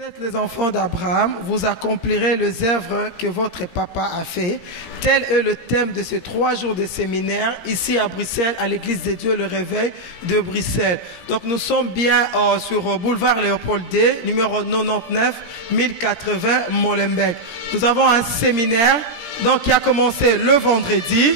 Vous êtes les enfants d'Abraham, vous accomplirez les œuvres que votre papa a fait. Tel est le thème de ces 3 jours de séminaire ici à Bruxelles, à l'Église de Dieu, le Réveil de Bruxelles. Donc nous sommes bien sur boulevard Léopold D, numéro 99 1080 Molenbeek. Nous avons un séminaire donc, qui a commencé le vendredi.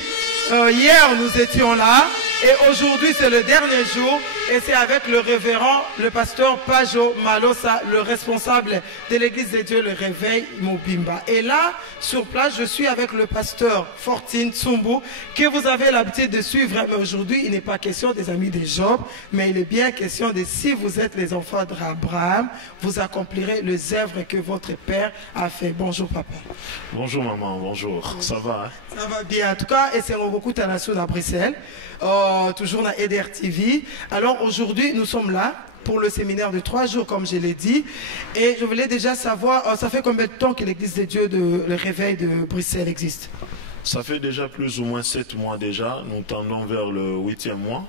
Hier nous étions là et aujourd'hui c'est le dernier jour et c'est avec le révérend, le pasteur Pajo Malosa, le responsable de l'église de Dieu, le Réveil Mobimba. Et là, sur place, je suis avec le pasteur Fortine Tsumbu, que vous avez l'habitude de suivre. Mais aujourd'hui, il n'est pas question des amis de Job, mais il est bien question de si vous êtes les enfants d'Abraham, vous accomplirez les œuvres que votre père a fait. Bonjour papa. Bonjour maman, bonjour. Ça va hein? Ça va bien. En tout cas, et c'est beaucoup de nation à Bruxelles, toujours dans EDR TV. Alors aujourd'hui, nous sommes là pour le séminaire de 3 jours, comme je l'ai dit. Et je voulais déjà savoir, ça fait combien de temps que l'église de Dieu, le Réveil de Bruxelles existe? Ça fait déjà plus ou moins 7 mois déjà. Nous tendons vers le 8e mois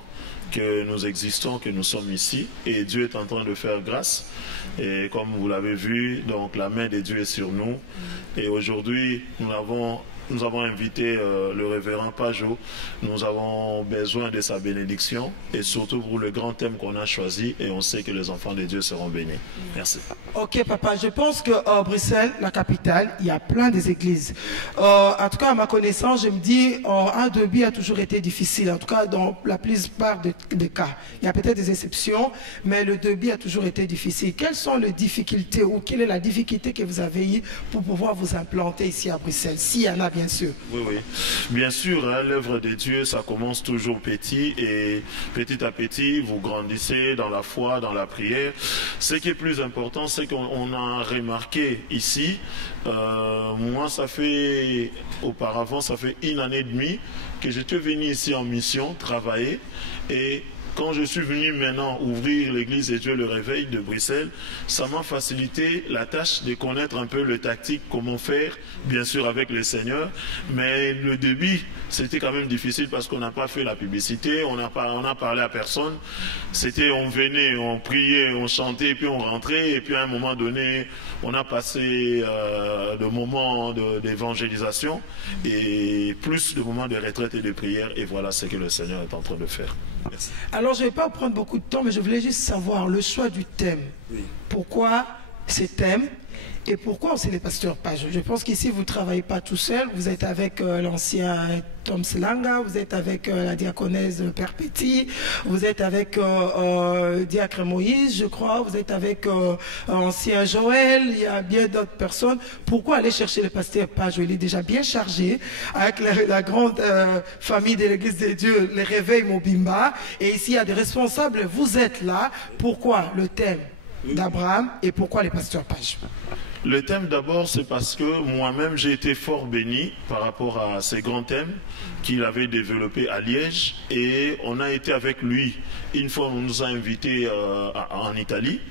que nous existons, que nous sommes ici. Et Dieu est en train de faire grâce. Et comme vous l'avez vu, donc la main de Dieu est sur nous. Et aujourd'hui, nous avons invité le révérend Pajo. Nous avons besoin de sa bénédiction et surtout pour le grand thème qu'on a choisi et on sait que les enfants de Dieu seront bénis. Merci. Ok papa, je pense que Bruxelles, la capitale, il y a plein des églises. En tout cas, à ma connaissance, je me dis, un début a toujours été difficile. En tout cas, dans la plupart des cas. Il y a peut-être des exceptions, mais le début a toujours été difficile. Quelles sont les difficultés ou quelle est la difficulté que vous avez eue pour pouvoir vous implanter ici à Bruxelles, s'il y en a? Bien sûr. Oui, oui. Bien sûr, hein, l'œuvre de Dieu, ça commence toujours petit et petit à petit, vous grandissez dans la foi, dans la prière. Ce qui est plus important, c'est qu'on a remarqué ici, moi, auparavant, ça fait 1 année et demie que j'étais venu ici en mission, travailler et quand je suis venu maintenant ouvrir l'église de Dieu, le Réveil de Bruxelles, ça m'a facilité la tâche de connaître un peu le tactique, comment faire, bien sûr avec le Seigneur. Mais le début, c'était quand même difficile parce qu'on n'a pas fait la publicité, on n'a parlé à personne. C'était, on venait, on priait, on chantait, puis on rentrait. Et puis à un moment donné, on a passé de moments d'évangélisation et plus de moments de retraite et de prière. Et voilà ce que le Seigneur est en train de faire. Merci. Alors, je ne vais pas prendre beaucoup de temps, mais je voulais juste savoir le choix du thème. Oui. Pourquoi ces thèmes et pourquoi aussi les pasteurs Pajo? Je pense qu'ici, vous ne travaillez pas tout seul. Vous êtes avec l'ancien Tom Selanga, vous êtes avec la diaconesse Perpétie, vous êtes avec Diacre Moïse, je crois, vous êtes avec ancien Joël, il y a bien d'autres personnes. Pourquoi aller chercher le pasteur Pajo? Il est déjà bien chargé avec la grande famille de l'église de Dieu, le Réveil Mobimba. Et ici, il y a des responsables, vous êtes là. Pourquoi le thème d'Abraham et pourquoi les pasteurs Pajo? Le thème d'abord, c'est parce que moi-même, j'ai été fort béni par rapport à ces grands thèmes qu'il avait développés à Liège. Et on a été avec lui. Une fois, on nous a invités en Italie.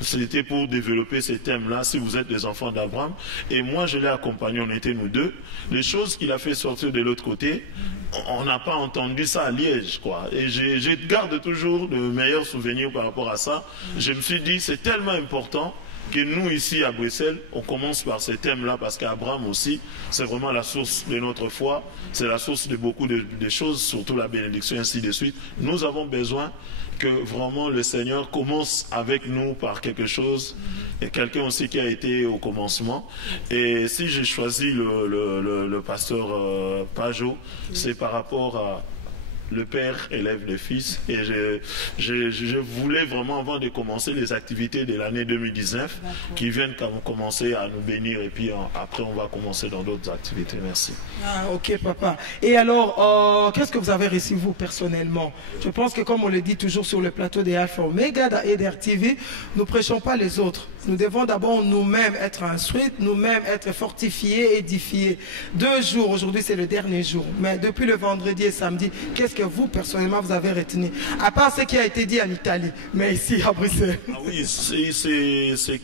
C'était pour développer ces thèmes-là, si vous êtes des enfants d'Abraham. Et moi, je l'ai accompagné, on était nous deux. Les choses qu'il a fait sortir de l'autre côté, on n'a pas entendu ça à Liège, quoi. Et je garde toujours de meilleurs souvenirs par rapport à ça. Je me suis dit, c'est tellement important que nous, ici à Bruxelles, on commence par ces thèmes-là, parce qu'Abraham aussi, c'est vraiment la source de notre foi, c'est la source de beaucoup de choses, surtout la bénédiction, ainsi de suite. Nous avons besoin que vraiment le Seigneur commence avec nous par quelque chose, et quelqu'un aussi qui a été au commencement. Et si j'ai choisi le pasteur Pajo, c'est par rapport à le père élève le fils et je voulais vraiment, avant de commencer les activités de l'année 2019 qui viennent commencer à nous bénir et puis après on va commencer dans d'autres activités. Merci. Ah, ok papa. Et alors, qu'est-ce que vous avez reçu vous personnellement? Je pense que comme on le dit toujours sur le plateau des Alpha Omega d'EDR TV, nous ne prêchons pas les autres. Nous devons d'abord nous-mêmes être instruits, nous-mêmes être fortifiés, édifiés. 2 jours, aujourd'hui c'est le dernier jour, mais depuis le vendredi et samedi, qu'est-ce que vous personnellement vous avez retenu? À part ce qui a été dit en Italie, mais ici à Bruxelles. Ah oui, c'est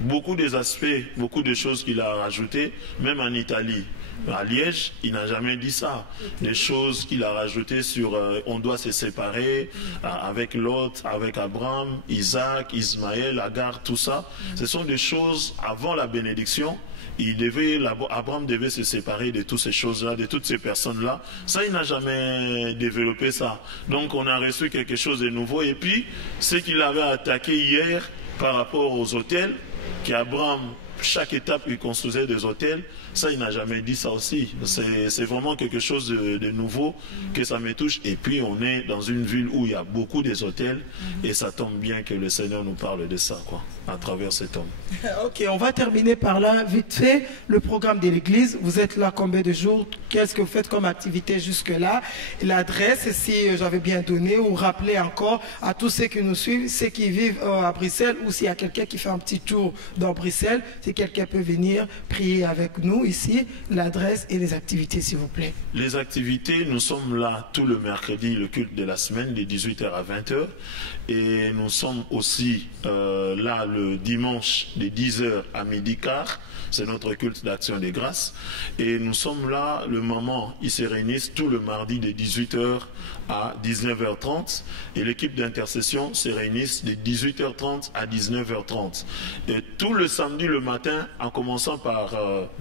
beaucoup des aspects, beaucoup de choses qu'il a rajoutées, même en Italie. À Liège, il n'a jamais dit ça. Les choses qu'il a rajoutées sur on doit se séparer avec Lot, avec Abraham, Isaac, Ismaël, Agar, tout ça. Ce sont des choses avant la bénédiction. Abraham devait se séparer de toutes ces choses-là, de toutes ces personnes-là. Ça, il n'a jamais développé ça. Donc, on a reçu quelque chose de nouveau. Et puis, ce qu'il avait attaqué hier par rapport aux hôtels, qu'Abraham, chaque étape, il construisait des hôtels, ça, il n'a jamais dit ça aussi. C'est vraiment quelque chose de nouveau que ça me touche. Et puis, on est dans une ville où il y a beaucoup des hôtels. Et ça tombe bien que le Seigneur nous parle de ça, quoi, à travers cet homme. Ok, on va terminer par là. Vite fait, le programme de l'église. Vous êtes là combien de jours? Qu'est-ce que vous faites comme activité jusque-là? L'adresse, si j'avais bien donné, ou rappeler encore à tous ceux qui nous suivent, ceux qui vivent à Bruxelles, ou s'il y a quelqu'un qui fait un petit tour dans Bruxelles, si quelqu'un peut venir prier avec nous ici, l'adresse et les activités, s'il vous plaît. Les activités, nous sommes là tout le mercredi, le culte de la semaine, de 18h à 20h. Et nous sommes aussi là le dimanche de 10h à 12h. C'est notre culte d'action des grâces. Et nous sommes là, le moment, ils se réunissent tout le mardi de 18h à 19h30. Et l'équipe d'intercession se réunissent de 18h30 à 19h30. Et tout le samedi, le matin, en commençant par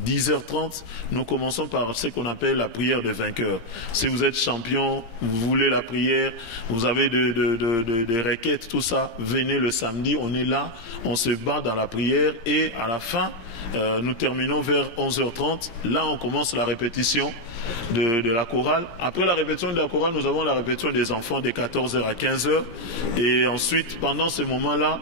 10h30, nous commençons par ce qu'on appelle la prière de vainqueur. Si vous êtes champion, vous voulez la prière, vous avez des requêtes, tout ça, venez le samedi, on est là, on se bat dans la prière et à la fin, nous terminons vers 11h30. Là, on commence la répétition de la chorale. Après la répétition de la chorale, nous avons la répétition des enfants de 14h à 15h. Et ensuite, pendant ce moment-là,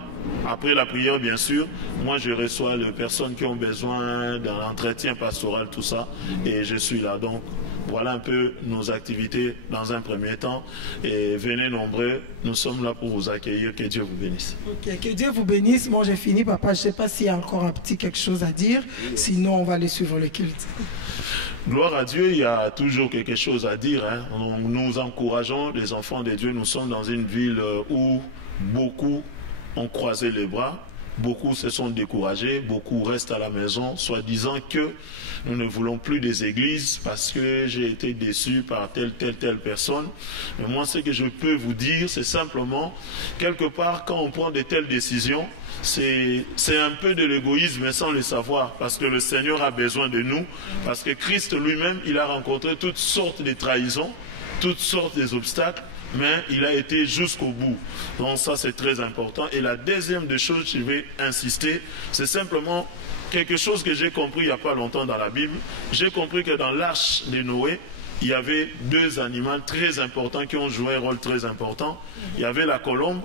après la prière, bien sûr, moi, je reçois les personnes qui ont besoin d'un entretien pastoral, tout ça. Et je suis là. Donc, voilà un peu nos activités dans un premier temps. Et venez nombreux, nous sommes là pour vous accueillir. Que Dieu vous bénisse. Ok, que Dieu vous bénisse. Moi, j'ai fini, papa. Je ne sais pas s'il y a encore un petit quelque chose à dire. Sinon, on va aller suivre le culte. Gloire à Dieu, il y a toujours quelque chose à dire. Hein. Nous encourageons les enfants de Dieu. Nous sommes dans une ville où beaucoup ont croisé les bras. Beaucoup se sont découragés, beaucoup restent à la maison, soi-disant que nous ne voulons plus des églises parce que j'ai été déçu par telle personne. Mais moi, ce que je peux vous dire, c'est simplement, quelque part, quand on prend de telles décisions, c'est un peu de l'égoïsme sans le savoir, parce que le Seigneur a besoin de nous, parce que Christ lui-même, il a rencontré toutes sortes de trahisons, toutes sortes d'obstacles, mais il a été jusqu'au bout. Donc ça, c'est très important. Et la deuxième des choses, je vais insister, c'est simplement quelque chose que j'ai compris il n'y a pas longtemps dans la Bible. J'ai compris que dans l'arche de Noé, il y avait deux animaux très importants qui ont joué un rôle très important. Il y avait la colombe,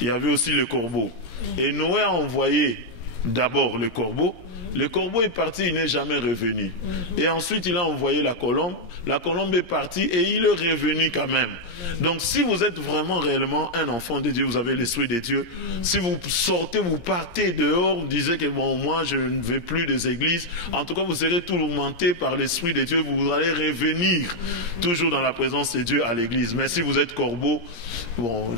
il y avait aussi le corbeau. Et Noé a envoyé d'abord le corbeau. Le corbeau est parti, il n'est jamais revenu. Et ensuite, il a envoyé la colombe. La colombe est partie et il est revenu quand même. Donc, si vous êtes vraiment réellement un enfant de Dieu, vous avez l'Esprit de Dieu. Si vous sortez, vous partez dehors, vous disiez que bon, moi, je ne vais plus des églises. En tout cas, vous serez tourmenté par l'Esprit de Dieu. Vous allez revenir toujours dans la présence de Dieu à l'église. Mais si vous êtes corbeau, bon,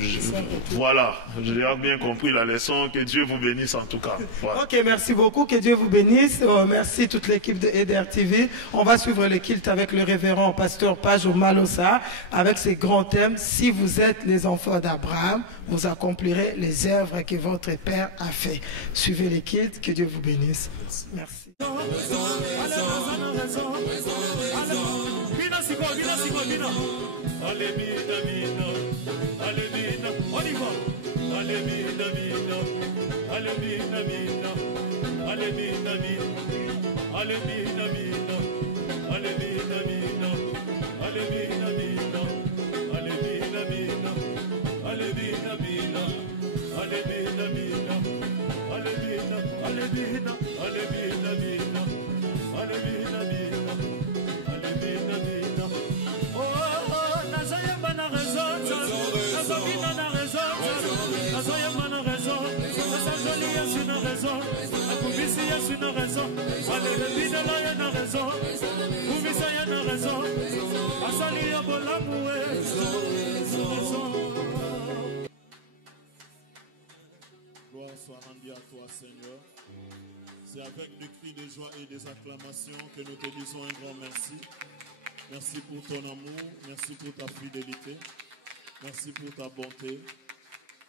voilà. J'ai bien compris la leçon. Que Dieu vous bénisse en tout cas. Voilà. Ok, merci beaucoup. Que Dieu vous bénisse. Merci toute l'équipe de EDR TV. On va suivre le culte avec le révérend pasteur Pajou Malossa avec ses grands thèmes. Si vous êtes les enfants d'Abraham, vous accomplirez les œuvres que votre Père a fait. Suivez le culte. Que Dieu vous bénisse. Merci. Gloire soit rendue à toi, Seigneur. C'est avec des cris de joie et des acclamations que nous te disons un grand merci. Merci pour ton amour, merci pour ta fidélité, merci pour ta bonté.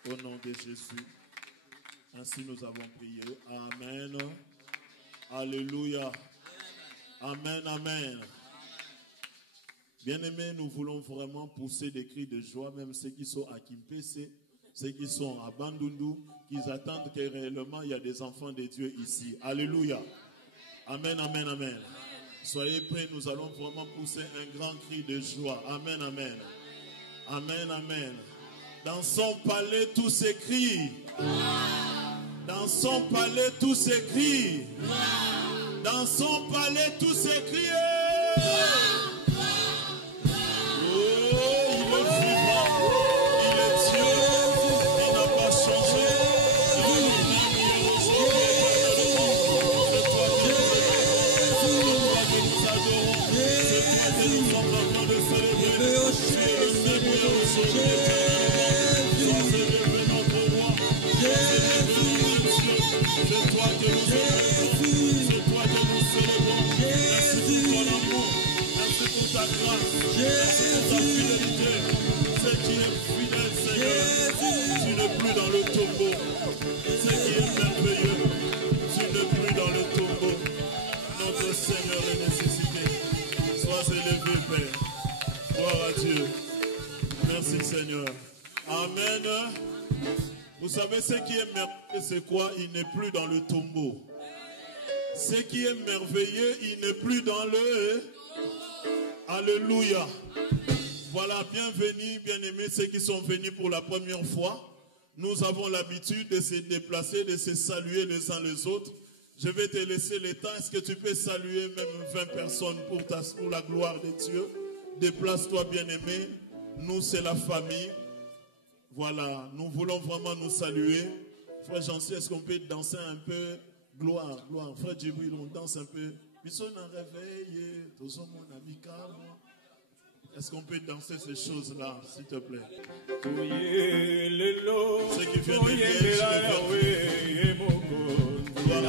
Au nom de Jésus. Ainsi nous avons prié. Amen. Alléluia. Amen, amen. Bien-aimés, nous voulons vraiment pousser des cris de joie, même ceux qui sont à Kimpese, ceux qui sont à Bandundu, qui attendent que réellement il y a des enfants de Dieu ici. Alléluia. Amen, amen, amen. Soyez prêts, nous allons vraiment pousser un grand cri de joie. Amen, amen. Amen, amen. Dans son palais, tout s'écrit. Dans son palais, tout s'écrit. Dans son palais, tout s'écrit. Oh, il est vivant. Il est Dieu. Il n'a pas changé. Il est le même C'est toi que nous sommes en train de célébrer. Tu es le même aujourd'hui. C'est toi que nous célébrons, c'est toi que nous célébrons. Merci pour ton amour, merci pour ta grâce, merci pour ta fidélité. C'est qui est fidèle, Seigneur, tu n'es plus dans le tombeau. C'est qui est merveilleux, tu n'es plus dans le tombeau. Notre Seigneur est nécessité. Sois élevé, Père. Gloire à Dieu. Merci, Seigneur. Amen. Vous savez, ce qui est merveilleux, c'est quoi? Il n'est plus dans le tombeau. Ce qui est merveilleux, il n'est plus dans le... Alléluia. Voilà, bienvenue, bien-aimés, ceux qui sont venus pour la première fois. Nous avons l'habitude de se déplacer, de se saluer les uns les autres. Je vais te laisser le temps. Est-ce que tu peux saluer même 20 personnes pour la gloire de Dieu? Déplace-toi, bien-aimé. Nous, c'est la famille. Voilà, nous voulons vraiment nous saluer. Frère Jancy, est-ce qu'on peut danser un peu? Gloire, gloire. Frère Djibril, on danse un peu. Est-ce qu'on peut danser ces choses-là, s'il te plaît? Ceux qui viennent de Liège, gloire à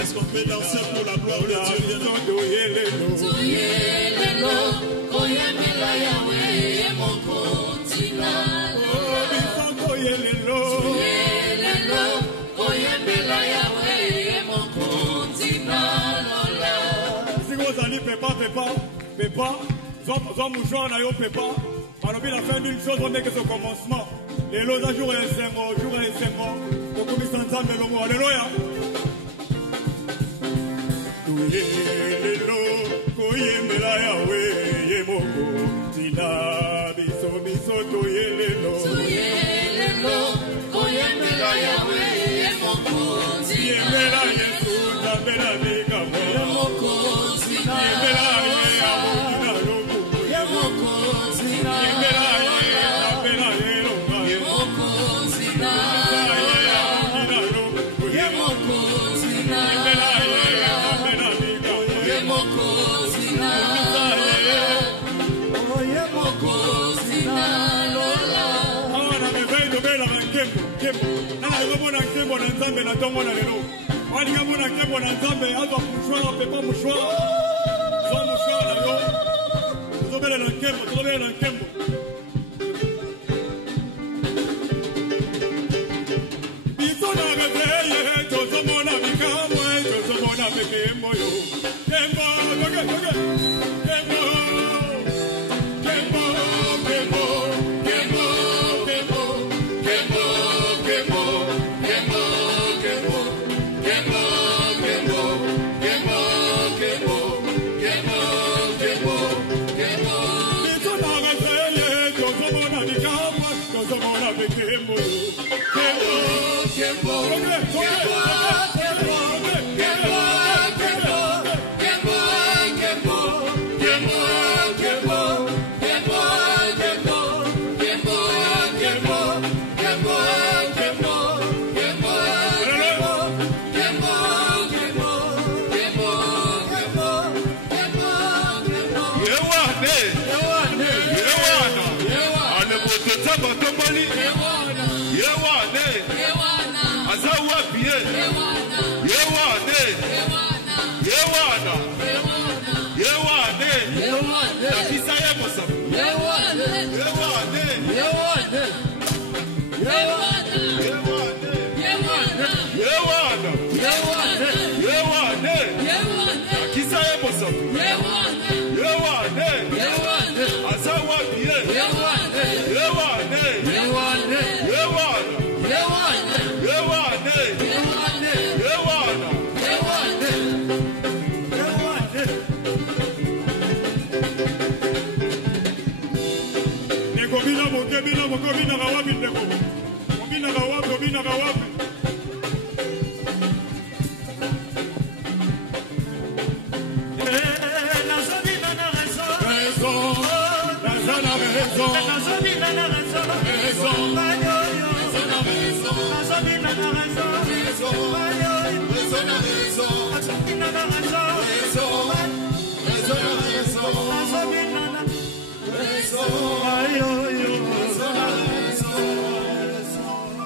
Est-ce qu'on peut danser pour la gloire de Dieu? Pépa, mouchon na yo pépa, alors il a fait une chose, on est que ce commencement. Et l'autre jour et c'est mort, pour qu'on puisse entendre le mot, alléluia. Lelo, koyemela yawe, yemoko, tina, biso, toyelelo. Toyelelo, koyemela yawe, yemoko, tina, yemela yesu, nabela nikamo, yemoko, tina, yemela Kembo na nzambe na tongo na lelo. Wali kama na kembo na nzambe azo kushwara pepa mushwara. Zo mushwara na yo. Tuzobele na kembo. Bisona gazeye, tozomona bikamwe, tozomona bekembo yo. Kembo, doge. Kembo. Mototsaba Tomboli, Yewane, Azawapie, Yewane, Yewana, Yewane, Nakisaye Mosa, Yewane, Yewane, Yewana, Nakisaye Mosa, Yewane, Azawapie, Yewane, Yewana,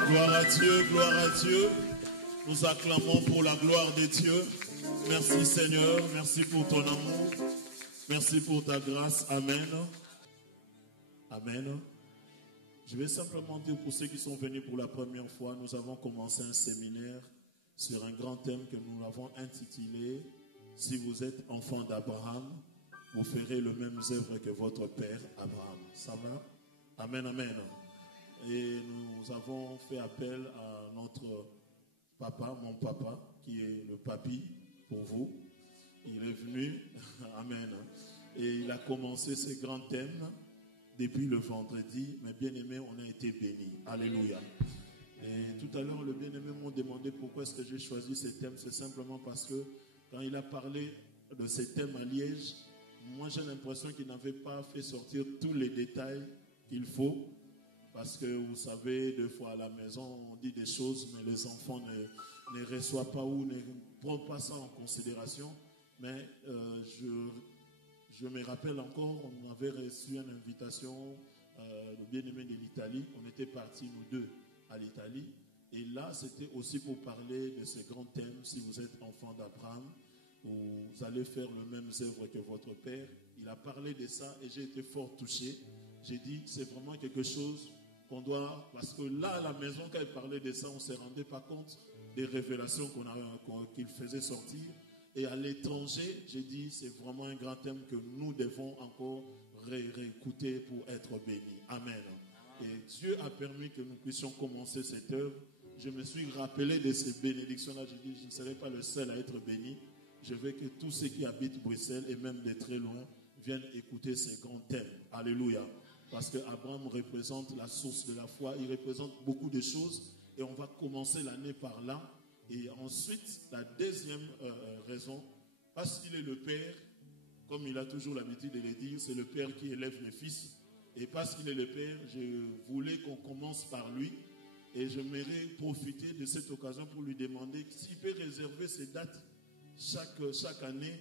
Gloire à Dieu, gloire à Dieu. Nous acclamons pour la gloire de Dieu. Merci Seigneur, merci pour ton amour. Merci pour ta grâce. Amen. Amen. Je vais simplement dire pour ceux qui sont venus pour la première fois, nous avons commencé un séminaire sur un grand thème que nous avons intitulé « Si vous êtes enfant d'Abraham, vous ferez le même œuvre que votre père Abraham. » Ça va? Amen, amen. Et nous avons fait appel à notre papa, mon papa, qui est le papy pour vous. Il est venu, amen. Et il a commencé ce grand thème depuis le vendredi. Mais bien aimé, on a été bénis. Alléluia. Et tout à l'heure, le bien-aimé m'a demandé pourquoi est-ce que j'ai choisi ce thème. C'est simplement parce que quand il a parlé de ce thème à Liège, moi j'ai l'impression qu'il n'avait pas fait sortir tous les détails qu'il faut. Parce que vous savez, deux fois à la maison, on dit des choses, mais les enfants ne reçoivent pas ou ne prennent pas ça en considération. Mais je me rappelle encore, on avait reçu une invitation, le bien-aimé de l'Italie. On était partis, nous deux, à l'Italie. Et là, c'était aussi pour parler de ce grand thème. Si vous êtes enfant d'Abraham, vous allez faire le même œuvre que votre père. Il a parlé de ça et j'ai été fort touché. J'ai dit, c'est vraiment quelque chose qu'on doit... Parce que là, à la maison, quand il parlait de ça, on ne se rendait pas compte des révélations qu'il faisait sortir. Et à l'étranger, j'ai dit, c'est vraiment un grand thème que nous devons encore réécouter pour être bénis. Amen. Et Dieu a permis que nous puissions commencer cette œuvre. Je me suis rappelé de ces bénédictions-là. J'ai dit, je ne serai pas le seul à être béni. Je veux que tous ceux qui habitent Bruxelles et même de très loin viennent écouter ces grands thèmes. Alléluia. Parce qu'Abraham représente la source de la foi. Il représente beaucoup de choses. Et on va commencer l'année par là. Et ensuite, la deuxième raison, parce qu'il est le Père, comme il a toujours l'habitude de le dire, c'est le Père qui élève les fils. Et parce qu'il est le Père, je voulais qu'on commence par lui. Et j'aimerais profiter de cette occasion pour lui demander s'il peut réserver ses dates chaque année,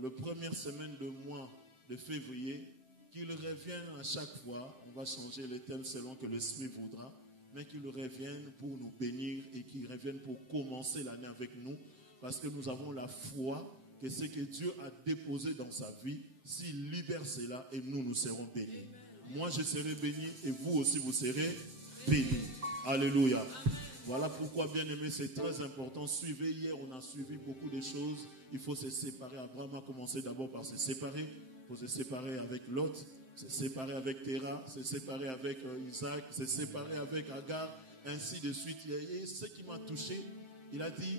le première semaine de mois de février, qu'il revienne à chaque fois. On va changer les thèmes selon que l'Esprit voudra, mais qu'il revienne pour nous bénir et qu'il revienne pour commencer l'année avec nous, parce que nous avons la foi que ce que Dieu a déposé dans sa vie, s'il libère cela, et nous serons bénis. Moi, je serai béni et vous aussi, vous serez bénis. Alléluia. Voilà pourquoi, bien aimé, c'est très important. Suivez, hier, on a suivi beaucoup de choses. Il faut se séparer. Abraham a commencé d'abord par se séparer. Il faut se séparer avec Lot, se séparer avec Terah, se séparer avec Isaac, se séparer avec Agar, ainsi de suite. Et ce qui m'a touché, il a dit,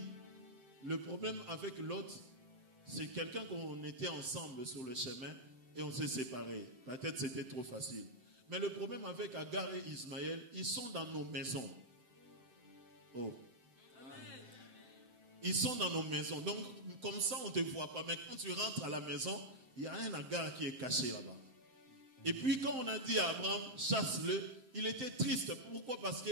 le problème avec Lot, c'est quelqu'un qu'on était ensemble sur le chemin et on s'est séparés. Peut-être c'était trop facile. Mais le problème avec Agar et Ismaël, ils sont dans nos maisons. Oh. Ils sont dans nos maisons. Donc, comme ça, on ne te voit pas. Mais quand tu rentres à la maison, il y a un Agar qui est caché là-bas. Et puis, quand on a dit à Abraham, chasse-le, il était triste. Pourquoi? Parce que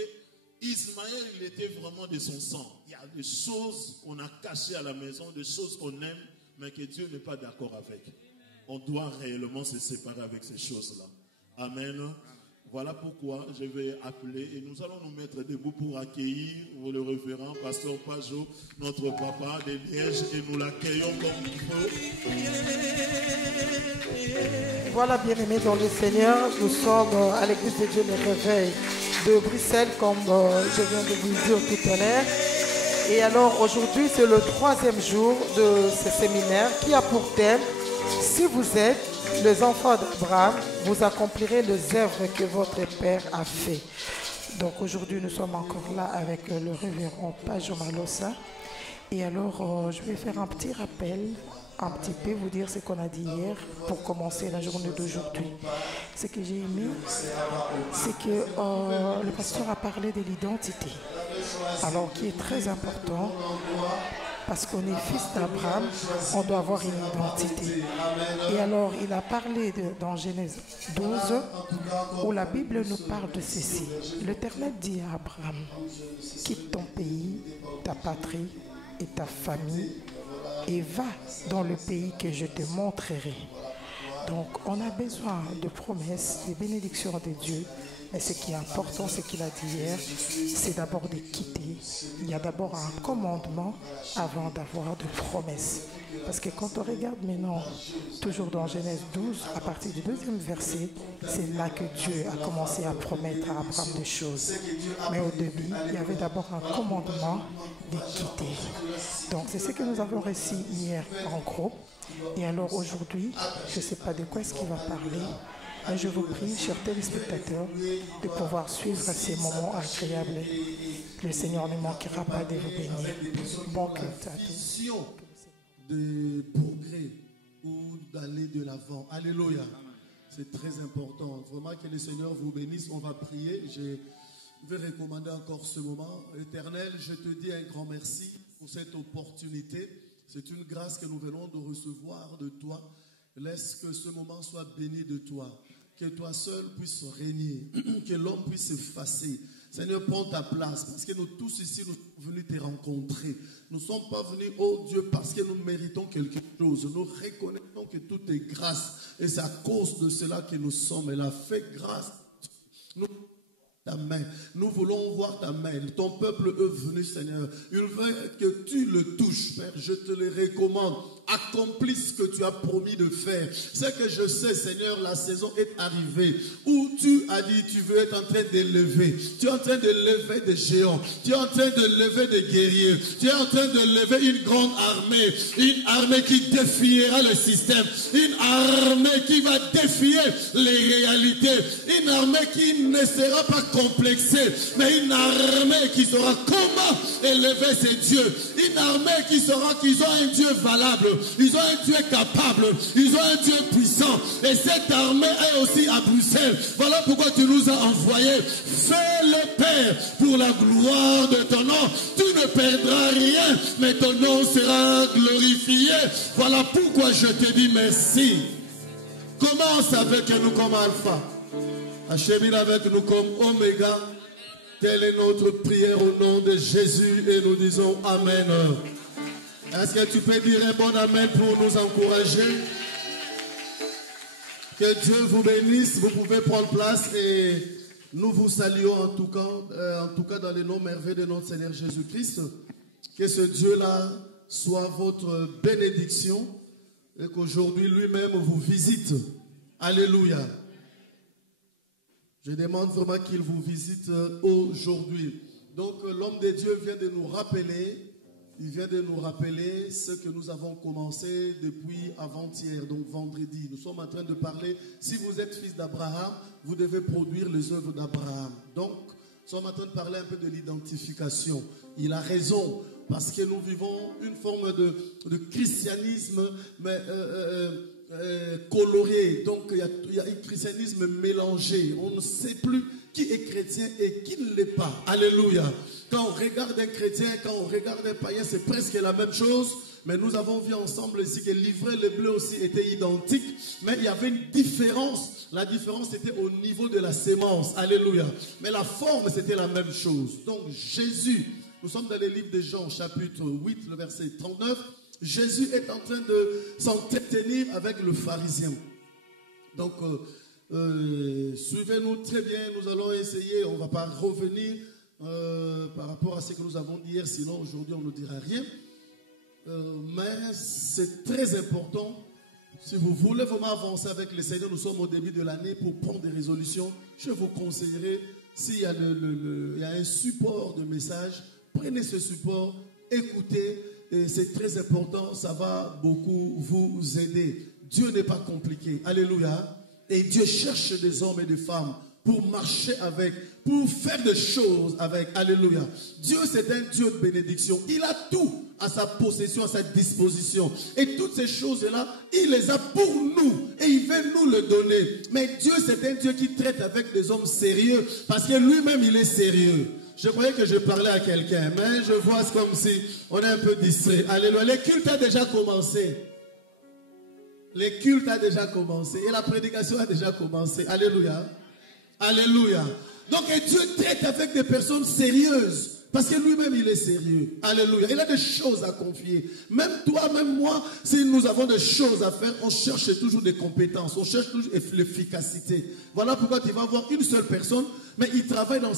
Ismaël, il était vraiment de son sang. Il y a des choses qu'on a cachées à la maison, des choses qu'on aime, mais que Dieu n'est pas d'accord avec. On doit réellement se séparer avec ces choses-là. Amen. Voilà pourquoi je vais appeler et nous allons nous mettre debout pour accueillir le révérend Pasteur Pajot, notre papa de Liège, et nous l'accueillons comme il faut. Voilà, bien-aimés dans le Seigneur, nous sommes à l'église de Dieu le Réveil de Bruxelles, comme je viens de vous le dire tout à l'heure. Et alors aujourd'hui, c'est le 3e jour de ce séminaire qui a pour thème « Si vous êtes les enfants d'Abraham, vous accomplirez les œuvres que votre Père a fait. » Donc aujourd'hui, nous sommes encore là avec le révérend Pajot Malossa. Et alors, je vais faire un petit rappel, un petit peu vous dire ce qu'on a dit hier pour commencer la journée d'aujourd'hui. Ce que j'ai aimé, c'est que le pasteur a parlé de l'identité, alors qui est très important. Parce qu'on est fils d'Abraham, on doit avoir une identité. Et alors, il a parlé dans Genèse 12, où la Bible nous parle de ceci. L'Éternel dit à Abraham, quitte ton pays, ta patrie et ta famille, et va dans le pays que je te montrerai. Donc, on a besoin de promesses, de bénédictions de Dieu. Mais ce qui est important, ce qu'il a dit hier, c'est d'abord de quitter. Il y a d'abord un commandement avant d'avoir de promesses. Parce que quand on regarde maintenant, toujours dans Genèse 12, à partir du 2e verset, c'est là que Dieu a commencé à promettre à Abraham des choses. Mais au début, il y avait d'abord un commandement de quitter. Donc c'est ce que nous avons reçu hier en gros. Et alors aujourd'hui, je ne sais pas de quoi est-ce qu'il va parler. Mais je vous prie, chers téléspectateurs, de pouvoir suivre ces moments agréables. Le Seigneur ne manquera pas de vous bénir. Bon culte à tous. De progrès ou d'aller de l'avant. Alléluia. C'est très important. Vraiment que le Seigneur vous bénisse. On va prier. Je vais recommander encore ce moment. Éternel, je te dis un grand merci pour cette opportunité. C'est une grâce que nous venons de recevoir de toi. Laisse que ce moment soit béni de toi. Que toi seul puisses régner. Que l'homme puisse s'effacer. Seigneur, prends ta place. Parce que nous tous ici, nous sommes venus te rencontrer. Nous ne sommes pas venus, oh Dieu, parce que nous méritons quelque chose. Nous reconnaissons que tout est grâce. Et c'est à cause de cela que nous sommes. Elle a fait grâce. Nous ta main. Nous voulons voir ta main. Ton peuple est venu, Seigneur. Il veut que tu le touches, Père. Je te le recommande. Accomplis ce que tu as promis de faire. C'est que je sais, Seigneur, la saison est arrivée où tu as dit tu veux être en train d'élever. Tu es en train de lever des géants. Tu es en train de lever des guerriers. Tu es en train de lever une grande armée. Une armée qui défiera le système. Une armée qui va défier les réalités. Une armée qui ne sera pas complexée, mais une armée qui saura comment élever ses dieux. Une armée qui saura qu'ils ont un Dieu valable. Ils ont un Dieu capable. Ils ont un Dieu puissant. Et cette armée est aussi à Bruxelles. Voilà pourquoi tu nous as envoyés. Fais-le, Père, pour la gloire de ton nom. Tu ne perdras rien, mais ton nom sera glorifié. Voilà pourquoi je te dis merci. Commence avec nous comme Alpha. Achemine avec nous comme Oméga. Telle est notre prière au nom de Jésus et nous disons Amen. Est-ce que tu peux dire un bon Amen pour nous encourager? Que Dieu vous bénisse. Vous pouvez prendre place et nous vous saluons en tout cas dans le nom merveilleux de notre Seigneur Jésus-Christ. Que ce Dieu-là soit votre bénédiction et qu'aujourd'hui lui-même vous visite. Alléluia. Je demande vraiment qu'il vous visite aujourd'hui. Donc l'homme de Dieu vient de nous rappeler. Il vient de nous rappeler ce que nous avons commencé depuis avant-hier, donc vendredi. Nous sommes en train de parler, si vous êtes fils d'Abraham, vous devez produire les œuvres d'Abraham. Donc, nous sommes en train de parler un peu de l'identification. Il a raison, parce que nous vivons une forme de christianisme, mais coloré. Donc, il y a un christianisme mélangé. On ne sait plus qui est chrétien et qui ne l'est pas. Alléluia. Quand on regarde un chrétien, quand on regarde un païen, c'est presque la même chose. Mais nous avons vu ensemble ici que l'ivraie et le bleu aussi étaient identiques. Mais il y avait une différence. La différence était au niveau de la sémence. Alléluia. Mais la forme, c'était la même chose. Donc Jésus, nous sommes dans le livre de Jean, chapitre 8, le verset 39. Jésus est en train de s'entretenir avec le pharisien. Donc, Suivez-nous très bien, nous allons essayer, on ne va pas revenir par rapport à ce que nous avons dit hier, sinon aujourd'hui on ne dira rien. Mais c'est très important, si vous voulez vraiment avancer avec le Seigneur, nous sommes au début de l'année pour prendre des résolutions. Je vous conseillerais, s'il y a, il y a un support de message, prenez ce support, écoutez, c'est très important, ça va beaucoup vous aider. Dieu n'est pas compliqué, alléluia. Et Dieu cherche des hommes et des femmes pour marcher avec, pour faire des choses avec, alléluia. Dieu c'est un Dieu de bénédiction, il a tout à sa possession, à sa disposition. Et toutes ces choses-là, il les a pour nous. Et il veut nous le donner. Mais Dieu, c'est un Dieu qui traite avec des hommes sérieux. Parce que lui-même, il est sérieux. Je croyais que je parlais à quelqu'un. Mais je vois comme si on est un peu distrait. Alléluia. Les cultes a déjà commencé. Les cultes a déjà commencé. Et la prédication a déjà commencé. Alléluia. Alléluia. Donc Dieu traite avec des personnes sérieuses. Parce que lui-même, il est sérieux. Alléluia. Il a des choses à confier. Même toi, même moi, si nous avons des choses à faire, on cherche toujours des compétences. On cherche toujours l'efficacité. Voilà pourquoi tu vas voir une seule personne, mais il travaille dans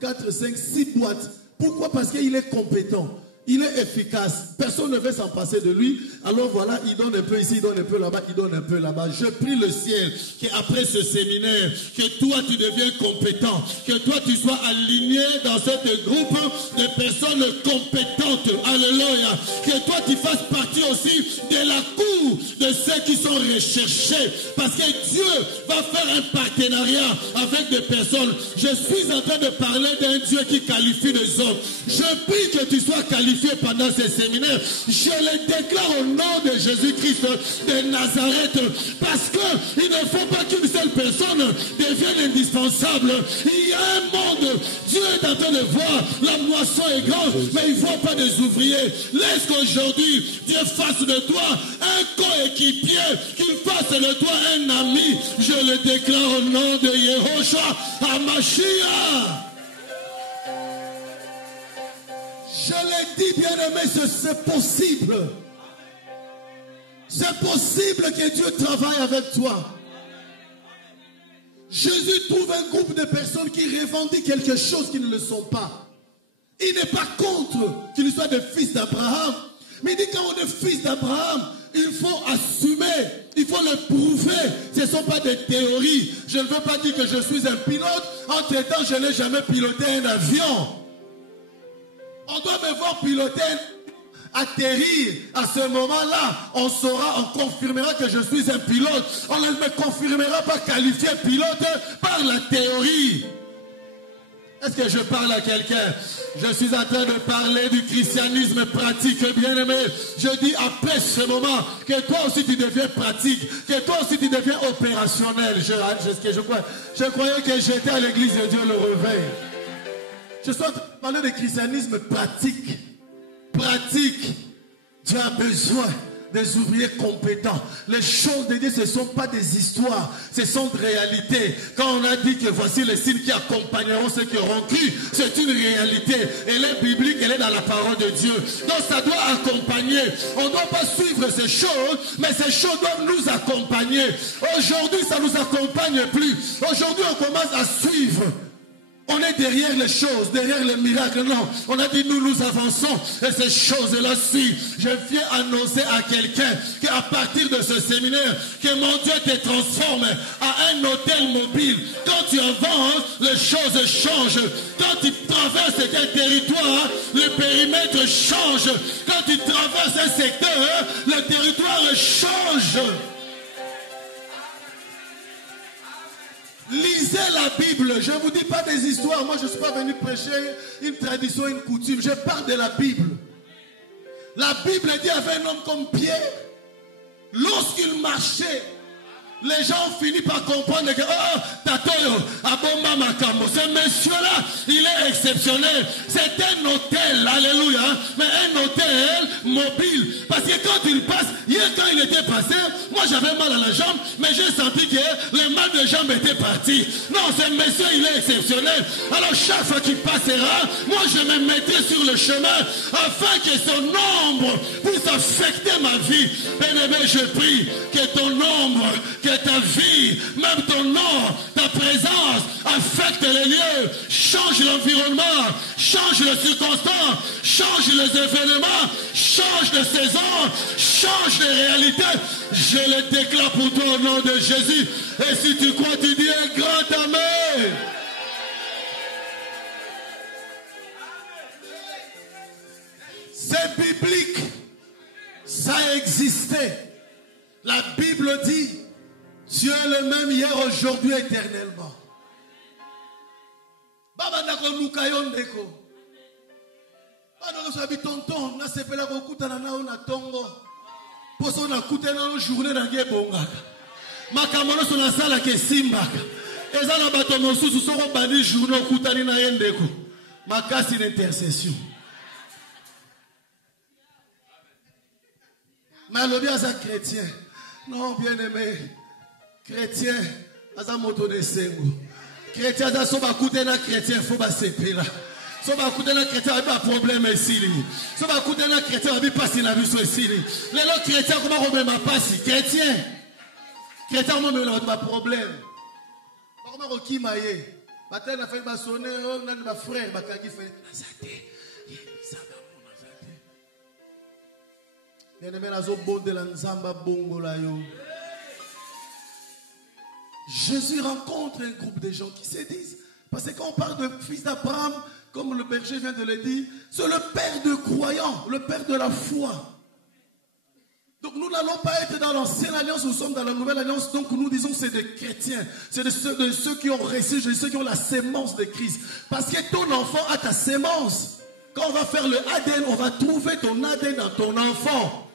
4, 5, 6 boîtes. Pourquoi? Parce qu'il est compétent. Il est efficace. Personne ne veut s'en passer de lui. Alors voilà, il donne un peu ici, il donne un peu là-bas, il donne un peu là-bas. Je prie le ciel qu'après ce séminaire, que toi tu deviens compétent, que toi tu sois aligné dans ce groupe de personnes compétentes. Alléluia. Que toi tu fasses partie aussi de la cour de ceux qui sont recherchés. Parce que Dieu va faire un partenariat avec des personnes. Je suis en train de parler d'un Dieu qui qualifie les hommes. Je prie que tu sois qualifié pendant ces séminaires. Je le déclare au nom de Jésus-Christ de Nazareth, parce qu'il ne faut pas qu'une seule personne devienne indispensable. Il y a un monde, Dieu est en train de voir, la moisson est grande, mais il ne voit pas des ouvriers. Laisse qu'aujourd'hui Dieu fasse de toi un coéquipier, qu'il fasse de toi un ami. Je le déclare au nom de Yehoshua HaMashiach. Je l'ai dit, bien-aimé, c'est possible. C'est possible que Dieu travaille avec toi. Jésus trouve un groupe de personnes qui revendiquent quelque chose qui ne le sont pas. Il n'est pas contre qu'ils soient des fils d'Abraham. Mais il dit quand on est fils d'Abraham, il faut assumer, il faut le prouver. Ce ne sont pas des théories. Je ne veux pas dire que je suis un pilote. Entre-temps, je n'ai jamais piloté un avion. On doit me voir piloter, atterrir. À ce moment-là, on saura, on confirmera que je suis un pilote. On ne me confirmera pas qualifié pilote par la théorie. Est-ce que je parle à quelqu'un? Je suis en train de parler du christianisme pratique, bien-aimé. Je dis après ce moment que toi aussi tu deviens pratique, que toi aussi tu deviens opérationnel. Je croyais que j'étais à l'église de Dieu le réveil. Je suis en train de parler de christianisme pratique. Pratique. Dieu a besoin des ouvriers compétents. Les choses de Dieu, ce ne sont pas des histoires, ce sont des réalités. Quand on a dit que voici les signes qui accompagneront ceux qui auront cru, c'est une réalité. Elle est biblique, elle est dans la parole de Dieu. Donc ça doit accompagner. On ne doit pas suivre ces choses, mais ces choses doivent nous accompagner. Aujourd'hui, ça ne nous accompagne plus. Aujourd'hui, on commence à suivre. On est derrière les choses, derrière les miracles. Non, on a dit nous avançons et ces choses-là suivent. Je viens annoncer à quelqu'un qu'à partir de ce séminaire, que mon Dieu te transforme à un hôtel mobile. Quand tu avances, les choses changent. Quand tu traverses un territoire, le périmètre change. Quand tu traverses un secteur, le territoire change. Lisez la Bible. Je ne vous dis pas des histoires. Moi, je ne suis pas venu prêcher une tradition, une coutume. Je parle de la Bible. La Bible dit avec un homme comme Pierre, lorsqu'il marchait, les gens ont fini par comprendre que Tatoyo, Abomba Makambo, ce monsieur-là, il est exceptionnel. C'est un hôtel, alléluia, mais un hôtel mobile. Parce que quand il passe, hier quand il était passé, moi j'avais mal à la jambe, mais j'ai senti que le mal de jambe était parti. Non, ce monsieur, il est exceptionnel. Alors chaque fois qu'il passera, moi je me mettrai sur le chemin afin que son ombre puisse affecter ma vie. Bien-aimé, je prie que ton ombre, que que ta vie, même ton nom, ta présence affecte les lieux, change l'environnement, change les circonstances, change les événements, change de saison, change de réalité. Je le déclare pour toi au nom de Jésus. Et si tu crois, tu dis un grand amen. C'est biblique. Ça existait. La Bible dit, Dieu est le même hier, aujourd'hui, éternellement. Baba ndako nukayo ndeko. Baba ndako tonton na sepela ko kutana na ona tongo. Poso na kutana na journée na ngebongaka. Makamano so na sala ke simbaka. Eza na bato mosusu soko bandi journée okutani na yendeko. Makasi d'intercession. Mais le bien à chrétien. Non, bien aimé. Chrétien, à moto de sengo. Chrétien, à soba coûter na chrétien, faut pas s'épeler là. Soba coûter na chrétien, il y a un problème ici. Soba coûter na chrétien, il y a passer la vie ici. Les autres chrétiens, comment on met ma passe? Chrétien. Chrétien, comment on met ma problème? Comment on qui maille? Matin, on a fait ma sonner, on a ma frère, ma kaki fait. Jésus rencontre un groupe de gens qui se disent, parce que quand on parle de fils d'Abraham, comme le berger vient de le dire, c'est le père de croyants, le père de la foi. Donc nous n'allons pas être dans l'ancienne alliance, nous sommes dans la nouvelle alliance, donc nous disons c'est des chrétiens, c'est de ceux qui ont reçu, de ceux qui ont la sémence de Christ. Parce que ton enfant a ta sémence. Quand on va faire le ADN, on va trouver ton ADN dans ton enfant.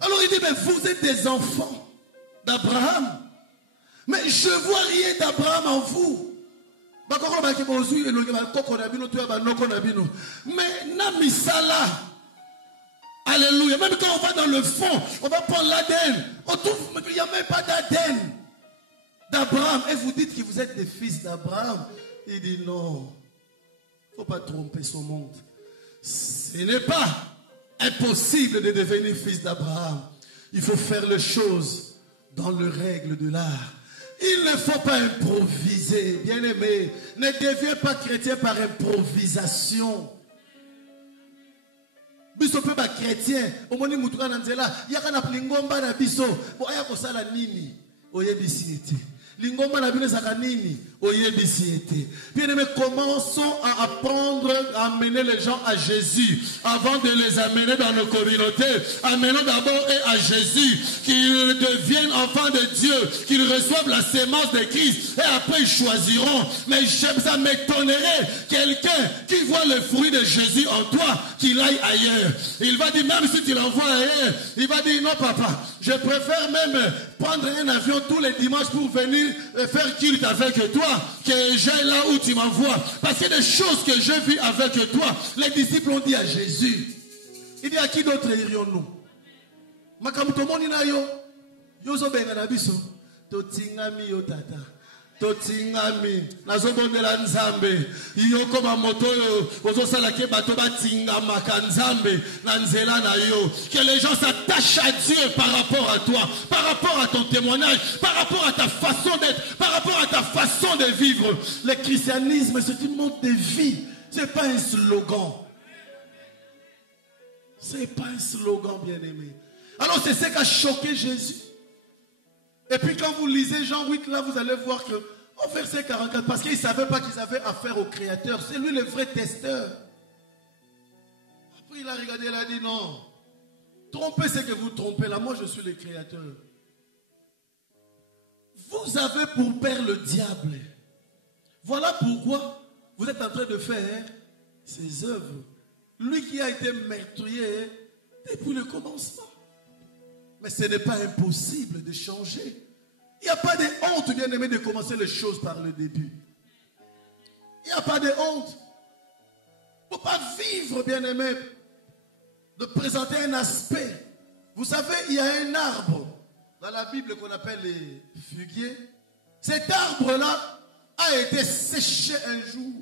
Alors il dit, mais vous êtes des enfants d'Abraham. Mais je ne vois rien d'Abraham en vous. Mais Namisala, alléluia, même quand on va dans le fond, on va prendre l'ADN. On trouve qu'il n'y a même pas d'ADN d'Abraham. Et vous dites que vous êtes des fils d'Abraham. Il dit non, il ne faut pas tromper son monde. Ce n'est pas impossible de devenir fils d'Abraham. Il faut faire les choses dans les règles de l'art. Il ne faut pas improviser, bien aimé. Ne deviens pas chrétien par improvisation. Biso pe ba chrétien, omoni mutuka na nzela, yaka na plingomba na biso, bo aya ko sala nini? Oyebisi ete. Lingomba na bino zaka nini? Oyebisi ete. Bien aimé, commençons à apprendre à amener les gens à Jésus avant de les amener dans nos communautés. Amenons d'abord à Jésus, qu'ils deviennent enfants de Dieu, qu'ils reçoivent la sémence de Christ et après ils choisiront. Mais ça m'étonnerait quelqu'un qui voit le fruit de Jésus en toi, qu'il aille ailleurs. Il va dire, même si tu l'envoies ailleurs, il va dire, non papa, je préfère même prendre un avion tous les dimanches pour venir faire culte avec toi, que j'aille là où tu m'envoies. Parce que des choses que je vis avec toi, les disciples ont dit à Jésus. Il dit, à qui d'autre irions-nous? Makamutomoni na yo, yozo benga na biso, totingami yo tata. Totingami, nazobondela nzambe. Iyo koma moto yo, ozo salake bato batinga makanzambe, nanzela na yo. Que les gens s'attachent à Dieu par rapport à toi, par rapport à ton témoignage, par rapport à ta façon d'être, par rapport à ta façon de vivre. Le christianisme, c'est une mode de vie. C'est pas un slogan. C'est pas un slogan, bien aimé. Alors c'est ce qui a choqué Jésus. Et puis quand vous lisez Jean 8, là, vous allez voir que au verset 44, parce qu'ils ne savaient pas qu'ils avaient affaire au Créateur. C'est lui le vrai testeur. Après il a regardé, il a dit non. Trompez ce que vous trompez là. Moi je suis le Créateur. Vous avez pour père le diable. Voilà pourquoi vous êtes en train de faire ses œuvres. Lui qui a été meurtrier depuis le commencement. Mais ce n'est pas impossible de changer. Il n'y a pas de honte, bien aimé, de commencer les choses par le début. Il n'y a pas de honte. Il ne faut pas vivre, bien aimé, de présenter un aspect. Vous savez, il y a un arbre dans la Bible qu'on appelle les figuiers. Cet arbre-là a été séché un jour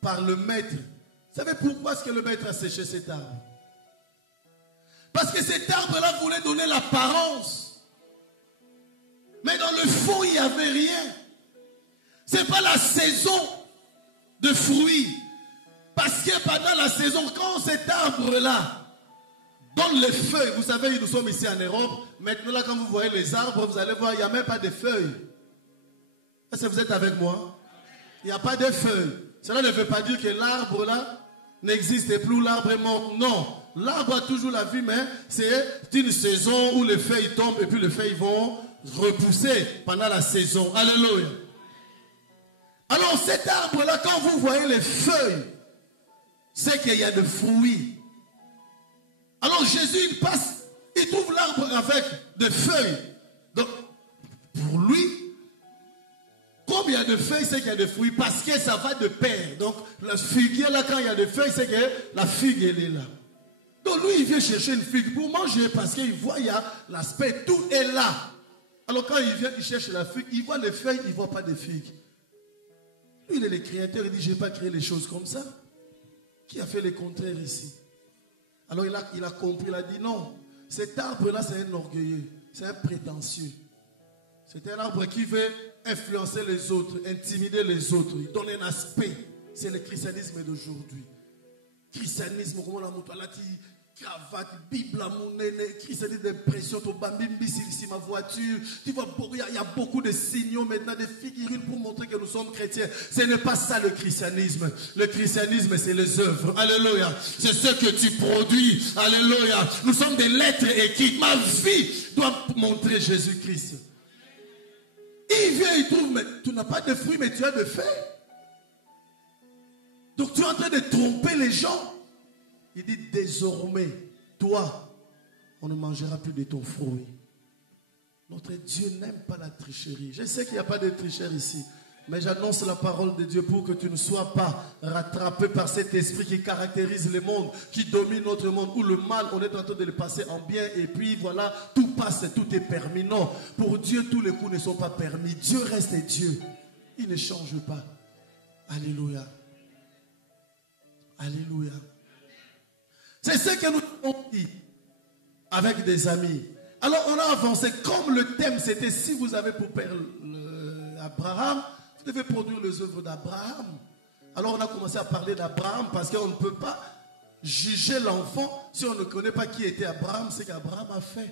par le maître. Vous savez pourquoi est-ce que le maître a séché cet arbre? Parce que cet arbre-là voulait donner l'apparence Mais dans le fond, il n'y avait rien. Ce n'est pas la saison de fruits. Parce que pendant la saison, quand cet arbre-là donne les feuilles, vous savez, nous sommes ici en Europe. Maintenant, là, quand vous voyez les arbres, vous allez voir, il n'y a même pas de feuilles. Est-ce que vous êtes avec moi? Il n'y a pas de feuilles. Cela ne veut pas dire que l'arbre-là n'existe plus, l'arbre est mort. Non, l'arbre a toujours la vie, mais c'est une saison où les feuilles tombent et puis les feuilles vont repousser pendant la saison. Alléluia. Alors cet arbre-là, quand vous voyez les feuilles, c'est qu'il y a des fruits. Alors Jésus, il passe, il trouve l'arbre avec des feuilles. Donc, pour lui, comme il y a des feuilles, c'est qu'il y a des fruits, parce que ça va de pair. Donc, le figuier, là, quand il y a des feuilles, c'est que la figue, elle est là. Donc, lui, il vient chercher une figue pour manger, parce qu'il voit, il y a l'aspect, tout est là. Alors, quand il vient, il cherche la figue, il voit les feuilles, il ne voit pas de figues. Lui, il est le créateur, il dit, je n'ai pas créé les choses comme ça. Qui a fait le contraire ici? Alors, il a compris, il a dit, non, cet arbre-là, c'est un orgueilleux, c'est un prétentieux. C'est un arbre qui veut influencer les autres, intimider les autres. Il donne un aspect. C'est le christianisme d'aujourd'hui. Christianisme, comment la moto, là, cravate, Bible, mon nene, christianisme d'impression, ton bambimbi, ici ma voiture. Tu vois, il y a beaucoup de signaux maintenant, de figurines pour montrer que nous sommes chrétiens. Ce n'est pas ça le christianisme. Le christianisme, c'est les œuvres. Alléluia. C'est ce que tu produis. Alléluia. Nous sommes des lettres écrites. Ma vie doit montrer Jésus-Christ. Il vient, il trouve, mais tu n'as pas de fruits, mais tu as de feuilles. Donc tu es en train de tromper les gens. Il dit, désormais, toi, on ne mangera plus de ton fruit. Notre Dieu n'aime pas la tricherie. Je sais qu'il n'y a pas de tricheur ici. Mais j'annonce la parole de Dieu pour que tu ne sois pas rattrapé par cet esprit qui caractérise le monde, qui domine notre monde, où le mal, on est en train de le passer en bien, et puis voilà, tout passe, tout est permis. Non, pour Dieu, tous les coups ne sont pas permis. Dieu reste Dieu. Il ne change pas. Alléluia. Alléluia. C'est ce que nous avons dit avec des amis. Alors on a avancé, comme le thème c'était si vous avez pour père Abraham, vous devez produire les œuvres d'Abraham. Alors on a commencé à parler d'Abraham parce qu'on ne peut pas juger l'enfant si on ne connaît pas qui était Abraham, c'est qu'Abraham a fait.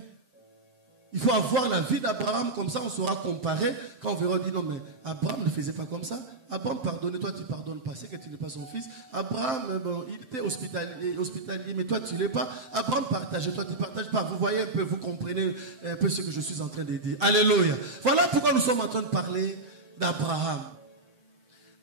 Il faut avoir la vie d'Abraham, comme ça on saura comparer. Quand on verra, on dit non mais Abraham ne faisait pas comme ça. Abraham pardonnait, toi tu ne pardonnes pas, c'est que tu n'es pas son fils. Abraham, bon, il était hospitalier, mais toi tu ne l'es pas. Abraham partageait, toi tu ne partages pas. Vous voyez un peu, vous comprenez un peu ce que je suis en train de dire. Alléluia. Voilà pourquoi nous sommes en train de parler d'Abraham.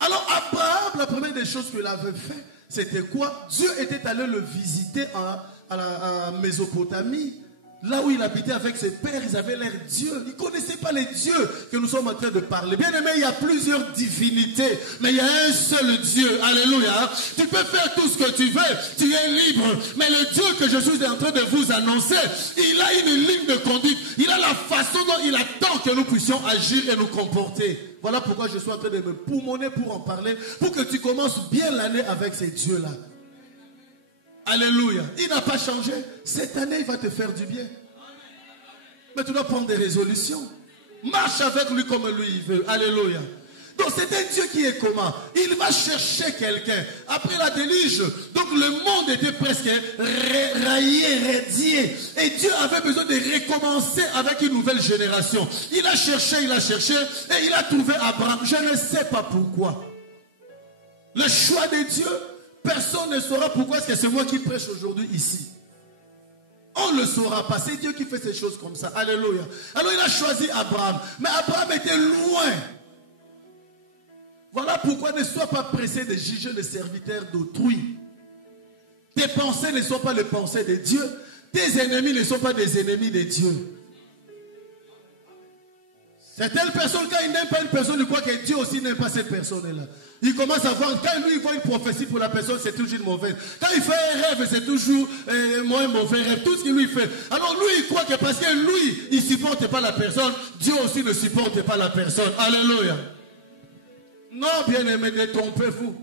Alors Abraham, la première des choses qu'il avait fait, c'était quoi? Dieu était allé le visiter à Mésopotamie. Là où il habitait avec ses pères, ils avaient l'air Dieu. Ils ne connaissaient pas les dieux que nous sommes en train de parler. Bien aimé, il y a plusieurs divinités, mais il y a un seul Dieu. Alléluia. Tu peux faire tout ce que tu veux, tu es libre. Mais le Dieu que je suis en train de vous annoncer, il a une ligne de conduite. Il a la façon dont il attend que nous puissions agir et nous comporter. Voilà pourquoi je suis en train de me poumonner pour en parler, pour que tu commences bien l'année avec ces dieux-là. Alléluia. Il n'a pas changé. Cette année, il va te faire du bien. Mais tu dois prendre des résolutions. Marche avec lui comme lui il veut. Alléluia. Donc c'est un Dieu qui est comment? Il va chercher quelqu'un. Après la déluge, donc le monde était presque raillé, radié. Et Dieu avait besoin de recommencer avec une nouvelle génération. Il a cherché et il a trouvé Abraham. Je ne sais pas pourquoi. Le choix de Dieu, personne ne saura pourquoi est-ce que c'est moi qui prêche aujourd'hui ici. On ne le saura pas. C'est Dieu qui fait ces choses comme ça. Alléluia. Alors il a choisi Abraham. Mais Abraham était loin. Voilà pourquoi ne sois pas pressé de juger les serviteurs d'autrui. Tes pensées ne sont pas les pensées de Dieu. Tes ennemis ne sont pas des ennemis de Dieu. Certaines personnes, quand ils n'aiment pas une personne, ils croient que Dieu aussi n'aime pas cette personne-là. Il commence à voir, quand lui il voit une prophétie pour la personne, c'est toujours une mauvaise. Quand il fait un rêve, c'est toujours un mauvais rêve. Tout ce qu'il lui fait. Alors lui, il croit que parce que lui, il ne supporte pas la personne, Dieu aussi ne supporte pas la personne. Alléluia. Non, bien-aimé, détrompez-vous.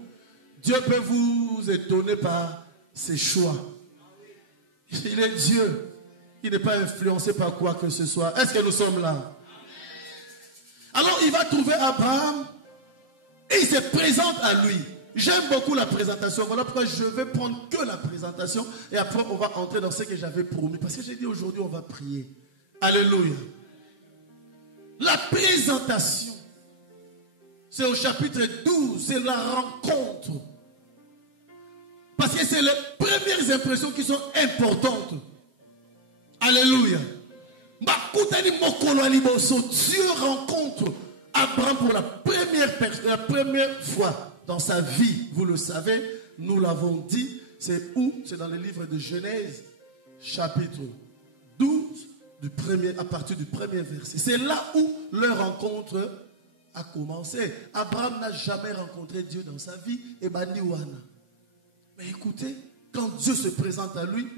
Dieu peut vous étonner par ses choix. Il est Dieu. Il n'est pas influencé par quoi que ce soit. Est-ce que nous sommes là? Alors il va trouver Abraham et il se présente à lui. J'aime beaucoup la présentation. Voilà pourquoi je vais prendre que la présentation. Et après, on va entrer dans ce que j'avais promis. Parce que j'ai dit aujourd'hui, on va prier. Alléluia. La présentation. C'est au chapitre 12. C'est la rencontre. Parce que c'est les premières impressions qui sont importantes. Alléluia. Dieu rencontre Abraham pour la première fois. Dans sa vie, vous le savez, nous l'avons dit, c'est où? C'est dans le livre de Genèse, chapitre 12, à partir du premier verset. C'est là où leur rencontre a commencé. Abraham n'a jamais rencontré Dieu dans sa vie, et Bandiwana. Mais écoutez, quand Dieu se présente à lui,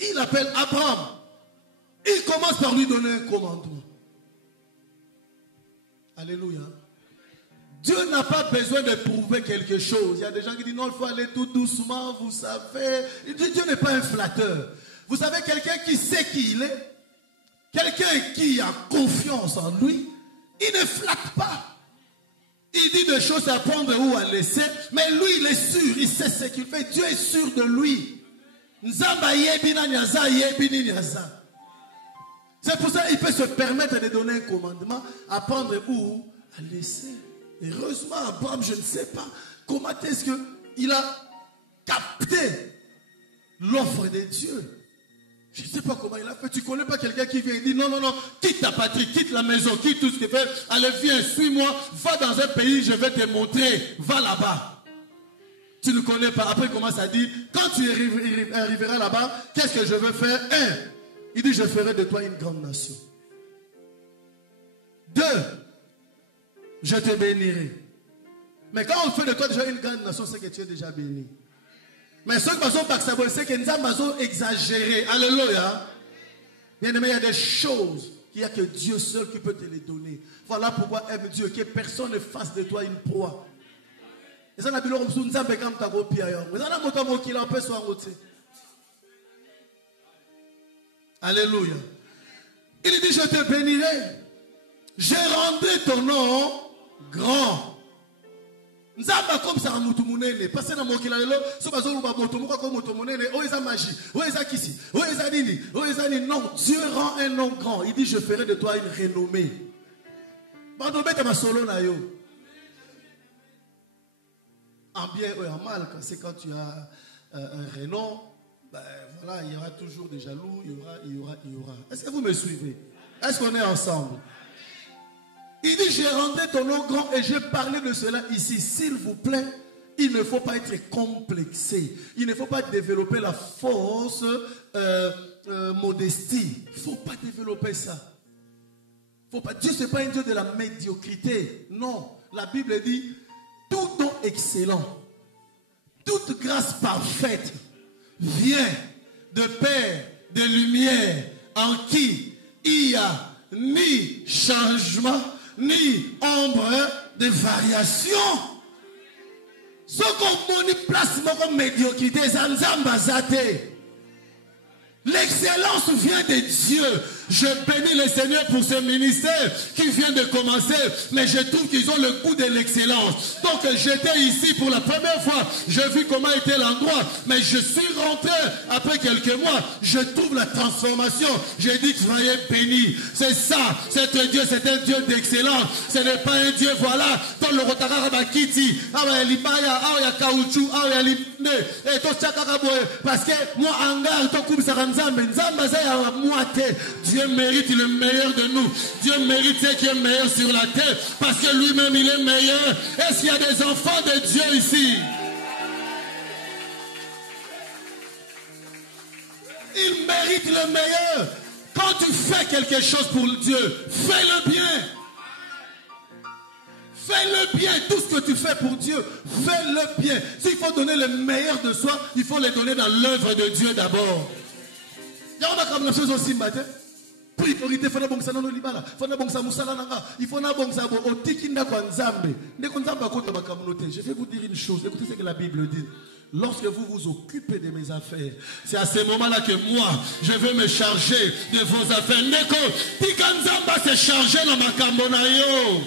il appelle Abraham. Il commence par lui donner un commandement. Alléluia. Dieu n'a pas besoin de prouver quelque chose. Il y a des gens qui disent non, il faut aller tout doucement, vous savez. Dieu n'est pas un flatteur. Vous savez, quelqu'un qui sait qui il est, quelqu'un qui a confiance en lui, il ne flatte pas. Il dit des choses à prendre ou à laisser, mais lui, il est sûr, il sait ce qu'il fait. Dieu est sûr de lui. C'est pour ça qu'il peut se permettre de donner un commandement, à prendre ou à laisser. Heureusement, Abraham, je ne sais pas comment est-ce qu'il a capté l'offre de Dieu. Je ne sais pas comment il a fait. Tu ne connais pas quelqu'un qui vient et dit non, quitte ta patrie, quitte la maison, quitte tout ce que tu fais. Allez, viens, suis-moi, va dans un pays, je vais te montrer, va là-bas. Tu ne connais pas. Après, il commence à dire, quand tu arriveras là-bas, qu'est-ce que je veux faire? 1. Il dit, je ferai de toi une grande nation. 2. Je te bénirai. Mais quand on fait de toi déjà une grande nation, c'est que tu es déjà béni. Mais ceux qui sont backsabon, c'est que nous avons exagéré. Alléluia. Bien aimé, il y a des choses qu'il n'y a que Dieu seul qui peut te les donner. Voilà pourquoi aime Dieu, que personne ne fasse de toi une proie. Et ça n'a pas besoin de nous faire comme ta copie ailleurs. Mais ça n'a pas besoin qu'il en peut soit en Alléluia. Il dit, je te bénirai. Je rendrai ton nom grand. Nzamba comme ça mutu munene parce que na mokila lelo so bazolo ba moto moko comme moto munene o eza magie o eza kisi o eza nini o eza nini. Non, Dieu rend un nom grand. Il dit, je ferai de toi une renommée. Bando beta ma solo na yo. En bien ou en mal, c'est quand tu as un renom, ben voilà, il y aura toujours des jaloux, il y aura. Est-ce que vous me suivez? Est-ce qu'on est ensemble? Il dit, je rendrai ton nom grand et je parlais de cela ici. S'il vous plaît, il ne faut pas être complexé. Il ne faut pas développer la fausse modestie. Il ne faut pas développer ça. Faut pas. Dieu, ce n'est pas un Dieu de la médiocrité. Non. La Bible dit, tout don excellent, toute grâce parfaite vient de Père, de lumière, en qui il n'y a ni changement, ni ombre de variation. Ce qu'on dit place comme médiocrité, ça nous a. L'excellence vient de Dieu. Je bénis le Seigneur pour ce ministère qui vient de commencer, mais je trouve qu'ils ont le goût de l'excellence. Donc j'étais ici pour la première fois, j'ai vu comment était l'endroit, mais je suis rentré après quelques mois, je trouve la transformation. J'ai dit que soyez bénis. C'est ça, c'est un Dieu, c'est un Dieu d'excellence. Ce n'est pas un Dieu, voilà, dans le rotakara bakiti, parce que moi en garde, Dieu mérite le meilleur de nous. Dieu mérite ce qui est meilleur sur la terre. Parce que lui-même, il est meilleur. Est-ce qu'il y a des enfants de Dieu ici? Il mérite le meilleur. Quand tu fais quelque chose pour Dieu, fais-le bien. Fais-le bien. Tout ce que tu fais pour Dieu, fais-le bien. S'il faut donner le meilleur de soi, il faut le donner dans l'œuvre de Dieu d'abord. Il y a comme la chose aussi matin. Priorité, il faut que nous libala, il faut que il faut que je vais vous dire une chose. Écoutez ce que la Bible dit. lorsque vous vous occupez de mes affaires, c'est à ce moment-là que moi, je vais me charger de vos affaires. Neko, Tikanzamba se charger dans ma kambonayo.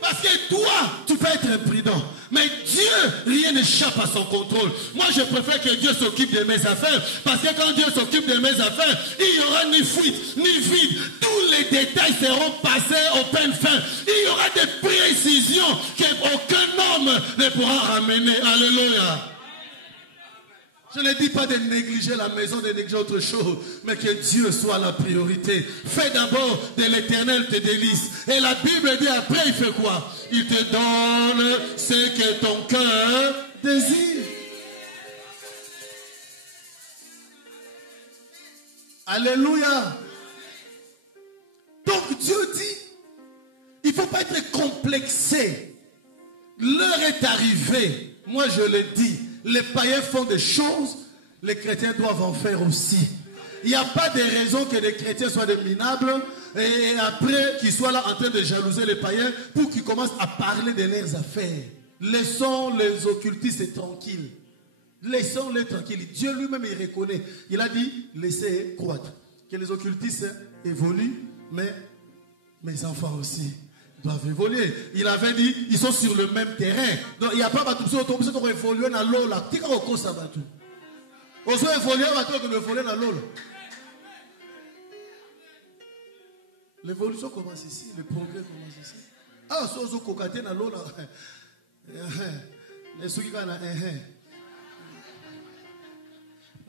Parce que toi, tu peux être imprudent. Mais Dieu, rien n'échappe à son contrôle. Moi, je préfère que Dieu s'occupe de mes affaires. Parce que quand Dieu s'occupe de mes affaires, il n'y aura ni fuite, ni vide. Tous les détails seront passés au peine fin. Il y aura des précisions qu'aucun homme ne pourra ramener. Alléluia. Je ne dis pas de négliger la maison, de négliger autre chose, mais que Dieu soit la priorité. Fais d'abord de l'Éternel tes délices. Et la Bible dit après, il fait quoi? Il te donne ce que ton cœur désire. Alléluia. Donc Dieu dit, il ne faut pas être complexé. L'heure est arrivée. Moi je le dis. Les païens font des choses, les chrétiens doivent en faire aussi. Il n'y a pas de raison que les chrétiens soient des minables et après qu'ils soient là en train de jalouser les païens pour qu'ils commencent à parler de leurs affaires. Laissons les occultistes tranquilles. Laissons-les tranquilles. Dieu lui-même il reconnaît. Il a dit, laissez croître. Que les occultistes évoluent, mais mes enfants aussi doivent évoluer. Il avait dit, ils sont sur le même terrain. Donc il n'y a pas de tout ça, évoluer dans l'eau là. Tu as encore ça battu. On se évoluer dans l'eau là. L'évolution commence ici, le progrès commence ici. Ah, si on cocaté dans l'eau là. Les soucis là.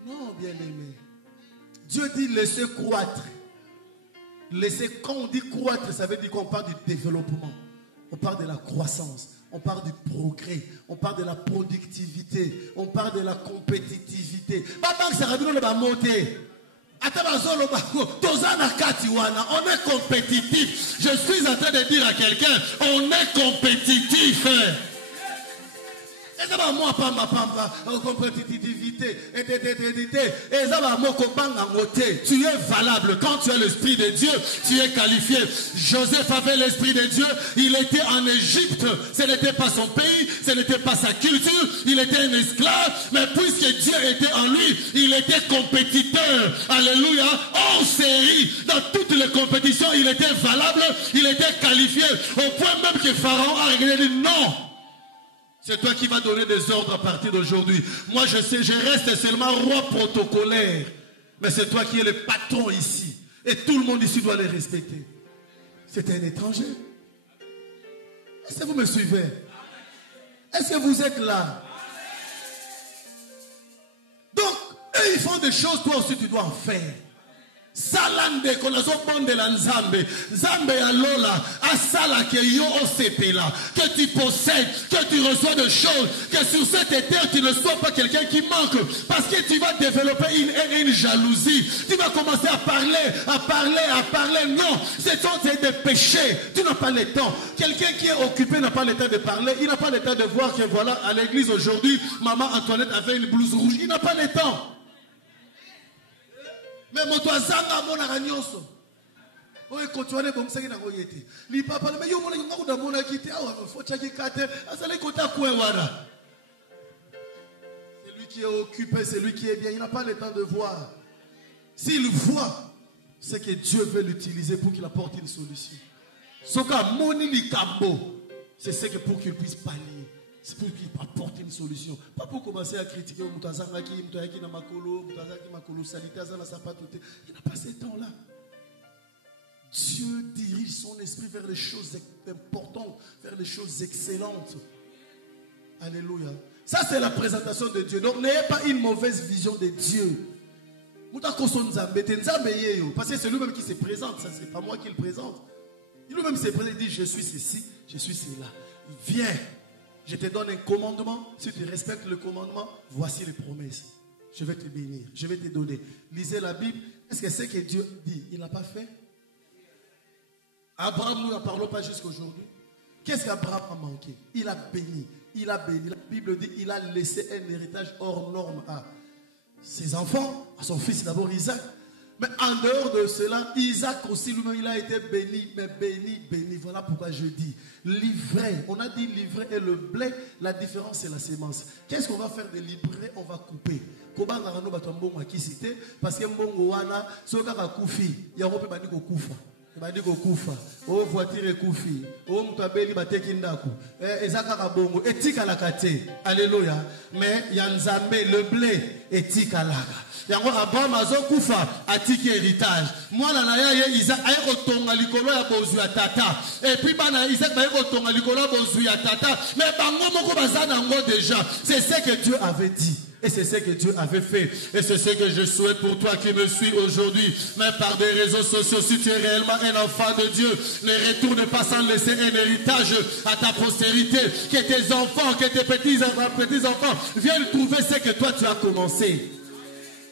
Non, bien aimé. Dieu dit laissez croître. Quand on dit croître, ça veut dire qu'on parle du développement. On parle de la croissance. On parle du progrès. On parle de la productivité. On parle de la compétitivité. On est compétitif. Je suis en train de dire à quelqu'un, on est compétitif. Compétitivité, tu es valable. Quand tu as l'esprit de Dieu, tu es qualifié. Joseph avait l'esprit de Dieu. Il était en Égypte. Ce n'était pas son pays, ce n'était pas sa culture. Il était un esclave. Mais puisque Dieu était en lui, il était compétiteur. Alléluia. Hors série. Dans toutes les compétitions, il était valable. Il était qualifié. Au point même que Pharaon a regardé non. C'est toi qui vas donner des ordres à partir d'aujourd'hui. Moi, je sais, je reste seulement roi protocolaire. Mais c'est toi qui es le patron ici. Et tout le monde ici doit les respecter. C'est un étranger. Est-ce que vous me suivez? Est-ce que vous êtes là? Donc, eux, ils font des choses, toi aussi, tu dois en faire. Salande konazo bonde la nzambe nzambe ya lola asala ke yo osepela que tu possèdes, que tu reçois de choses, que sur cette terre tu ne sois pas quelqu'un qui manque, parce que tu vas développer une jalousie, tu vas commencer à parler, non, c'est des péchés, tu n'as pas le temps. Quelqu'un qui est occupé n'a pas le temps de parler, il n'a pas le temps de voir que voilà à l'église aujourd'hui maman Antoinette avait une blouse rouge, il n'a pas le temps. Mais mon toit zanga mon aragnoso. Oh écoutez bon c'est qui n'a pas été. Li papa mais yo mon na mon akité ah faut chaki kate asale kota quoi wara. C'est lui qui est occupé, c'est lui qui est bien, il n'a pas le temps de voir. S'il voit, c'est que Dieu veut l'utiliser pour qu'il apporte une solution. Soka moni likambo, c'est ce que pour qu'il puisse pallier. C'est pour qu'il apporte une solution. Pas pour commencer à critiquer Moutazangaki, Moutazaki na makolo, Moutazaki makolo salita na sapatote. Il n'a pas ce temps-là. Dieu dirige son esprit vers les choses importantes, vers les choses excellentes. Alléluia. Ça c'est la présentation de Dieu. Donc n'ayez pas une mauvaise vision de Dieu. Parce que c'est lui-même qui se présente. Ça c'est pas moi qui le présente. Il lui-même se présente. Il dit je suis ceci, je suis cela. Viens. Je te donne un commandement. Si tu respectes le commandement, voici les promesses. Je vais te bénir. Je vais te donner. Lisez la Bible. Est-ce que c'est que Dieu dit? Il n'a pas fait. Abraham, nous n'en parlons pas jusqu'aujourd'hui. Qu'est-ce qu'Abraham a manqué? Il a béni. Il a béni. La Bible dit il a laissé un héritage hors norme à ses enfants, à son fils d'abord Isaac. Mais en dehors de cela, Isaac aussi lui-même, il a été béni. Mais béni, béni. Voilà pourquoi je dis livré. On a dit livré et le blé, la différence c'est la sémence. Qu'est-ce qu'on va faire de livré? On va couper. Parce que mbongo wana soka ka kufi ya rope bandi ko kufa. Bandi ko kufa. O voiture kufi. O mtabeli bateki ndaku. Ezaka ka bongo etika la kate. Alléluia. Mais ya nzambe le blé etika laka. Yango Abraham azokufa atiki héritage. Mwana na ya Isaac ayeko tonga likolo ya bozu ya tata. Et puis bana Isaac ayeko tonga likolo ya bozu ya tata. Mais bango moko bazana ngo déjà. C'est ce que Dieu avait dit. Et c'est ce que Dieu avait fait. Et c'est ce que je souhaite pour toi qui me suis aujourd'hui. Mais par des réseaux sociaux, si tu es réellement un enfant de Dieu, ne retourne pas sans laisser un héritage à ta postérité. Que tes enfants, que tes petits-enfants viennent trouver ce que toi tu as commencé.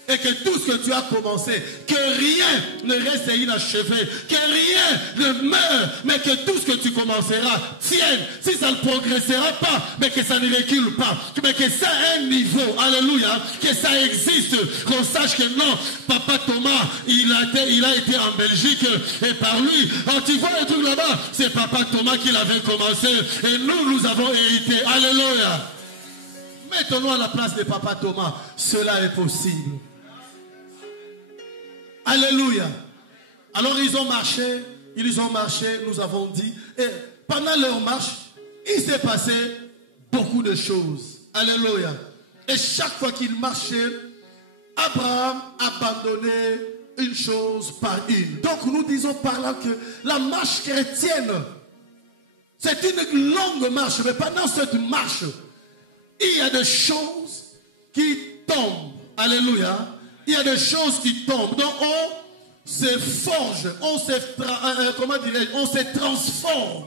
Et que tout ce que tu as commencé, que rien ne reste inachevé, que rien ne meure, mais que tout ce que tu commenceras tienne. Si ça ne progressera pas, mais que ça ne recule pas, mais que ça ait un niveau, alléluia, que ça existe, qu'on sache que non, Papa Thomas, il a été en Belgique, et par lui, quand tu vois le truc là-bas, c'est Papa Thomas qui l'avait commencé, et nous avons hérité, alléluia. Mettons-nous à la place de Papa Thomas, cela est possible. Alléluia. Alors ils ont marché, nous avons dit. Et pendant leur marche, il s'est passé beaucoup de choses. Alléluia. Et chaque fois qu'ils marchaient, Abraham abandonnait une chose par une. Donc nous disons par là que la marche chrétienne, c'est une longue marche. Mais pendant cette marche, il y a des choses qui tombent. Alléluia. Il y a des choses qui tombent. Donc on se forge, on se transforme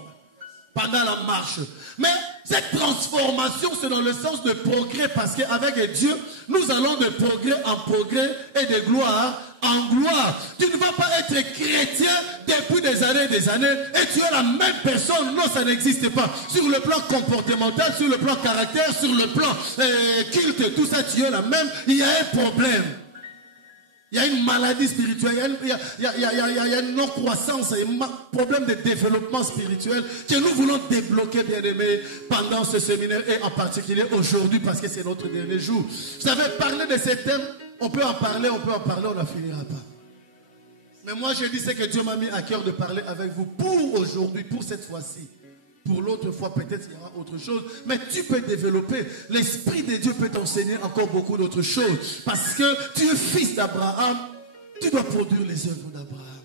pendant la marche. Mais cette transformation, c'est dans le sens de progrès, parce qu'avec Dieu, nous allons de progrès en progrès et de gloire en gloire. Tu ne vas pas être chrétien depuis des années et tu es la même personne. Non, ça n'existe pas. Sur le plan comportemental, sur le plan caractère, sur le plan culte, tout ça, tu es la même. Il y a un problème. Il y a une maladie spirituelle, il y a une non-croissance, un problème de développement spirituel que nous voulons débloquer, bien-aimés, pendant ce séminaire et en particulier aujourd'hui parce que c'est notre dernier jour. Vous savez, parler de ces thèmes, on peut en parler, on n'en finira pas. Mais moi, je dis ce que Dieu m'a mis à cœur de parler avec vous pour aujourd'hui, pour cette fois-ci. Pour l'autre fois, peut-être il y aura autre chose. Mais tu peux développer. L'Esprit de Dieu peut t'enseigner encore beaucoup d'autres choses. Parce que tu es fils d'Abraham. Tu dois produire les œuvres d'Abraham.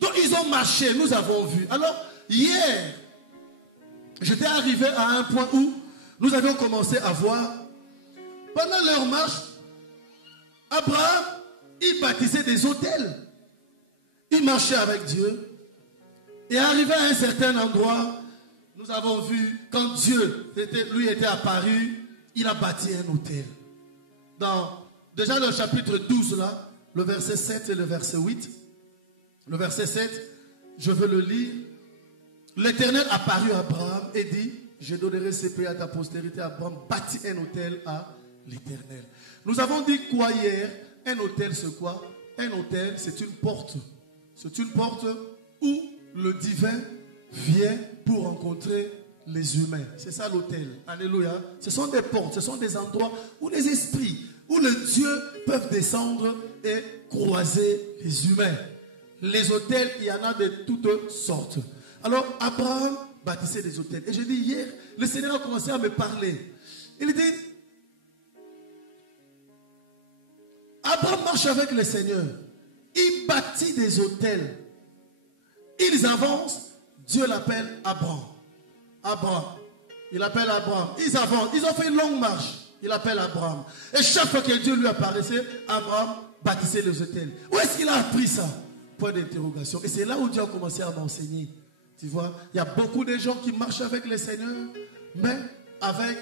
Donc ils ont marché, nous avons vu. Alors, hier, j'étais arrivé à un point où nous avions commencé à voir, pendant leur marche, Abraham, il bâtissait des autels. Il marchait avec Dieu. Et arrivé à un certain endroit, nous avons vu, quand Dieu lui était apparu, il a bâti un autel. Déjà dans le chapitre 12, là, le verset 7 et le verset 8. Le verset 7, je veux le lire. L'Éternel apparut à Abraham et dit, je donnerai ces pays à ta postérité. Abraham bâtit un autel à l'Éternel. Nous avons dit quoi hier? Un autel, c'est quoi? Un autel, c'est une porte. C'est une porte où le divin vient pour rencontrer les humains. C'est ça l'autel. Alléluia. Ce sont des portes, ce sont des endroits où les esprits, où les dieux peuvent descendre et croiser les humains. Les autels, il y en a de toutes sortes. Alors, Abraham bâtissait des autels. Et je dis hier, le Seigneur a commencé à me parler. Il dit, Abraham marche avec le Seigneur. Il bâtit des autels. Ils avancent, Dieu l'appelle Abraham. Abraham. Il appelle Abraham. Ils avancent, ils ont fait une longue marche. Il appelle Abraham. Et chaque fois que Dieu lui apparaissait, Abraham bâtissait les autels. Où est-ce qu'il a appris ça? Point d'interrogation. Et c'est là où Dieu a commencé à m'enseigner. Tu vois, il y a beaucoup de gens qui marchent avec le Seigneur, mais avec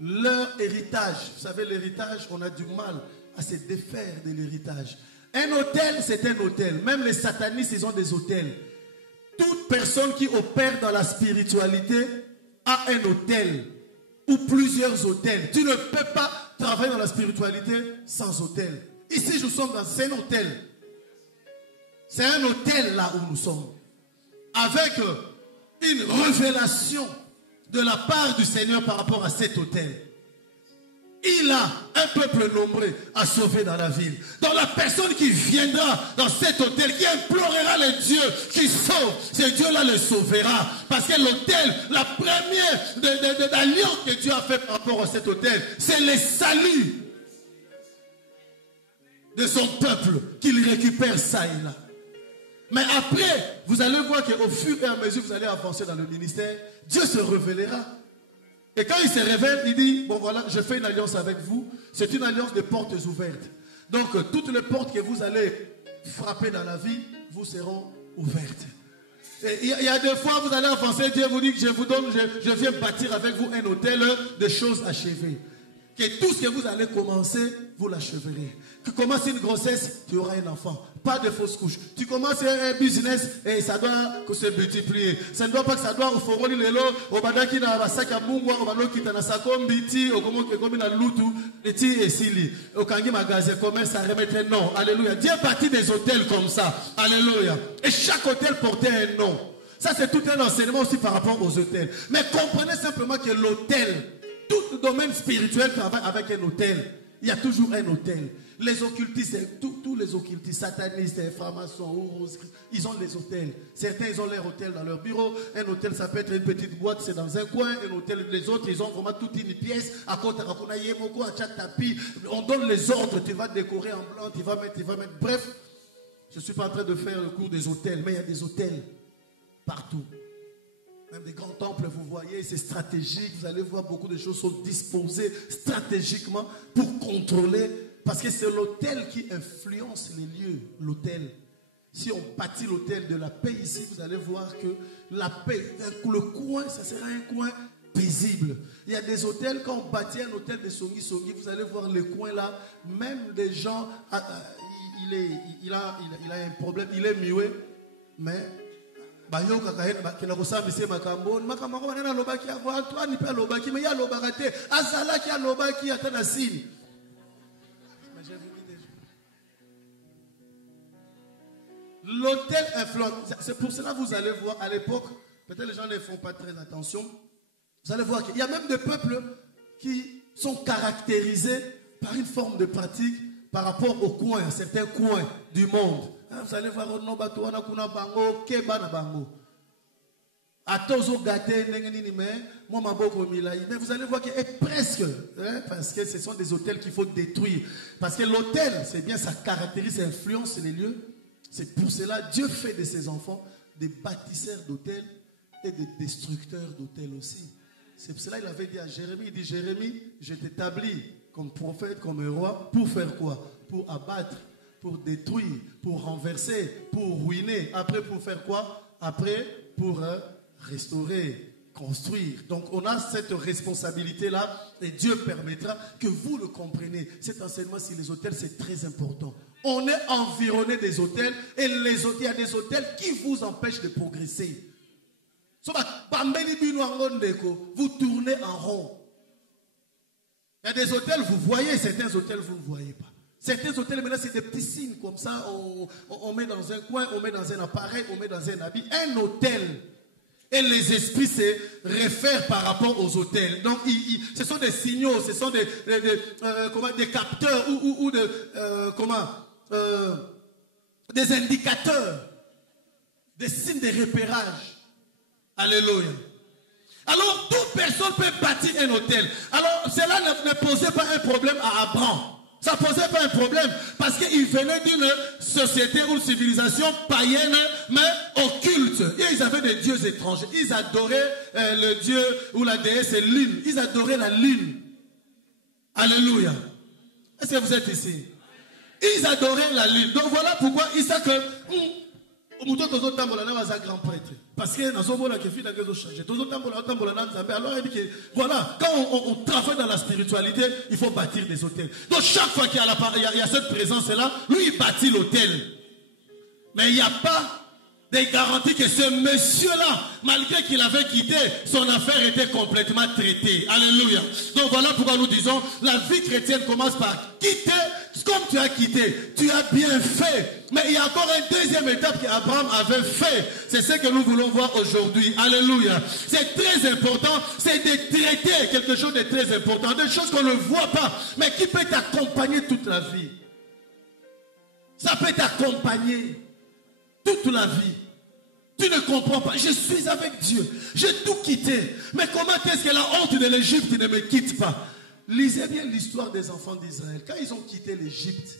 leur héritage. Vous savez, l'héritage, on a du mal à se défaire de l'héritage. Un hôtel, c'est un hôtel. Même les satanistes, ils ont des hôtels. Toute personne qui opère dans la spiritualité a un hôtel ou plusieurs hôtels. Tu ne peux pas travailler dans la spiritualité sans hôtel. Ici, nous sommes dans un hôtel. C'est un hôtel là où nous sommes. Avec une révélation de la part du Seigneur par rapport à cet hôtel. Il a un peuple nombreux à sauver dans la ville. Donc la personne qui viendra dans cet hôtel, qui implorera le Dieu qui sauve, ce Dieu-là le sauvera. Parce que l'hôtel, la première alliance que Dieu a fait par rapport à cet hôtel, c'est le salut de son peuple qu'il récupère ça et là. Mais après, vous allez voir qu'au fur et à mesure que vous allez avancer dans le ministère, Dieu se révélera. Et quand il se révèle, il dit, bon voilà, je fais une alliance avec vous. C'est une alliance de portes ouvertes. Donc, toutes les portes que vous allez frapper dans la vie, vous seront ouvertes. Il y a des fois, vous allez avancer, Dieu vous dit que je viens bâtir avec vous un hôtel de choses achevées. Que tout ce que vous allez commencer, vous l'acheverez. Tu commences une grossesse, tu auras un enfant. Pas de fausse couche. Tu commences un business et ça doit se multiplier. Ça ne doit pas que ça doit au foroli lelo, au badaki na basaka mungwa, au banoki na sakombiti, au komi na lutu, eti esili. Au kangi magasin commerce à remettre non. Alléluia. Dieu bâtit des hôtels comme ça. Alléluia. Et chaque hôtel portait un nom. Ça c'est tout un enseignement aussi par rapport aux hôtels. Mais comprenez simplement que l'hôtel, tout domaine spirituel travaille avec un hôtel. Il y a toujours un hôtel. Les occultistes, tous les occultistes, satanistes, francs-maçons, ils ont des hôtels. Certains, ils ont leur hôtel dans leur bureau. Un hôtel, ça peut être une petite boîte, c'est dans un coin. Un hôtel, les autres, ils ont vraiment toute une pièce. À côté, à tapis. On donne les ordres. Tu vas décorer en blanc, tu vas mettre. Bref, je ne suis pas en train de faire le cours des hôtels, mais il y a des hôtels partout. Même des grands temples, vous voyez, c'est stratégique. Vous allez voir, beaucoup de choses sont disposées stratégiquement pour contrôler. Parce que c'est l'hôtel qui influence les lieux. L'hôtel. Si on bâtit l'hôtel de la paix ici, vous allez voir que la paix, le coin, ça sera un coin paisible. Il y a des hôtels, quand on bâtit un hôtel de Songi, vous allez voir le coin là, même des gens, il a un problème, il est muet, mais l'hôtel influence. C'est pour cela que vous allez voir à l'époque, peut-être les gens ne font pas très attention. Vous allez voir qu'il y a même des peuples qui sont caractérisés par une forme de pratique par rapport aux coins, à certains coins du monde. Vous allez voir mais vous allez voir que presque, parce que ce sont des hôtels qu'il faut détruire. Parce que l'hôtel, c'est bien, ça caractérise, ça influence les lieux. C'est pour cela Dieu fait de ses enfants des bâtisseurs d'hôtels et des destructeurs d'hôtels aussi. C'est pour cela qu'il avait dit à Jérémie, il dit, Jérémie, je t'établis comme prophète, comme un roi, pour faire quoi? Pour abattre, pour détruire, pour renverser, pour ruiner. Après, pour faire quoi? Après, pour restaurer, construire. Donc, on a cette responsabilité-là et Dieu permettra que vous le compreniez. Cet enseignement sur les hôtels, c'est très important. On est environné des hôtels et les hôtels, il y a des hôtels qui vous empêchent de progresser. Vous tournez en rond. Il y a des hôtels, vous voyez, certains hôtels, vous ne voyez pas. Certains hôtels, maintenant, c'est des petits signes comme ça. On met dans un coin, on met dans un appareil, on met dans un habit. Un hôtel. Et les esprits se réfèrent par rapport aux hôtels. Donc, ce sont des signaux, ce sont des capteurs ou des indicateurs, des signes de repérage. Alléluia. Alors, toute personne peut bâtir un hôtel. Alors, cela ne posait pas un problème à Abraham. Ça ne posait pas un problème parce qu'il venait d'une société ou une civilisation païenne, mais occulte. Et ils avaient des dieux étrangers. Ils adoraient le dieu ou la déesse lune. Ils adoraient la lune. Alléluia. Est-ce que vous êtes ici? Ils adoraient la lune. Donc voilà pourquoi ils savent que grand prêtre. Parce que alors il dit que voilà, quand on travaille dans la spiritualité, il faut bâtir des hôtels. Donc chaque fois qu'il y a cette présence-là, lui il bâtit l'hôtel. Mais il n'y a pas de garantie que ce monsieur-là, malgré qu'il avait quitté, son affaire était complètement traitée. Alléluia. Donc voilà pourquoi nous disons, la vie chrétienne commence par quitter comme tu as quitté, tu as bien fait. Mais il y a encore une deuxième étape qu'Abraham avait fait. C'est ce que nous voulons voir aujourd'hui. Alléluia. C'est très important. C'est de traiter quelque chose de très important. Des choses qu'on ne voit pas, mais qui peut t'accompagner toute la vie. Ça peut t'accompagner toute la vie. Tu ne comprends pas. Je suis avec Dieu. J'ai tout quitté. Mais comment est-ce que la honte de l'Égypte ne me quitte pas? Lisez bien l'histoire des enfants d'Israël. Quand ils ont quitté l'Égypte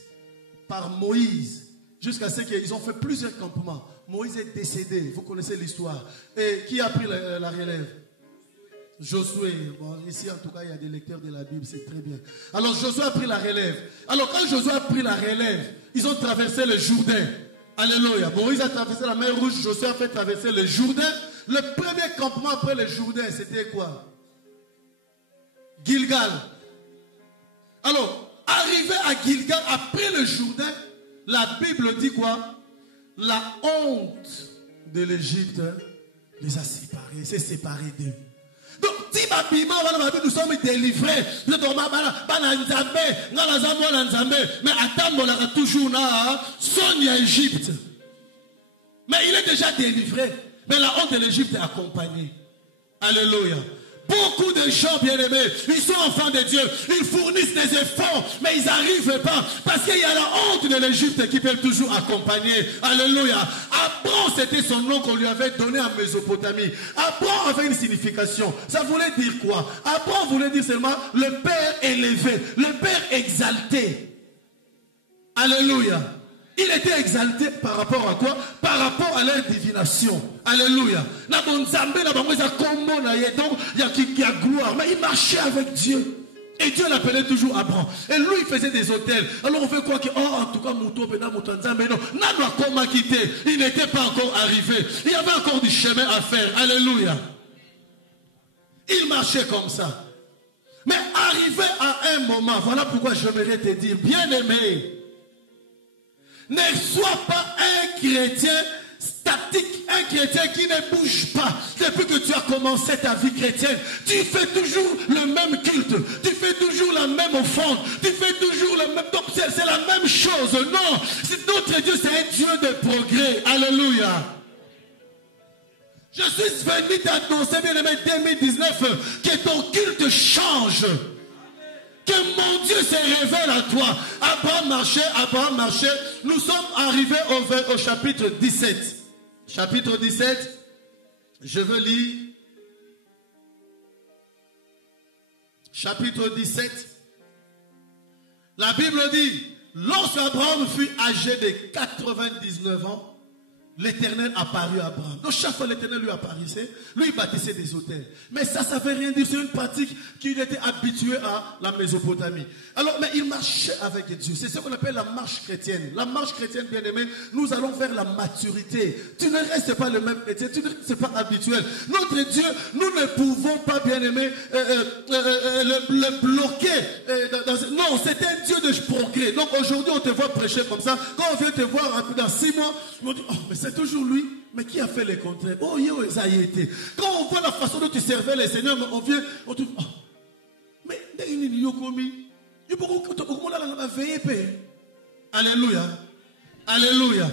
par Moïse, jusqu'à ce qu'ils ont fait plusieurs campements. Moïse est décédé. Vous connaissez l'histoire. Et qui a pris la relève? Josué. Bon, ici, en tout cas, il y a des lecteurs de la Bible. C'est très bien. Alors, Josué a pris la relève. Alors, quand Josué a pris la relève, ils ont traversé le Jourdain. Alléluia. Moïse a traversé la mer Rouge. Josué a fait traverser le Jourdain. Le premier campement après le Jourdain, c'était quoi? Gilgal. Alors, arrivé à Gilgal, après le Jourdain, la Bible dit quoi? La honte de l'Égypte les a séparés, s'est séparés d'eux. Donc, si nous sommes délivrés, mais attends, toujours Sonia Égypte. Mais il est déjà délivré. Mais la honte de l'Égypte est accompagnée. Alléluia. Beaucoup de gens bien-aimés, ils sont enfants de Dieu, ils fournissent des efforts, mais ils n'arrivent pas, parce qu'il y a la honte de l'Égypte qui peut toujours accompagner. Alléluia. Abraham, c'était son nom qu'on lui avait donné en Mésopotamie. Abraham avait une signification. Ça voulait dire quoi? Abraham voulait dire seulement le Père élevé, le Père exalté. Alléluia. Il était exalté par rapport à quoi? Par rapport à leur divination. Alléluia. Donc, il y a gloire. Mais il marchait avec Dieu. Et Dieu l'appelait toujours Abraham. Et lui, il faisait des hôtels. Alors on fait quoi que, en tout cas, il n'était pas encore arrivé. Il y avait encore du chemin à faire. Alléluia. Il marchait comme ça. Mais arrivé à un moment, voilà pourquoi j'aimerais te dire, bien-aimé, ne sois pas un chrétien statique, un chrétien qui ne bouge pas. Depuis que tu as commencé ta vie chrétienne, tu fais toujours le même culte, tu fais toujours la même offrande, tu fais toujours le même... Donc c'est la même chose. Non, notre Dieu, c'est un Dieu de progrès. Alléluia. Je suis venu t'annoncer, bien aimé, 2019, que ton culte change. Que mon Dieu se révèle à toi. Abraham marchait. Nous sommes arrivés au chapitre 17. Chapitre 17, je veux lire. Chapitre 17. La Bible dit, lorsqu'Abraham fut âgé de 99 ans, l'Éternel apparut à Abraham. Donc chaque fois l'Éternel lui apparaissait, lui il bâtissait des autels. Mais ça ne veut rien dire, c'est une pratique qu'il était habitué à la Mésopotamie. Alors, mais il marchait avec Dieu. C'est ce qu'on appelle la marche chrétienne. La marche chrétienne, bien aimé, nous allons vers la maturité. Tu ne restes pas le même chrétien, tu ne restes pas habituel. Notre Dieu, nous ne pouvons pas, bien aimé, le bloquer. Non, c'est un Dieu de progrès. Donc aujourd'hui, on te voit prêcher comme ça. Quand on vient te voir dans 6 mois, on dit, oh, mais c'est toujours lui. Mais qui a fait le contraire? Oh, ça y a été. Quand on voit la façon dont tu servais les seigneurs, on vient, on te dit, oh, mais alléluia. Alléluia.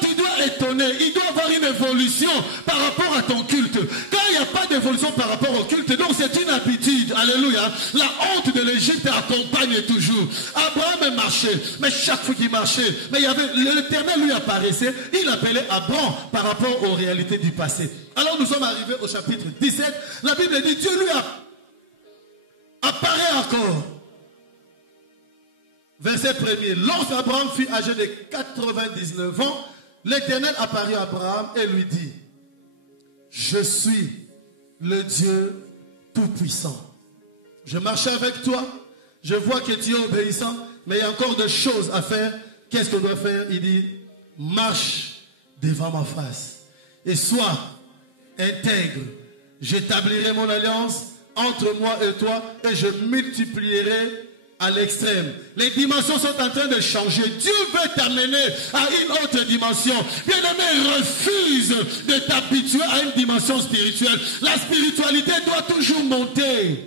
Tu dois étonner. Il doit y avoir une évolution par rapport à ton culte. Quand il n'y a pas d'évolution par rapport au culte, donc c'est une habitude. Alléluia. La honte de l'Égypte accompagne toujours. Abraham marchait, mais chaque fois qu'il marchait, mais il y avait l'Éternel lui apparaissait. Il appelait Abraham par rapport aux réalités du passé. Alors nous sommes arrivés au chapitre 17. La Bible dit Dieu lui apparaît encore. Verset 1er. Lorsqu'Abraham fut âgé de 99 ans, l'Éternel apparut à Abraham et lui dit, je suis le Dieu Tout-Puissant. Je marche avec toi, je vois que tu es obéissant, mais il y a encore des choses à faire. Qu'est-ce qu'on doit faire? Il dit, marche devant ma face et sois intègre. J'établirai mon alliance entre moi et toi et je multiplierai à l'extrême. Les dimensions sont en train de changer. Dieu veut t'amener à une autre dimension. Bien-aimé, refuse de t'habituer à une dimension spirituelle. La spiritualité doit toujours monter.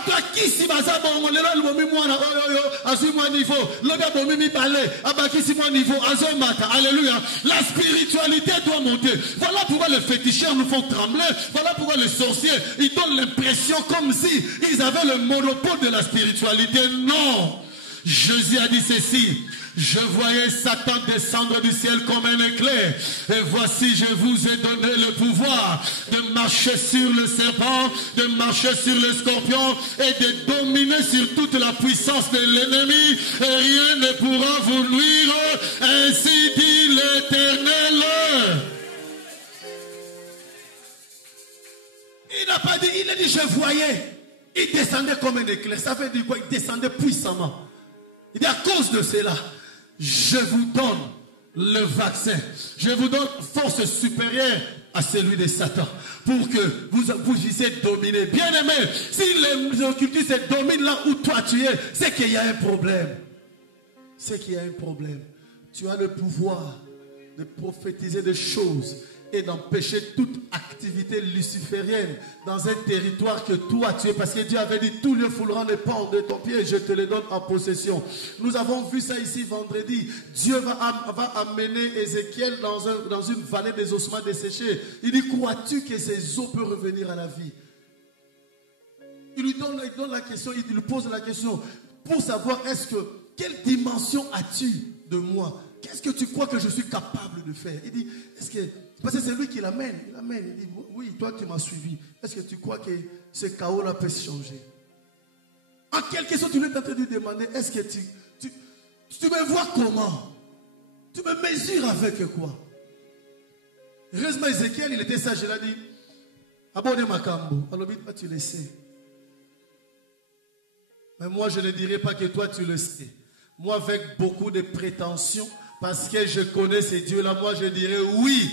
bato akisi baza bongo lelo libomi mwana oyo azwi mwa niveau lobi abomi mibale abakisi mwa niveau azomata. Alléluia. La spiritualité doit monter. Voilà pourquoi les féticheurs nous font trembler. Voilà pourquoi les sorciers, ils donnent l'impression comme si ils avaient le monopole de la spiritualité. Non. Jésus a dit ceci: je voyais Satan descendre du ciel comme un éclair. Et voici, je vous ai donné le pouvoir de marcher sur le serpent, de marcher sur le scorpion et de dominer sur toute la puissance de l'ennemi. Et rien ne pourra vous nuire. Ainsi dit l'Éternel. Il n'a pas dit, il a dit je voyais. Il descendait comme un éclair. Ça veut dire quoi? Il descendait puissamment. Il dit à cause de cela, je vous donne le vaccin. Je vous donne force supérieure à celui de Satan. Pour que vous puissiez dominer. Bien aimé, si les occultistes dominent là où toi tu es, c'est qu'il y a un problème. C'est qu'il y a un problème. Tu as le pouvoir de prophétiser des choses et d'empêcher toute activité luciférienne dans un territoire que toi tu es. Parce que Dieu avait dit, tout lieu fouleront les pans de ton pied et je te les donne en possession. Nous avons vu ça ici vendredi. Dieu va amener Ézéchiel dans une vallée des ossements desséchés. Il dit, crois-tu que ces eaux peuvent revenir à la vie? Il lui donne la question, il lui pose la question pour savoir quelle dimension as-tu de moi? Qu'est-ce que tu crois que je suis capable de faire? Il dit, parce que c'est lui qui l'amène. Il dit, oui, toi tu m'as suivi. Est-ce que tu crois que ce chaos-là peut se changer? En quelque sorte, tu lui es en train de lui demander, est-ce que tu me vois comment? Tu me mesures avec quoi? Heureusement, Ézéchiel, il était sage, il a dit, abonnez ma cambo. Alors, tu le sais. Mais moi, je ne dirais pas que toi, tu le sais. Moi, avec beaucoup de prétentions, parce que je connais ces dieux-là, moi, je dirais oui.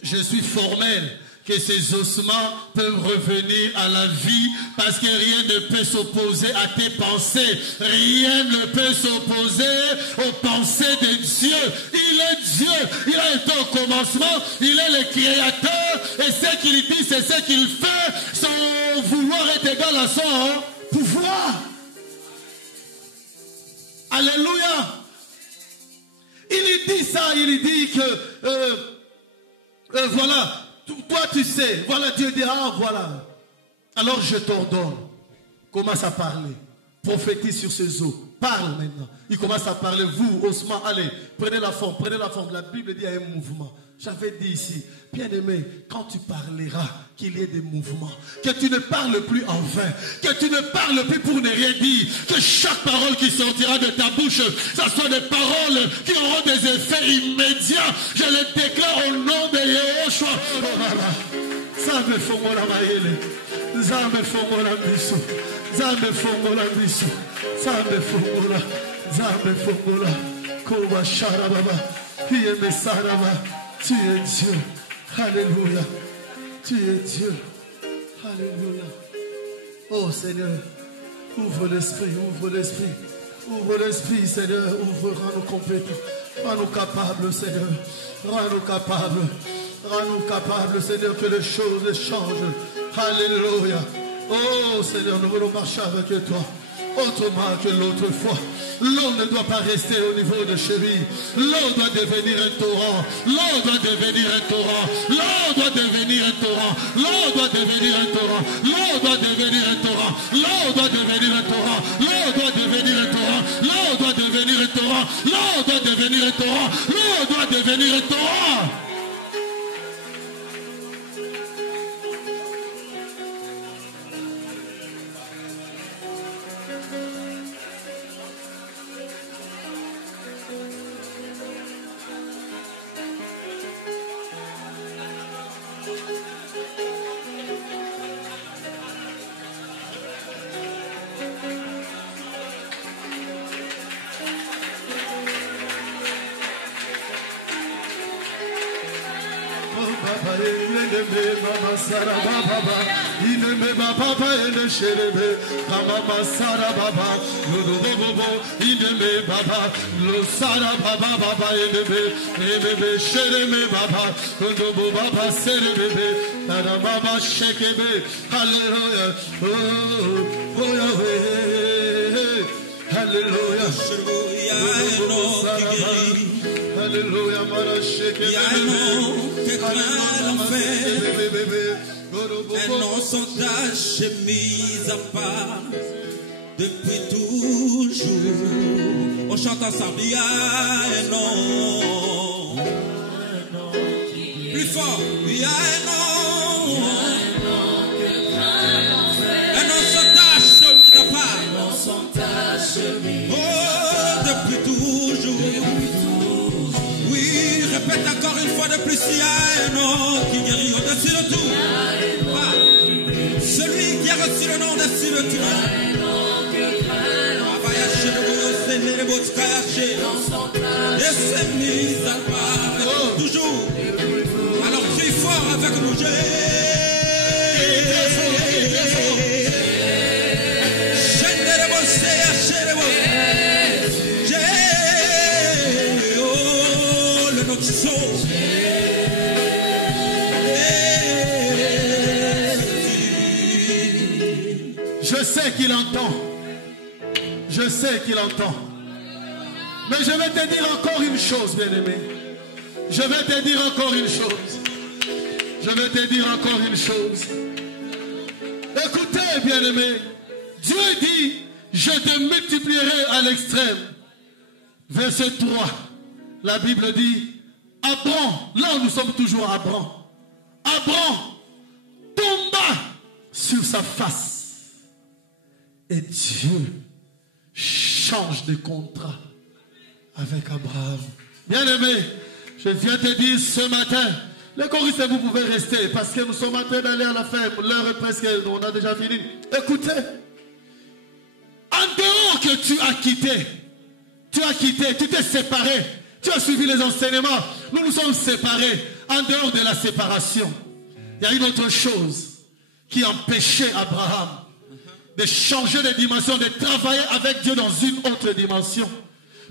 Je suis formel, que ces ossements peuvent revenir à la vie, parce que rien ne peut s'opposer à tes pensées. Rien ne peut s'opposer aux pensées de Dieu. Il est Dieu. Il a été au commencement. Il est le créateur. Et ce qu'il dit, c'est ce qu'il fait. Son vouloir est égal à son pouvoir. Alléluia. Il dit ça, il dit que voilà, toi tu sais, voilà, Dieu dit, ah voilà, alors je t'ordonne. Commence à parler, prophétise sur ces eaux, parle maintenant. Il commence à parler, vous, ossements, allez, prenez la forme. La Bible dit il y a un mouvement. J'avais dit ici, bien aimé, quand tu parleras, qu'il y ait des mouvements, que tu ne parles plus en vain, que tu ne parles plus pour ne rien dire, que chaque parole qui sortira de ta bouche, ça soit des paroles qui auront des effets immédiats. Je le déclare au nom de Yahushua. Ça me fait mon amaïle, ça me fait mon ambition, ça me fait mon ambition, ça me fait mon ambition, ça me fait mon ambition. Koba Sharababa, qui est mes Saraba. Tu es Dieu. Alléluia. Tu es Dieu. Alléluia. Oh Seigneur, ouvre l'esprit, ouvre l'esprit. Ouvre l'esprit, Seigneur. Ouvre, rends-nous compétents. Rends-nous capables, Seigneur. Rends-nous capables. Rends-nous capables, Seigneur, que les choses changent. Alléluia. Oh Seigneur, nous voulons marcher avec toi. Autrement que l'autre fois. L'eau ne doit pas rester au niveau de cheville. L'eau doit devenir un torrent. L'eau doit devenir un torrent. L'eau doit devenir un torrent. L'eau doit devenir un torrent. L'eau doit devenir un torrent. L'eau doit devenir un torrent. L'eau doit devenir un torrent. L'eau doit devenir un torrent. L'eau doit devenir un torrent. L'eau doit devenir un torrent. Alléluia. Oh Yahweh. Alléluia. Il y a un nom qui guérit. Alléluia. Il y a un nom qui craint l'enfer. Un nom sans tâche et mis à part depuis toujours. On chante ensemble. Il y a un nom. Plus fort. Il y a un nom. Un nom sans tâche mis à part. Oh, depuis toujours. Oui, répète encore une fois de plus. Il y a un nom qui guérit au-dessus de tout. Celui qui a reçu le nom dessus de tout. Et c'est mis à part. Toujours. Alors crie fort avec nous. Le nom qui sauve. Je sais qu'il entend. Je sais qu'il entend. Mais je vais te dire encore une chose, bien-aimé. Je vais te dire encore une chose. Je vais te dire encore une chose. Écoutez, bien-aimé. Dieu dit, je te multiplierai à l'extrême. Verset 3. La Bible dit, Abraham, là où nous sommes toujours à Abraham. Abraham tomba sur sa face. Et Dieu change de contrat avec Abraham. Bien-aimé, je viens te dire ce matin, les choristes, vous pouvez rester parce que nous sommes en train d'aller à la fin. L'heure est presque, on a déjà fini. Écoutez, en dehors que tu as quitté, tu t'es séparé, tu as suivi les enseignements, nous nous sommes séparés. En dehors de la séparation, il y a une autre chose qui empêchait Abraham de changer de dimension, de travailler avec Dieu dans une autre dimension.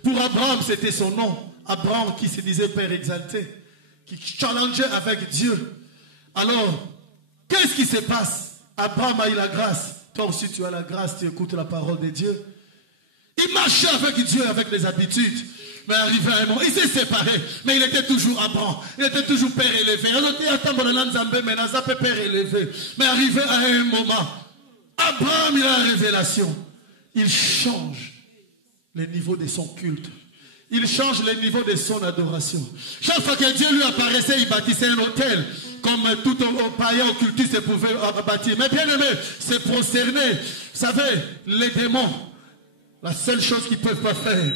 Pour Abraham, c'était son nom. Abraham qui se disait Père exalté, qui challengeait avec Dieu. Alors, qu'est-ce qui se passe? Abraham a eu la grâce. Toi aussi, tu as la grâce, tu écoutes la parole de Dieu. Il marchait avec Dieu, avec les habitudes. Mais arrivé à un moment, il s'est séparé. Mais il était toujours Abraham. Il était toujours père élevé. Père élevé. Mais arrivé à un moment, Abraham, il a la révélation. Il change le niveau de son culte. Il change le niveau de son adoration. Chaque fois que Dieu lui apparaissait, il bâtissait un hôtel. Comme tout païen occultiste pouvait bâtir. Mais bien aimé, c'est prosterné. Vous savez, les démons, la seule chose qu'ils ne peuvent pas faire,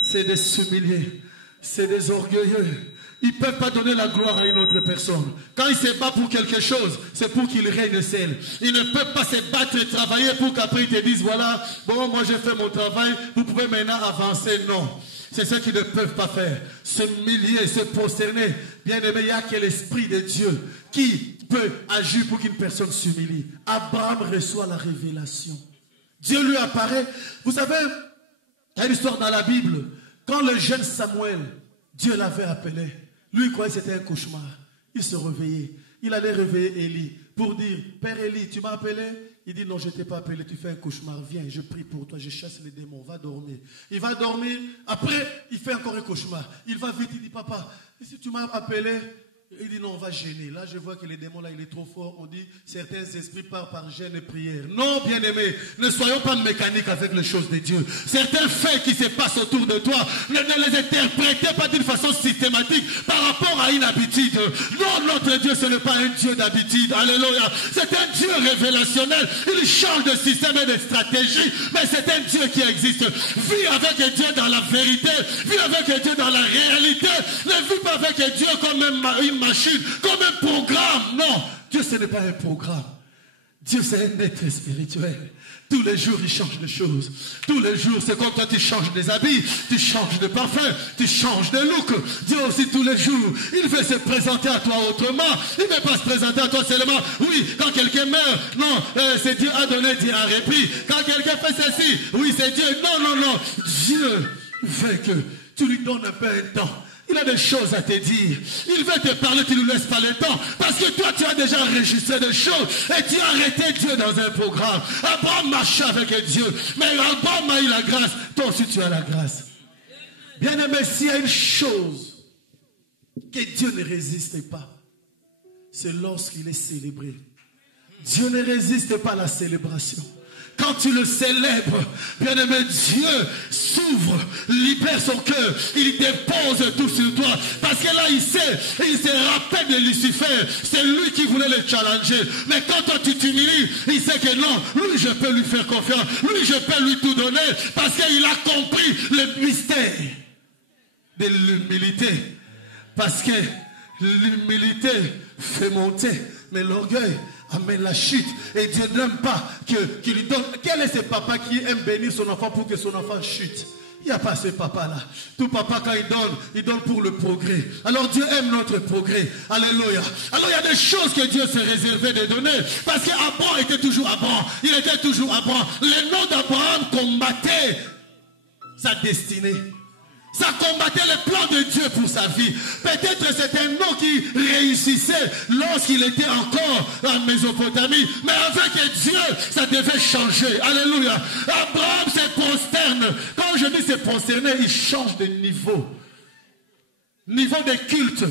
c'est de s'humilier. C'est des orgueilleux. Ils ne peuvent pas donner la gloire à une autre personne. Quand il se bat pour quelque chose, c'est pour qu'il règne seul. Ils ne peuvent pas se battre et travailler pour qu'après ils te disent, voilà, bon, moi j'ai fait mon travail, vous pouvez maintenant avancer. Non. C'est ce qu'ils ne peuvent pas faire. S'humilier, se prosterner. Bien aimé, il n'y a que l'Esprit de Dieu qui peut agir pour qu'une personne s'humilie. Abraham reçoit la révélation. Dieu lui apparaît. Vous savez, il y a une histoire dans la Bible. Quand le jeune Samuel, Dieu l'avait appelé. Lui, il croyait que c'était un cauchemar. Il se réveillait. Il allait réveiller Élie pour dire, Père Élie, tu m'as appelé? Il dit, non, je ne t'ai pas appelé, tu fais un cauchemar. Viens, je prie pour toi, je chasse les démons, va dormir. Il va dormir. Après, il fait encore un cauchemar. Il va vite, il dit, papa, si tu m'as appelé, il dit, non, on va gêner. Là, je vois que les démons, là, il est trop fort. On dit, certains esprits partent par gêne et prière. Non, bien-aimés, ne soyons pas mécaniques avec les choses de Dieu. Certains faits qui se passent autour de toi, ne les interprétez pas d'une façon systématique par rapport à une habitude. Non, notre Dieu, ce n'est pas un Dieu d'habitude. Alléluia. C'est un Dieu révélationnel. Il change de système et de stratégie, mais c'est un Dieu qui existe. Vis avec Dieu dans la vérité. Vis avec Dieu dans la réalité. Ne vis pas avec Dieu comme une machine, comme un programme. Non, Dieu ce n'est pas un programme. Dieu c'est un être spirituel. Tous les jours il change de choses. Tous les jours c'est comme toi tu changes des habits, tu changes de parfum, tu changes de look. Dieu aussi tous les jours il veut se présenter à toi autrement. Il ne veut pas se présenter à toi seulement. Oui, quand quelqu'un meurt, non, c'est Dieu a donné, Dieu a repris. Quand quelqu'un fait ceci, oui c'est Dieu. Non, non, non. Dieu veut que tu lui donnes un peu un temps. Il a des choses à te dire. Il veut te parler, tu ne lui laisses pas le temps. Parce que toi, tu as déjà enregistré des choses. Et tu as arrêté Dieu dans un programme. Abraham marchait avec Dieu. Mais Abraham a eu la grâce. Toi aussi, tu as la grâce. Bien aimé, s'il y a une chose que Dieu ne résiste pas, c'est lorsqu'il est célébré. Dieu ne résiste pas à la célébration. Quand tu le célèbres, bien aimé, Dieu s'ouvre, libère son cœur, il dépose tout sur toi. Parce que là, il se rappelle de Lucifer. C'est lui qui voulait le challenger. Mais quand toi tu t'humilies, il sait que non, lui je peux lui faire confiance. Lui je peux lui tout donner. Parce qu'il a compris le mystère de l'humilité. Parce que l'humilité fait monter, mais l'orgueil amène la chute. Et Dieu n'aime pas qu'il lui donne. Quel est ce papa qui aime bénir son enfant pour que son enfant chute? Il n'y a pas ce papa-là. Tout papa, quand il donne pour le progrès. Alors Dieu aime notre progrès. Alléluia. Alors il y a des choses que Dieu s'est réservé de donner. Parce qu'Abraham était toujours Abraham. Il était toujours Abraham. Le nom d'Abraham combattait sa destinée. Ça combattait le plan de Dieu pour sa vie. Peut-être c'est un nom qui réussissait lorsqu'il était encore en Mésopotamie. Mais avec Dieu, ça devait changer. Alléluia. Abraham se prosterne. Quand je dis se prosterner, il change de niveau. Niveau de culte.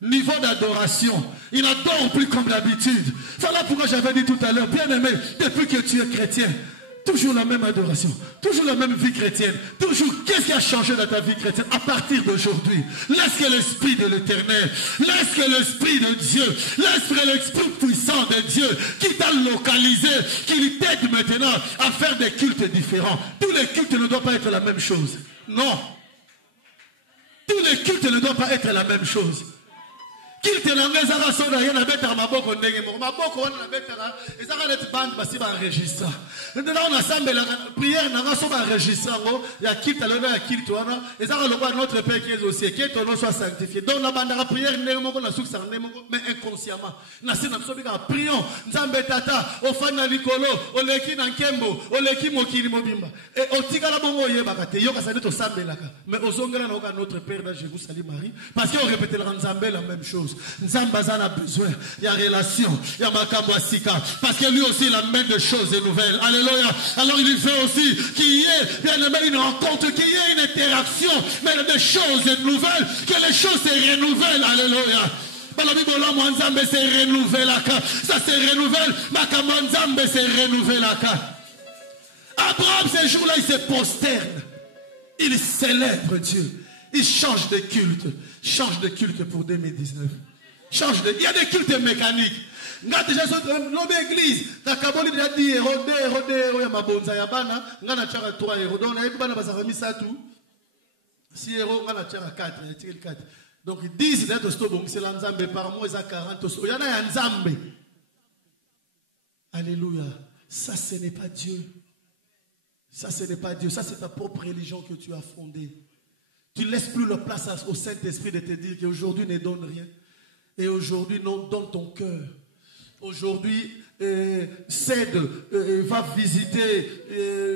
Niveau d'adoration. Il n'adore plus comme d'habitude. Voilà pourquoi j'avais dit tout à l'heure, bien aimé, depuis que tu es chrétien, toujours la même adoration, toujours la même vie chrétienne, toujours, qu'est-ce qui a changé dans ta vie chrétienne à partir d'aujourd'hui? Laisse que l'Esprit de l'Éternel, laisse que l'Esprit de Dieu, laisse que l'Esprit puissant de Dieu qui t'a localisé, qui t'aide maintenant à faire des cultes différents. Tous les cultes ne doivent pas être la même chose. Non. Tous les cultes ne doivent pas être la même chose. Kilte na ngeza soda yana betara maboko ndenge maboko wana na betara ezaka net band basi ba enregistra ndena on assemble prière na ngaso ba enregistra ngo ya kilte lona ya kilte wana ezaka lokwa notre père qui est au ciel que ton nom soit sanctifié donc la bande la prière ndenge moko na suki sanga moko mais inconsciemment na sina bisobika prions nzambe tata ofanya likolo oleki na nkembo oleki mokili mobimba et otikala bongo yebaka te yoka sa to sambelaka mais ozongela na notre père dans Jérusalem Marie parce qu'on répétera nzambe la même chose. Nzambaza a besoin, il y a relation, il y a makambo asika, parce que lui aussi il amène des choses nouvelles. Alléluia. Alors il veut aussi qu'il y ait bien aimé une rencontre, qu'il y ait une interaction, mais des choses nouvelles, que les choses se renouvellent. Alléluia. Ça se renouvelle, makambo nzambe se renouvelle. Abraham ce jour-là il se prosterne, il célèbre Dieu, il change de culte. Change de culte pour 2019. Il y a des cultes mécaniques. Nga déjà l'homme église. Takaboli déjà dit rodé ya mabonza ya bana. Nga na chara 3 euros. Donc na bana basaka misatu. 6 euros nga na chara 4. Il y a 4. Donc 10 d'être stop c'est la nzambe par mois ça 40 euros. Il y en a un nzambe. Alléluia. Ça ce n'est pas Dieu. Ça ce n'est pas Dieu. Ça c'est ta propre religion que tu as fondée. Tu ne laisses plus la place au Saint-Esprit de te dire qu'aujourd'hui ne donne rien. Et aujourd'hui, non, donne ton cœur. Aujourd'hui, cède, va visiter,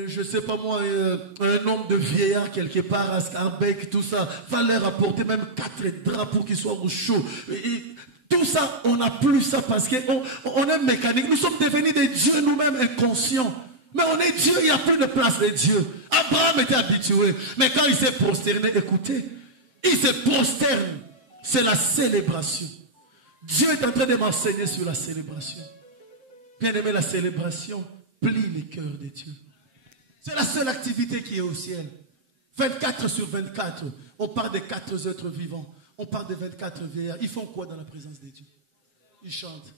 je ne sais pas moi, un homme de vieillard quelque part à Scarbeck, tout ça. Va leur apporter même 4 draps pour qu'ils soient au chaud. Tout ça, on n'a plus ça parce qu'on est mécanique. Nous sommes devenus des dieux nous-mêmes inconscients. Mais on est Dieu, il n'y a plus de place de Dieu. Abraham était habitué. Mais quand il s'est prosterné, écoutez, il se prosterne. C'est la célébration. Dieu est en train de m'enseigner sur la célébration. Bien aimé, la célébration plie les cœurs de Dieu. C'est la seule activité qui est au ciel. 24 sur 24, on parle de 4 êtres vivants. On parle de 24 vieillards. Ils font quoi dans la présence de Dieu? Ils chantent.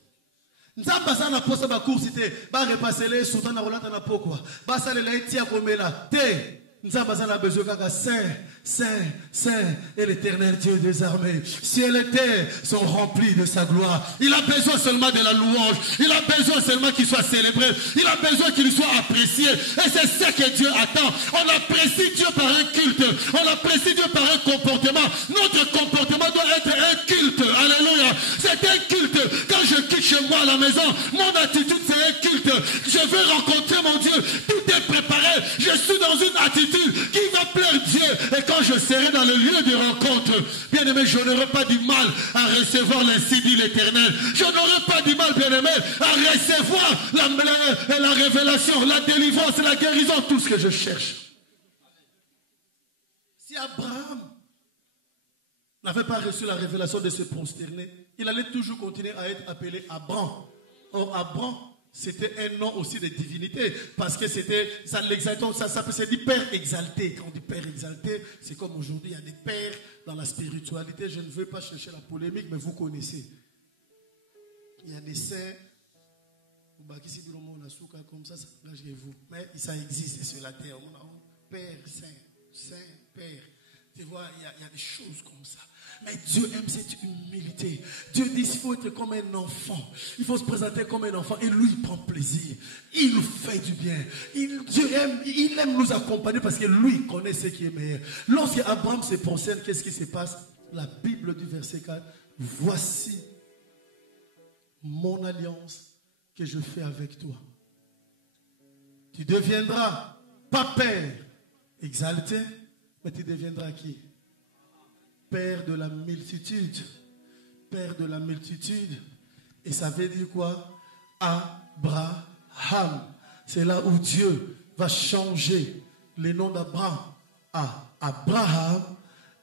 Nzamba sana posa ba kursite ba repasser les sultana rolata na pokwa ba sale la etia komela te nzamba sana besoin kaka saint et l'Éternel Dieu des armées. Ciel et terre sont remplis de sa gloire. Il a besoin seulement de la louange. Il a besoin seulement qu'il soit célébré. Il a besoin qu'il soit apprécié. Et c'est ça que Dieu attend. On apprécie Dieu par un culte. On apprécie Dieu par un comportement. Notre comportement doit être un culte. Alléluia. C'est un culte. Quand je quitte chez moi à la maison, mon attitude c'est un culte. Je veux rencontrer mon Dieu. Tout est préparé. Je suis dans une attitude qui va plaire Dieu. Et quand je serai dans le lieu de rencontre, bien aimé, je n'aurai pas du mal à recevoir l'ainsi dit l'Éternel. Je n'aurai pas du mal, bien aimé, à recevoir la révélation, la délivrance, la guérison, tout ce que je cherche. Si Abraham n'avait pas reçu la révélation de se prosterner, il allait toujours continuer à être appelé Abram. Or, Abram, c'était un nom aussi de divinité, parce que c'était, ça l'exaltait, ça peut se dire père exalté. Quand on dit père exalté, c'est comme aujourd'hui, il y a des pères dans la spiritualité. Je ne veux pas chercher la polémique, mais vous connaissez. Il y a des saints, comme ça engagez vous. Mais ça existe sur la terre. Père, saint, père. Tu vois, il y a des choses comme ça. Mais Dieu aime cette humilité. Dieu dit qu'il faut être comme un enfant. Il faut se présenter comme un enfant. Et lui, il prend plaisir. Il nous fait du bien. Dieu aime, il aime nous accompagner parce que lui connaît ce qui est meilleur. Lorsque Abraham se procède, qu'est-ce qui se passe? La Bible du verset 4. Voici mon alliance que je fais avec toi. Tu deviendras pas père exalté, mais tu deviendras qui? Père de la multitude. Père de la multitude. Et ça veut dire quoi? Abraham. C'est là où Dieu va changer le nom d'Abraham à Abraham.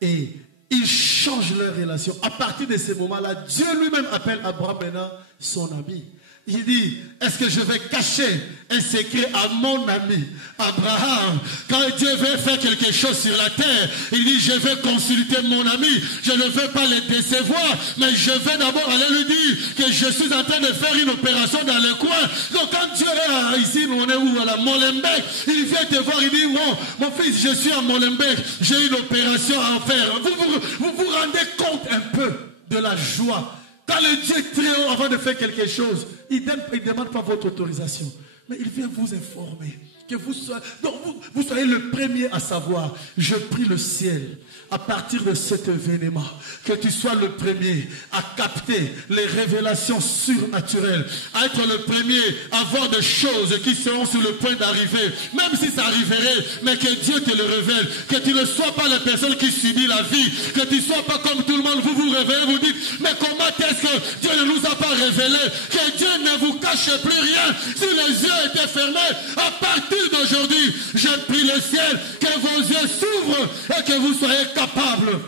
Et il change leur relation. À partir de ce moment-là, Dieu lui-même appelle Abraham maintenant son ami. Il dit, est-ce que je vais cacher un secret à mon ami Abraham? Quand Dieu veut faire quelque chose sur la terre, il dit, je vais consulter mon ami. Je ne veux pas le décevoir, mais je vais d'abord aller lui dire que je suis en train de faire une opération dans le coin. Donc quand Dieu est ici, on est où? À la Molenbeek. Il vient te voir, il dit, mon fils, je suis à Molenbeek. J'ai une opération à faire. Vous vous rendez compte un peu de la joie. Quand le Dieu est très haut avant de faire quelque chose, il ne demande pas votre autorisation. Mais il vient vous informer. Que vous soyez le premier à savoir. Je prie le ciel, à partir de cet événement, que tu sois le premier à capter les révélations surnaturelles, à être le premier à voir des choses qui seront sur le point d'arriver, même si ça arriverait, mais que Dieu te le révèle, que tu ne sois pas la personne qui subit la vie, que tu ne sois pas comme tout le monde, vous vous révélez, vous dites, mais comment est-ce que Dieu ne nous a pas révélé, que Dieu ne vous cache plus rien, si les yeux étaient fermés, à partir d'aujourd'hui, je prie le ciel, que vos yeux s'ouvrent et que vous soyez capables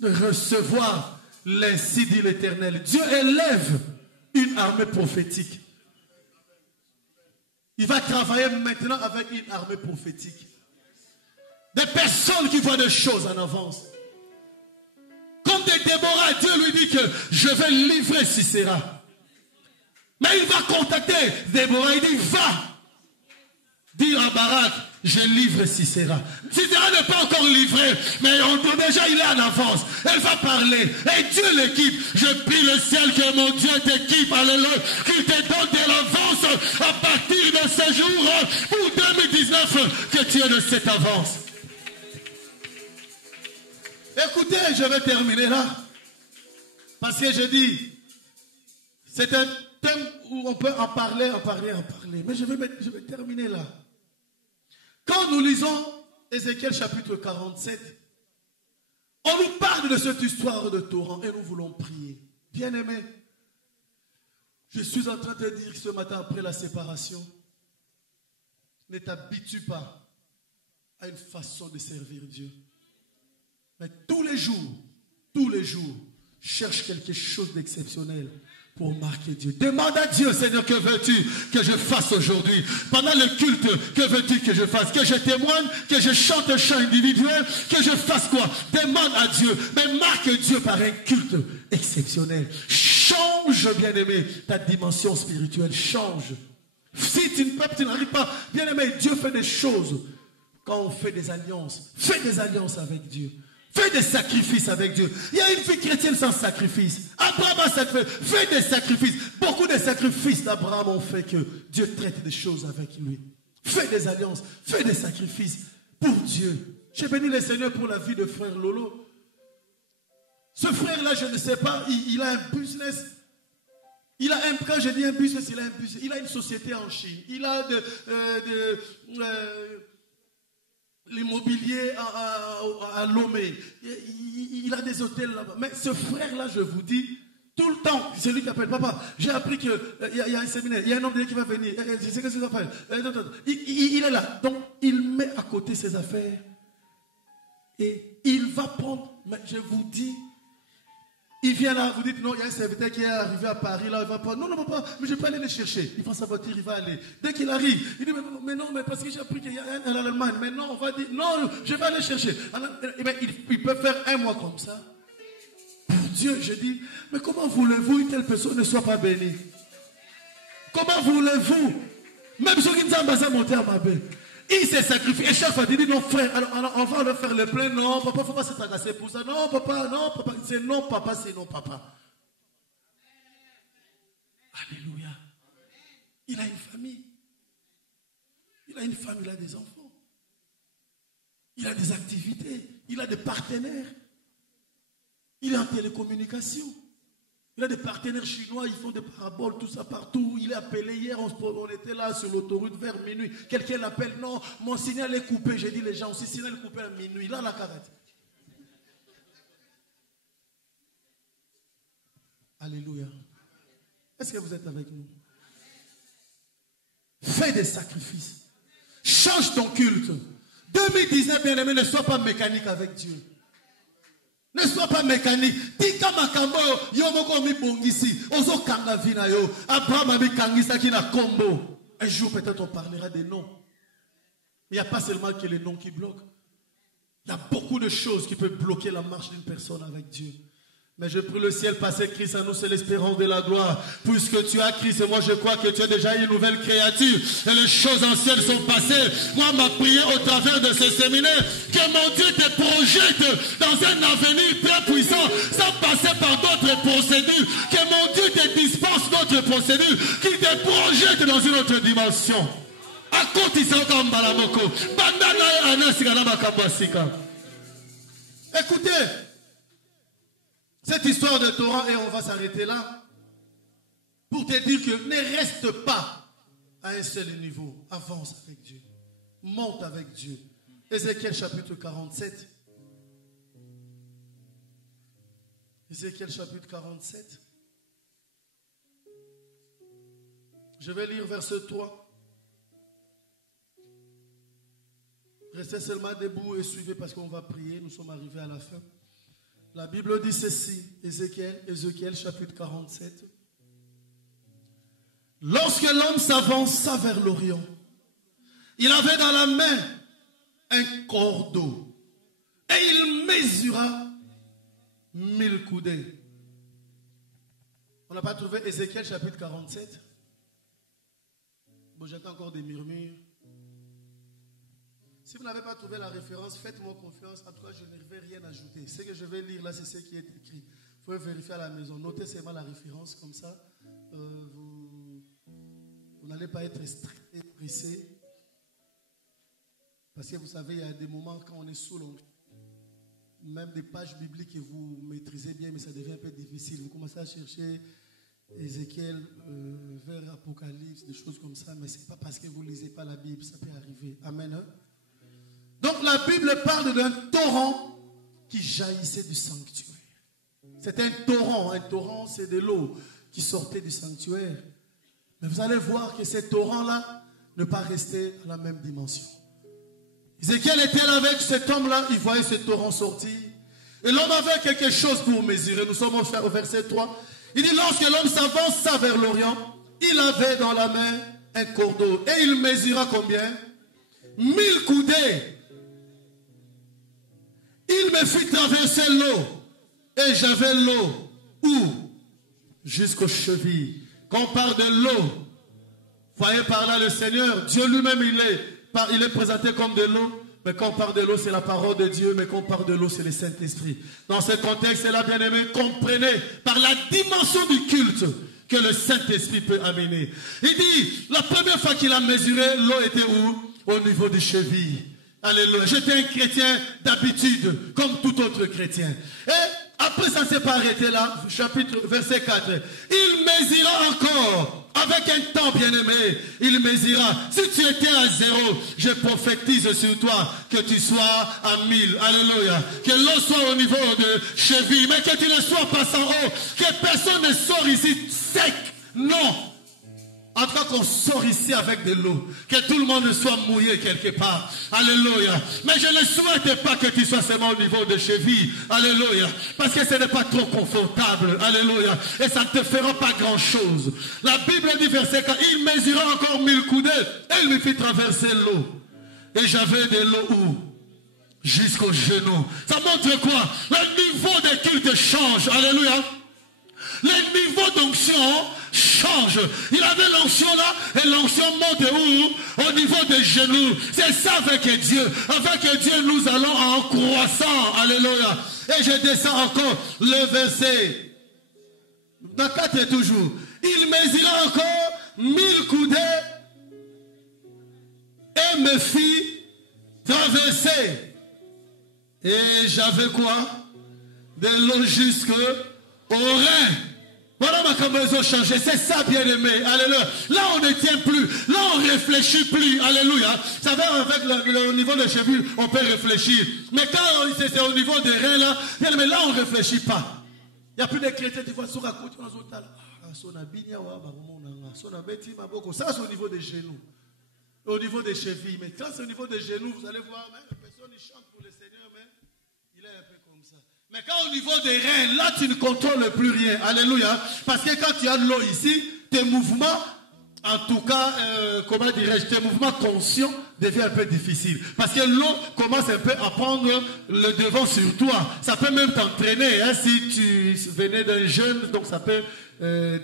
de recevoir l'ainsi dit l'Éternel. Dieu élève une armée prophétique. Il va travailler maintenant avec une armée prophétique. Des personnes qui voient des choses en avance. Comme des Déborah, Dieu lui dit que je vais livrer Sisera. Mais il va contacter Déborah, il dit va dire à Barak, je livre Sisera. Sisera n'est pas encore livré, mais déjà il est en avance. Elle va parler. Et Dieu l'équipe. Je prie le ciel que mon Dieu t'équipe. Alléluia. Qu'il te donne de l'avance à partir de ce jour pour 2019. Que tu aies de cette avance. Écoutez, je vais terminer là. Parce que je dis, c'est un thème où on peut en parler. Mais je vais terminer là. Quand nous lisons Ézéchiel chapitre 47, on nous parle de cette histoire de torrent et nous voulons prier. Bien-aimé, je suis en train de dire ce matin après la séparation, ne t'habitue pas à une façon de servir Dieu. Mais tous les jours, cherche quelque chose d'exceptionnel pour marquer Dieu. Demande à Dieu, Seigneur, que veux-tu que je fasse aujourd'hui? Pendant le culte, que veux-tu que je fasse? Que je témoigne, que je chante un chant individuel, que je fasse quoi? Demande à Dieu, mais marque Dieu par un culte exceptionnel. Change, bien-aimé, ta dimension spirituelle, change. Si tu n'arrives pas, bien-aimé, Dieu fait des choses. Quand on fait des alliances, fais des alliances avec Dieu. Fais des sacrifices avec Dieu. Il y a une vie chrétienne sans sacrifice. Abraham a sacrifié. Fais des sacrifices. Beaucoup de sacrifices d'Abraham ont fait que Dieu traite des choses avec lui. Fais des alliances. Fais des sacrifices pour Dieu. J'ai béni le Seigneur pour la vie de frère Lolo. Ce frère-là, je ne sais pas, il a un business. Il a un, quand je dis un business, il a un business. Il a une société en Chine. Il a l'immobilier à Lomé. Il a des hôtels là-bas. Mais ce frère-là, je vous dis, tout le temps, c'est lui qui appelle. Papa, j'ai appris qu'il y a un séminaire, il y a un homme qui va venir. Je sais que c'est affaires. Il est là. Donc, il met à côté ses affaires. Et il va prendre, mais je vous dis, il vient là, vous dites non, il y a un serviteur qui est arrivé à Paris, là, il va pas. Non, non, papa, mais je peux aller le chercher. Il prend sa voiture, il va aller. Dès qu'il arrive, il dit, mais non, mais parce que j'ai appris qu'il y a un en Allemagne. Mais non, on va dire, non, je vais aller chercher. Il peut faire un mois comme ça. Pour Dieu, je dis, mais comment voulez-vous une telle personne ne soit pas bénie? Comment voulez-vous? Même ceux qui nous ont monté à ma belle. Il s'est sacrifié. Et chaque fois, il dit non, frère, alors on va leur faire le plein. Non, papa, il ne faut pas s'agacer pour ça. Non, papa, non, papa. C'est non, papa, c'est non, papa. Alléluia. Il a une famille. Il a une femme, il a des enfants. Il a des activités. Il a des partenaires. Il est en télécommunication. Il a des partenaires chinois, ils font des paraboles, tout ça partout. Il est appelé hier, on était là sur l'autoroute vers minuit. Quelqu'un l'appelle, non, mon signal est coupé. J'ai dit les gens aussi, signal est coupé à minuit. Là, la carrette. Alléluia. Est-ce que vous êtes avec nous? Fais des sacrifices. Change ton culte. 2019, bien aimé, ne sois pas mécanique avec Dieu. Ne sois pas mécanique. Tika makambo yo moko mi bongisi. Ozo kanga vina yo. Abraham a mis kangisa qui na combo. Un jour peut-être on parlera des noms. Il n'y a pas seulement que les noms qui bloquent. Il y a beaucoup de choses qui peuvent bloquer la marche d'une personne avec Dieu. Mais je prie le ciel, passer Christ à nous, c'est l'espérance de la gloire. Puisque tu as Christ, et moi je crois que tu as déjà une nouvelle créature. Et les choses anciennes sont passées. Moi, ma prière au travers de ce séminaire, que mon Dieu te projette dans un avenir très puissant, sans passer par d'autres procédures. Que mon Dieu te dispense d'autres procédures, qui te projette dans une autre dimension. Écoutez. Cette histoire de Torah, et on va s'arrêter là, pour te dire que ne reste pas à un seul niveau. Avance avec Dieu. Monte avec Dieu. Ézéchiel chapitre 47. Ézéchiel chapitre 47. Je vais lire verset 3. Restez seulement debout et suivez parce qu'on va prier. Nous sommes arrivés à la fin. La Bible dit ceci, Ézéchiel chapitre 47. Lorsque l'homme s'avança vers l'Orient, il avait dans la main un cordeau et il mesura 1000 coudées. On n'a pas trouvé Ézéchiel chapitre 47? Bon, j'entends encore des murmures. Si vous n'avez pas trouvé la référence, faites-moi confiance. En tout cas, je ne vais rien ajouter. Ce que je vais lire là, c'est ce qui est écrit. Vous pouvez vérifier à la maison. Notez seulement la référence, comme ça, vous n'allez pas être stressé, pressé. Parce que vous savez, il y a des moments quand on est sous l'onction, même des pages bibliques que vous maîtrisez bien, mais ça devient un peu difficile. Vous commencez à chercher Ézéchiel vers Apocalypse, des choses comme ça, mais ce n'est pas parce que vous ne lisez pas la Bible, ça peut arriver. Amen. Hein? Donc la Bible parle d'un torrent qui jaillissait du sanctuaire. C'est un torrent c'est de l'eau qui sortait du sanctuaire. Mais vous allez voir que ce torrent-là ne pas rester à la même dimension. Ézéchiel était là avec cet homme-là, il voyait ce torrent sortir. Et l'homme avait quelque chose pour mesurer. Nous sommes au verset 3. Il dit, lorsque l'homme s'avança vers l'Orient, il avait dans la main un cordeau. Et il mesura combien? 1000 coudées. Il me fit traverser l'eau. Et j'avais l'eau. Où? Jusqu'aux chevilles. Quand on parle de l'eau, voyez par là le Seigneur, Dieu lui-même, il est présenté comme de l'eau. Mais quand on parle de l'eau, c'est la parole de Dieu. Mais quand on parle de l'eau, c'est le Saint-Esprit. Dans ce contexte-là, bien-aimés, comprenez par la dimension du culte que le Saint-Esprit peut amener. Il dit, la première fois qu'il a mesuré, l'eau était où? Au niveau des chevilles. Alléluia. J'étais un chrétien d'habitude, comme tout autre chrétien. Et Après, ça ne s'est pas arrêté là. Chapitre, verset 4. Il mesura encore. Avec un temps bien-aimé, il mesura. Si tu étais à 0, je prophétise sur toi que tu sois à 1000. Alléluia. Que l'eau soit au niveau de cheville, mais que tu ne sois pas sans eau. Que personne ne sort ici sec. Non. En tout cas qu'on sort ici avec de l'eau. Que tout le monde soit mouillé quelque part. Alléluia. Mais je ne souhaite pas que tu sois seulement au niveau de cheville. Alléluia. Parce que ce n'est pas trop confortable. Alléluia. Et ça ne te fera pas grand chose. La Bible dit verset 4. Il mesura encore 1000 coudées. Et il me fit traverser l'eau. Et j'avais de l'eau où? Jusqu'au genou. Ça montre quoi? Le niveau de culte change. Alléluia. Le niveau d'onction change. Il avait l'onction là et l'onction monte où? Au niveau des genoux. C'est ça avec Dieu. Avec Dieu, nous allons en croissant. Alléluia. Et je descends encore le verset. Dans 4 toujours. Il mesura encore 1000 coudées et me fit traverser. Et j'avais quoi? De l'eau jusqu'au rein. Voilà ma combinaison changée. C'est ça, bien-aimé. Alléluia. Là, on ne tient plus. Là, on ne réfléchit plus. Alléluia. Ça va avec le niveau de cheville, on peut réfléchir. Mais quand c'est au niveau des reins, là, bien-aimé, là, on ne réfléchit pas. Il n'y a plus de chrétiens qui voient sur la côte. Ça, c'est au niveau des genoux. Au niveau des chevilles. Mais quand c'est au niveau des genoux, vous allez voir, même la personne, il chante pour le Seigneur, mais il est un peu comme ça. Mais quand au niveau des reins, là, tu ne contrôles plus rien. Alléluia. Parce que quand tu as de l'eau ici, tes mouvements, en tout cas, comment dirais-je, tes mouvements conscients deviennent un peu difficiles. Parce que l'eau commence un peu à prendre le devant sur toi. Ça peut même t'entraîner. Hein, si tu venais d'un jeune, donc ça peut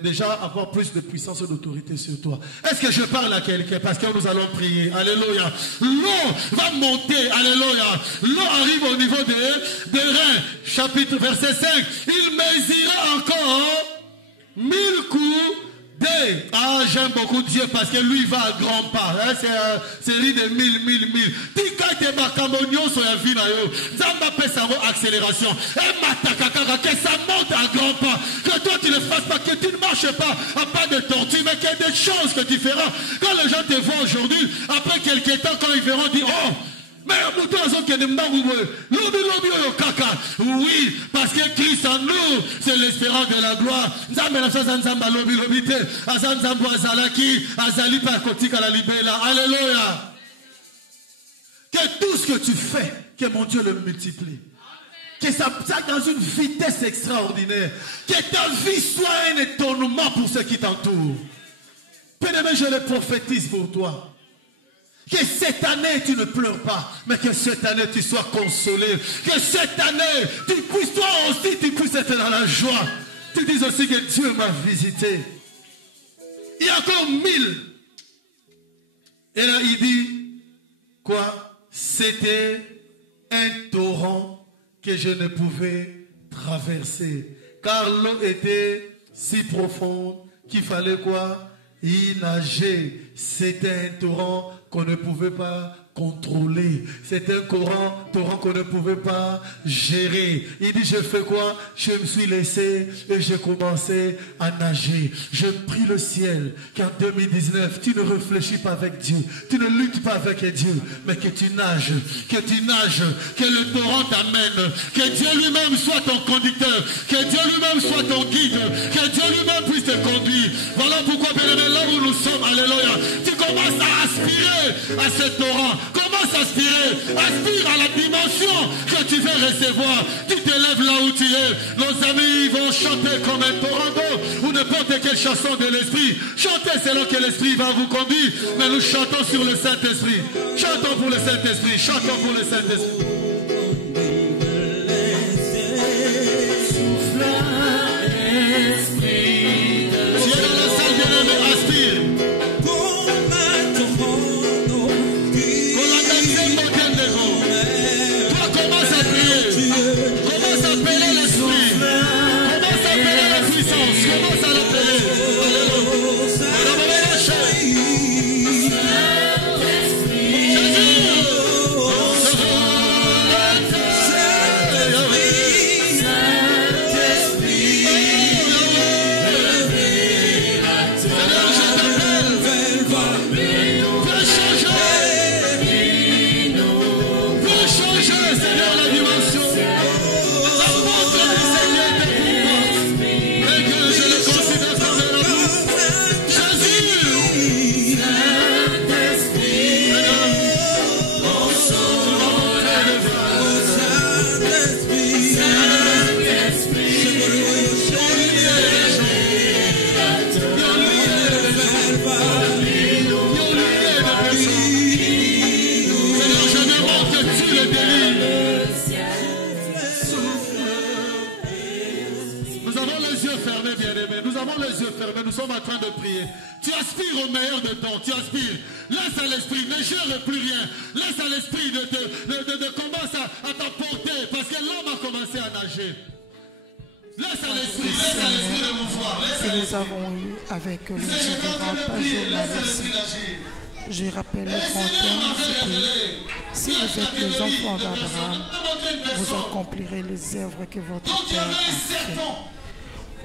déjà avoir plus de puissance et d'autorité sur toi. Est-ce que je parle à quelqu'un? Parce que nous allons prier. Alléluia. L'eau va monter. Alléluia. L'eau arrive au niveau des reins. Chapitre verset 5. Il mesura encore 1000 coups. Ah, j'aime beaucoup Dieu parce que lui va à grands pas. Hein? C'est une série de 1000. Tika te bakamonio so ya vie na yo. Zamba pesa mo accélération. Et matakakaka que ça monte à grands pas. Que toi tu ne fasses pas, que tu ne marches pas à pas de tortue, mais qu'il y a des choses que tu feras. Quand les gens te voient aujourd'hui, après quelques temps, quand ils verront, dire oh. Mais oui, parce que Christ en nous, c'est l'espérance de la gloire. Alléluia. Que tout ce que tu fais, que mon Dieu le multiplie. Que ça dans une vitesse extraordinaire. Que ta vie soit un étonnement pour ceux qui t'entourent. Bien-aimé, je le prophétise pour toi. Que cette année tu ne pleures pas, mais que cette année tu sois consolé. Que cette année tu puisses, toi aussi, tu puisses être dans la joie. Tu dis aussi que Dieu m'a visité. Il y a encore 1000. Et là il dit quoi? C'était un torrent que je ne pouvais traverser. Car l'eau était si profonde qu'il fallait quoi? Y nager. C'était un torrent qu'on ne pouvait pas contrôler. C'est un torrent qu'on ne pouvait pas gérer. Il dit, je fais quoi? Je me suis laissé et j'ai commencé à nager. Je prie le ciel qu'en 2019, tu ne réfléchis pas avec Dieu. Tu ne luttes pas avec Dieu, mais que tu nages. Que tu nages. Que le torrent t'amène. Que Dieu lui-même soit ton conducteur. Que Dieu lui-même soit ton guide. Que Dieu lui-même puisse te conduire. Voilà pourquoi, bien-aimé, là où nous sommes, alléluia, tu commences à aspirer à ce torrent. Commence à aspirer. Aspire à la dimension que tu veux recevoir. Tu te lèves là où tu es. Nos amis vont chanter comme un torrent d'eau ou n'importe quelle chanson de l'esprit. Chantez selon que l'esprit va vous conduire. Mais nous chantons sur le Saint-Esprit. Chantons pour le Saint-Esprit. Chantons pour le Saint-Esprit. Tu es dans la salle, bien-aimé, aspire. aspires au meilleur de temps. Tu aspires. Laisse à l'esprit, ne gère plus rien. Laisse à l'esprit de commencer à t'apporter. Parce que l'homme a commencé à nager. Laisse à l'esprit de mouvoir. Que nous avons eu avec le révérend journaliste. Je rappelle le grand thème, c'est que si vous êtes les enfants d'Abraham, vous accomplirez les œuvres que votre Père a fait.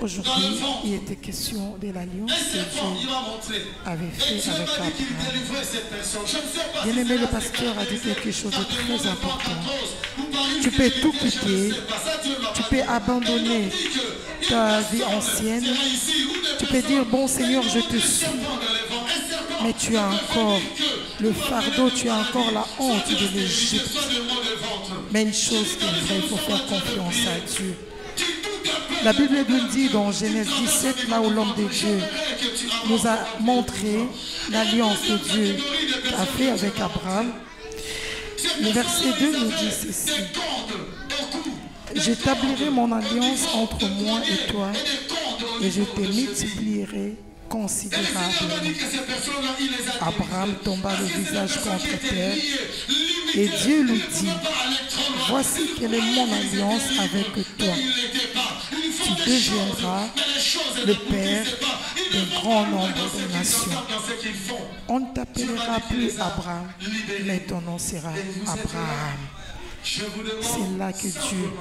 Aujourd'hui, il était question de l'alliance que Dieu avait fait avec Abraham. Bien-aimé, le pasteur a dit quelque chose de très important. Tu peux tout quitter, tu peux abandonner ta vie ancienne, tu peux dire, bon Seigneur, je te suis. Mais tu as encore le fardeau, tu as encore la honte de l'Égypte. Mais une chose qui est vraie, il faut faire confiance à Dieu. La Bible nous dit dans Genèse 17, là où l'homme de Dieu nous a montré l'alliance que Dieu a fait avec Abraham. Le verset 2 nous dit ceci. J'établirai mon alliance entre moi et toi et je te multiplierai considérablement. Abraham tomba le visage contre terre et Dieu lui dit, voici quelle est mon alliance avec toi. Tu deviendras le père d'un grand nombre de nations. On ne t'appellera plus Abraham, mais ton nom sera Abraham. C'est là que Dieu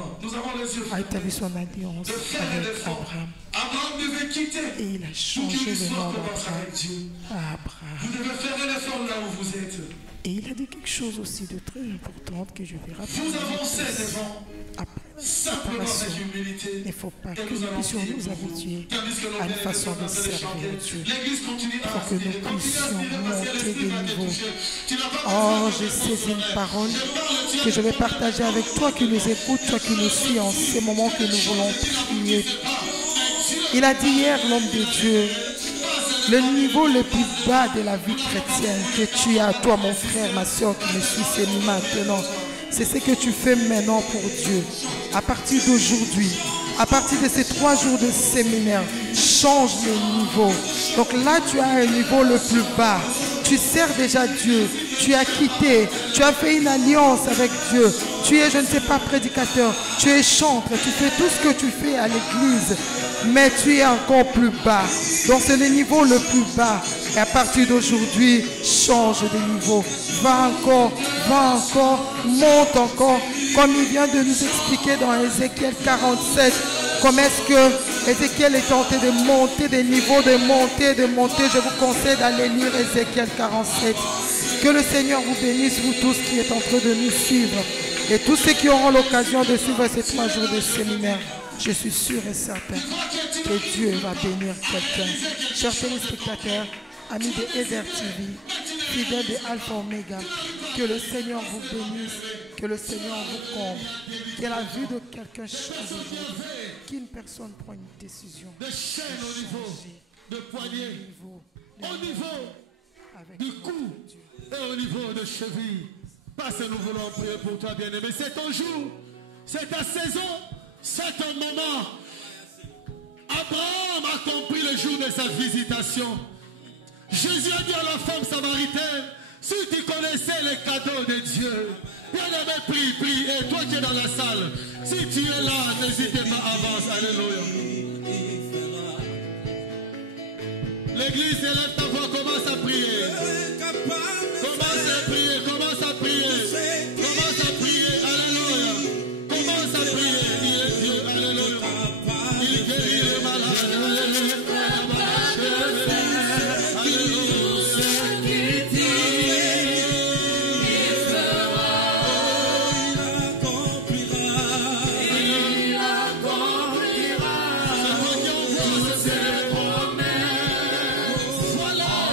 a établi son alliance avec Abraham. Et il a changé le nom d'Abraham à Abraham. Vous devez faire un effort là où vous êtes. Et il a dit quelque chose aussi de très important que je vais rappeler. Nous avancez devant simplement cette humilité. Il ne faut pas que nous puissions nous habituer à une façon de servir Dieu. Il faut que nous puissions monter de niveau. Oh, je sais une parole que je vais partager avec toi qui nous écoute, toi qui nous suis en ces moments que nous voulons prier. Il a dit hier, l'homme de Dieu, le niveau le plus bas de la vie chrétienne que tu as, toi mon frère, ma soeur qui me suis, c'est maintenant. C'est ce que tu fais maintenant pour Dieu. À partir d'aujourd'hui, à partir de ces 3 jours de séminaire, change le niveau. Donc là, tu as un niveau le plus bas. Tu sers déjà Dieu. Tu as quitté. Tu as fait une alliance avec Dieu. Tu es, je ne sais pas, prédicateur. Tu es chantre. Tu fais tout ce que tu fais à l'église. Mais tu es encore plus bas. Donc c'est le niveau le plus bas. Et à partir d'aujourd'hui, change de niveau. Va encore, monte encore. Comme il vient de nous expliquer dans Ézéchiel 47, comment est-ce que Ézéchiel est tenté de monter des niveaux, de monter. Je vous conseille d'aller lire Ézéchiel 47. Que le Seigneur vous bénisse, vous tous qui êtes en train de nous suivre. Et tous ceux qui auront l'occasion de suivre ces 3 jours de séminaire. Je suis sûr et certain que Dieu va bénir quelqu'un. Chers téléspectateurs, amis de Eder TV, fidèles de Alpha Omega, que le Seigneur vous bénisse, que le Seigneur vous comble, que la vie de quelqu'un change aujourd'hui, qu'une personne prend une décision de chaîne au niveau de poignet, au niveau du cou et au niveau de cheville. Parce que nous voulons prier pour toi, bien-aimé. C'est ton jour, c'est ta saison. C'est un moment. Abraham a compris le jour de sa visitation. Jésus a dit à la femme samaritaine, si tu connaissais les cadeaux de Dieu, bien-aimé, prie. Et toi qui es dans la salle, si tu es là, n'hésite pas, avance. Alléluia. L'église élève ta voix, commence à prier. Commence à prier, commence à prier. Commence à prier, alléluia. Commence à prier. Voilà.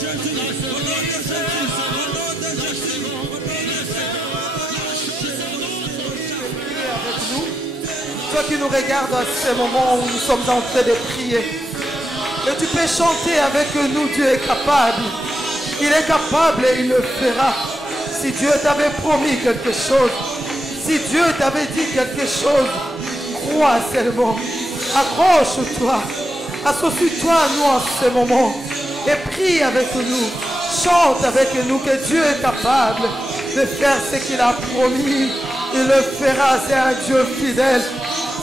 Toi qui nous regardes à ce moment où nous sommes en train de prier. Et tu peux chanter avec nous, Dieu est capable. Il est capable et il le fera. Si Dieu t'avait promis quelque chose, si Dieu t'avait dit quelque chose, crois seulement. Accroche-toi. Associe-toi à nous en ce moment. Et prie avec nous. Chante avec nous que Dieu est capable de faire ce qu'il a promis. Il le fera. C'est un Dieu fidèle.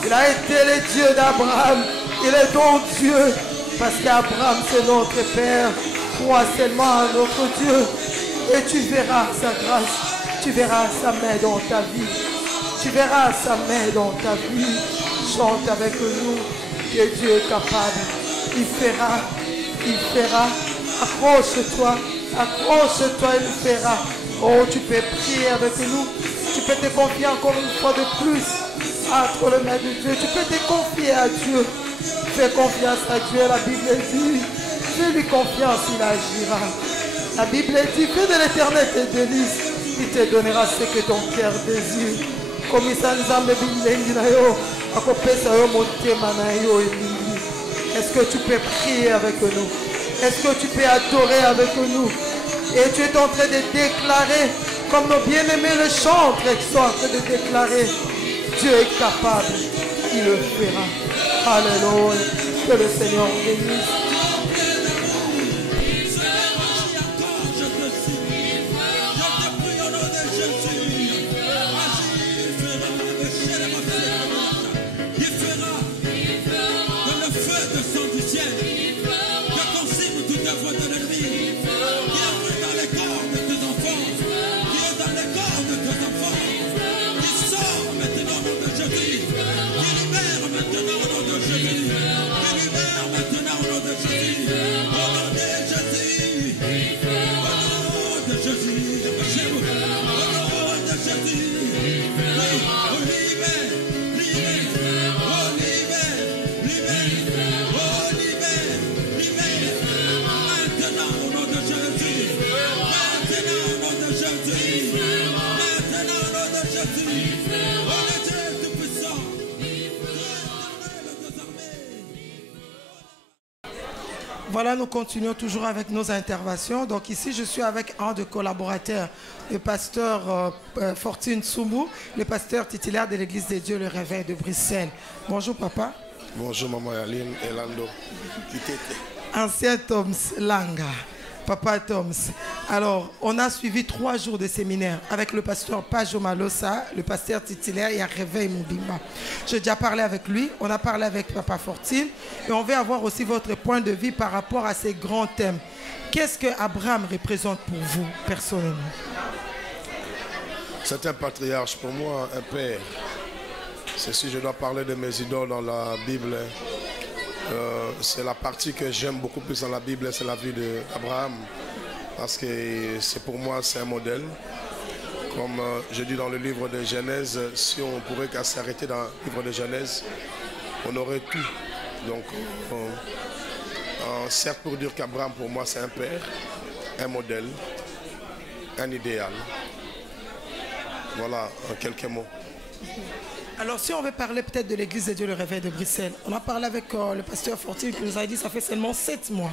Il a été le Dieu d'Abraham. Il est donc Dieu. Parce qu'Abraham, c'est notre Père. Crois seulement à notre Dieu. Et tu verras sa grâce. Tu verras sa main dans ta vie. Tu verras sa main dans ta vie. Chante avec nous que Dieu est capable. Il fera. Il fera. Accroche-toi. Accroche-toi, il fera. Oh, tu peux prier avec nous. Tu peux te confier encore une fois de plus entre les mains de Dieu. Tu peux te confier à Dieu. Fais confiance à Dieu. La Bible dit, fais-lui confiance, il agira. La Bible dit, fais de l'éternel tes délices. Il te donnera ce que ton cœur désire. Comme ça nous a est-ce que tu peux prier avec nous? Est-ce que tu peux adorer avec nous? Et tu es en train de déclarer, comme nos bien-aimés le chantent, qui sont en train de déclarer, Dieu est capable, il le fera. Alléluia. Que le Seigneur bénisse. Voilà, nous continuons toujours avec nos interventions. Donc ici, je suis avec un des collaborateurs, le pasteur Fortune Soumou, le pasteur titulaire de l'Église de Dieu, le Réveil de Bruxelles. Bonjour papa. Bonjour maman Yaline et Lando. Ancien Toms Langa. Papa Toms. Alors, on a suivi 3 jours de séminaire avec le pasteur Pajo Malosa, le pasteur titulaire et à Réveil Moubimba. J'ai déjà parlé avec lui, on a parlé avec Papa Fortune et on veut avoir aussi votre point de vue par rapport à ces grands thèmes. Qu'est-ce que Abraham représente pour vous, personnellement? C'est un patriarche, pour moi, un père. C'est si je dois parler de mes idoles dans la Bible. C'est la partie que j'aime beaucoup plus dans la Bible, c'est la vie d'Abraham. Parce que c'est pour moi, c'est un modèle. Comme je dis dans le livre de Genèse, si on pourrait qu'à s'arrêter dans le livre de Genèse, on aurait tout. Donc, certes pour dire qu'Abraham, pour moi, c'est un père, un modèle, un idéal. Voilà, en quelques mots. Alors, si on veut parler peut-être de l'Église de Dieu, le Réveil de Bruxelles, on a parlé avec le pasteur Fortune qui nous a dit que ça fait seulement 7 mois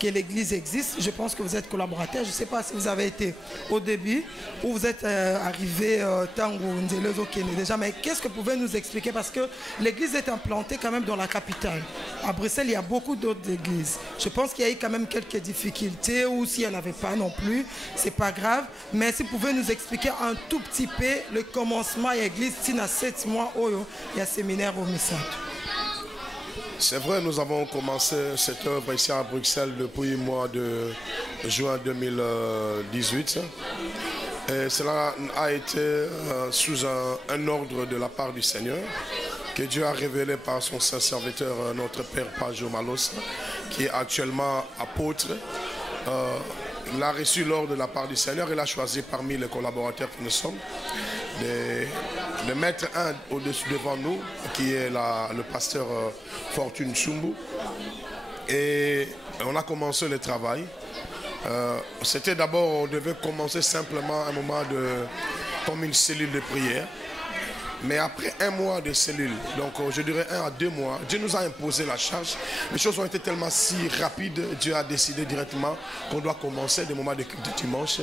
que l'Église existe. Je pense que vous êtes collaborateur. Je ne sais pas si vous avez été au début ou vous êtes arrivé Tango Ndelezo Kene déjà. Mais qu'est-ce que vous pouvez nous expliquer? Parce que l'Église est implantée quand même dans la capitale. À Bruxelles, il y a beaucoup d'autres églises. Je pense qu'il y a eu quand même quelques difficultés ou s'il n'y en avait pas non plus, ce n'est pas grave. Mais si vous pouvez nous expliquer un tout petit peu le commencement de l'Église, il y a 7 mois. Il y a un séminaire au Missat. C'est vrai, nous avons commencé cette œuvre ici à Bruxelles depuis le mois de juin 2018. Et cela a été sous un ordre de la part du Seigneur que Dieu a révélé par son saint serviteur, notre Père Pajo Malosa, qui est actuellement apôtre. Il a reçu l'ordre de la part du Seigneur. Il a choisi parmi les collaborateurs que nous sommes de mettre un au-dessus devant nous, qui est le pasteur Fortune Soumou. Et on a commencé le travail. C'était d'abord, on devait commencer simplement un moment comme une cellule de prière. Mais après un mois de cellule, donc je dirais 1 à 2 mois, Dieu nous a imposé la charge. Les choses ont été tellement si rapides, Dieu a décidé directement qu'on doit commencer des moments de culte de dimanche.